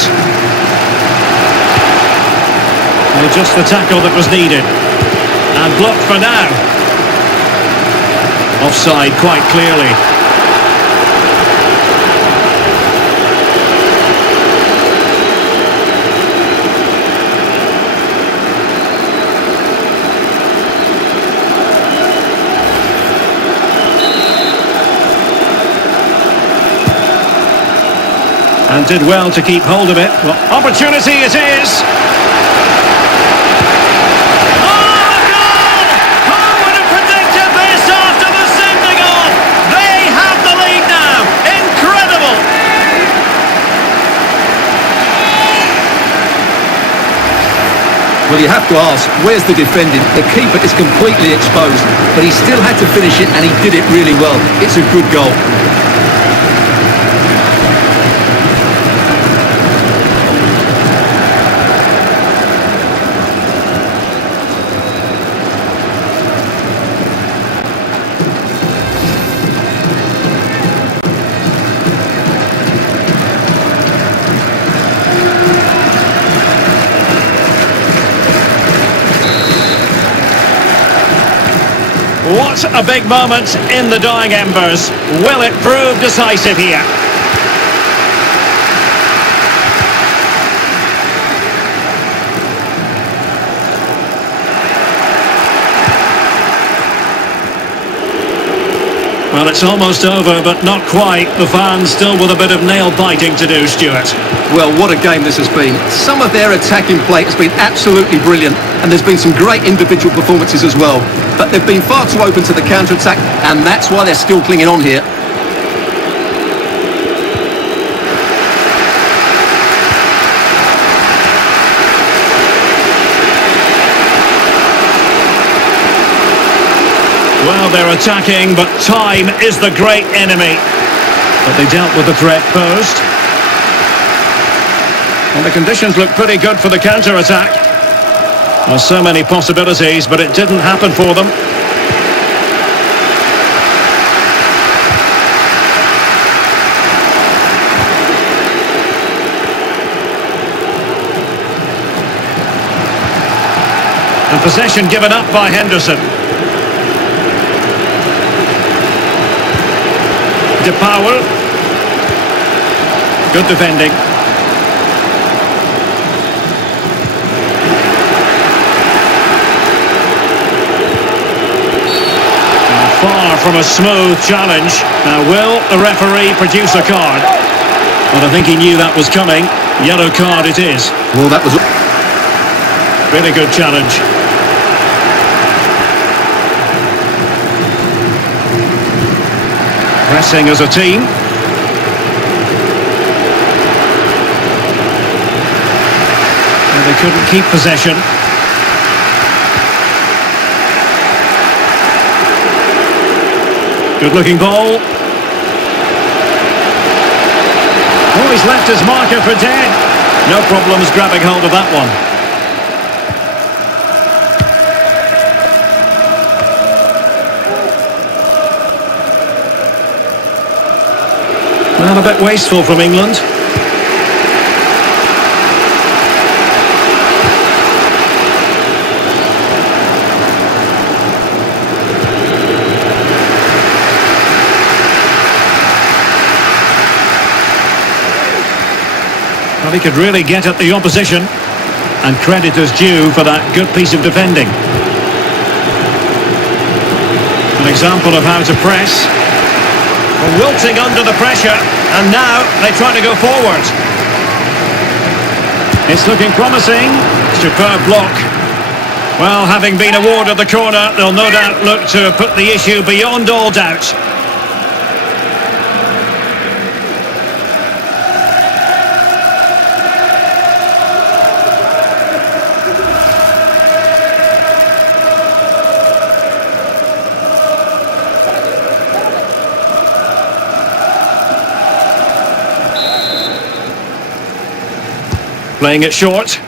Well, just the tackle that was needed. And blocked for now. Offside quite clearly. And did well to keep hold of it. Well, opportunity it is. Oh, a goal! Who would have predicted this after the sending off? They have the lead now. Incredible! Well, you have to ask, where's the defending? The keeper is completely exposed, but he still had to finish it, and he did it really well. It's a good goal. What a big moment in the dying embers. Will it prove decisive here? Well, it's almost over, but not quite. The fans still with a bit of nail-biting to do, Stuart. Well, what a game this has been. Some of their attacking play has been absolutely brilliant, and there's been some great individual performances as well. But they've been far too open to the counter-attack, and that's why they're still clinging on here. Well, they're attacking, but time is the great enemy. But they dealt with the threat posed. Well, the conditions look pretty good for the counter-attack. Well, so many possibilities, but it didn't happen for them. And possession given up by Henderson. De Powell. Good defending. Far from a smooth challenge. Now, will the referee produce a card? Well, I think he knew that was coming. Yellow card it is. Well, that was Really good challenge. Pressing as a team. They couldn't keep possession. Good-looking ball. Oh, he's left his marker for dead. No problems grabbing hold of that one. Well, a bit wasteful from England. Well, he could really get at the opposition, and credit is due for that good piece of defending. An example of how to press. Wilting under the pressure, and now they try to go forward. It's looking promising. Superb block. Well, having been awarded the corner, they'll no doubt look to put the issue beyond all doubt. Playing it short.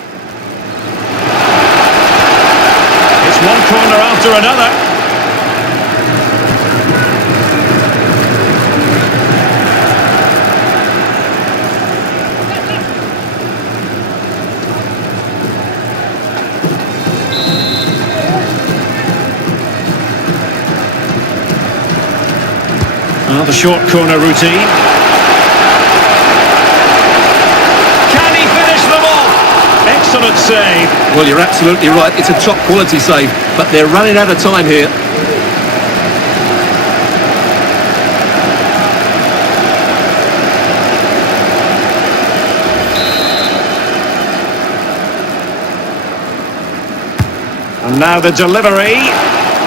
It's one corner after another. Well, the short corner routine. Excellent save. Well, you're absolutely right. It's a top quality save, but they're running out of time here. And now the delivery.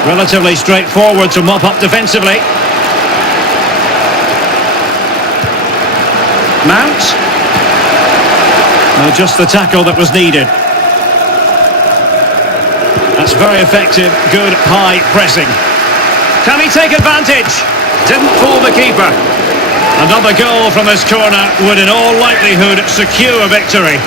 Relatively straightforward to mop up defensively. Mount. No, just the tackle that was needed. That's very effective, good high pressing. Can he take advantage? Didn't fool the keeper. Another goal from this corner would in all likelihood secure victory.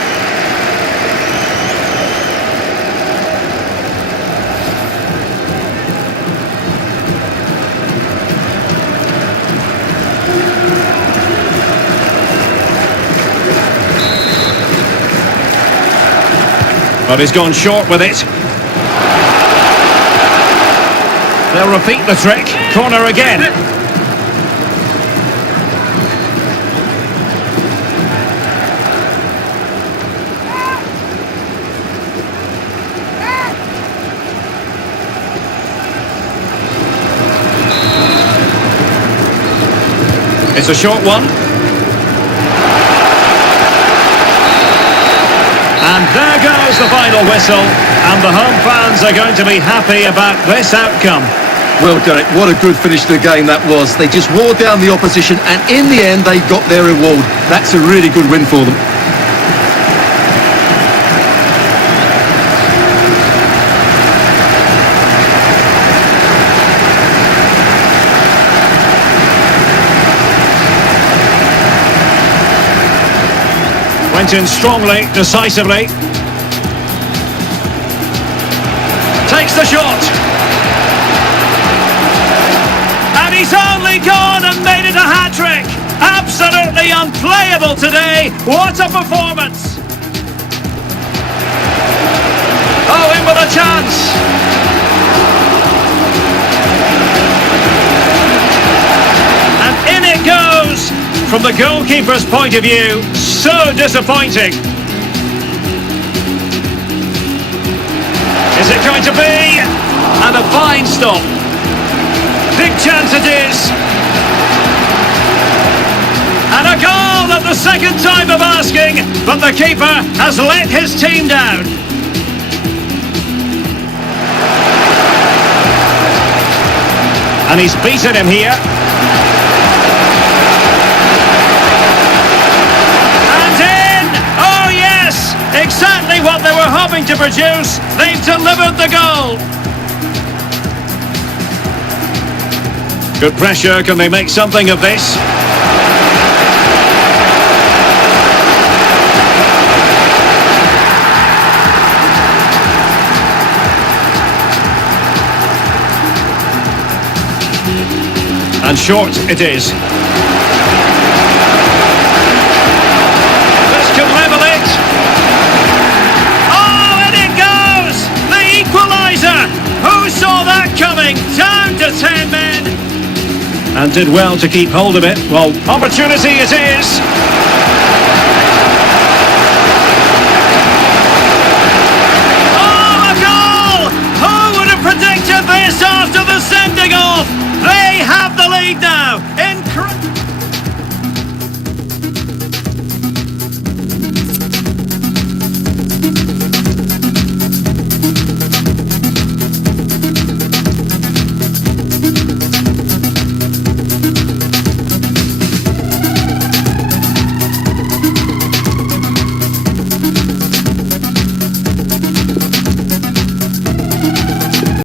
But he's gone short with it. They'll repeat the trick. Corner again. It's a short one. And there goes the final whistle, and the home fans are going to be happy about this outcome. Well, Derek, what a good finish to the game that was. They just wore down the opposition, and in the end, they got their reward. That's a really good win for them. Went in strongly, decisively. Takes the shot. And he's only gone and made it a hat-trick. Absolutely unplayable today. What a performance. Oh, in with a chance. And in it goes. From the goalkeeper's point of view, so disappointing. Is it going to be? And a fine stop. Big chance it is. And a goal at the second time of asking, but the keeper has let his team down. And he's beaten him here. Exactly what they were going to produce. They've delivered the goal. Good pressure. Can they make something of this? And short it is. This could level it. Oh, and it goes! The equaliser! Who saw that coming? Down to 10 men. And did well to keep hold of it. Well, opportunity it is.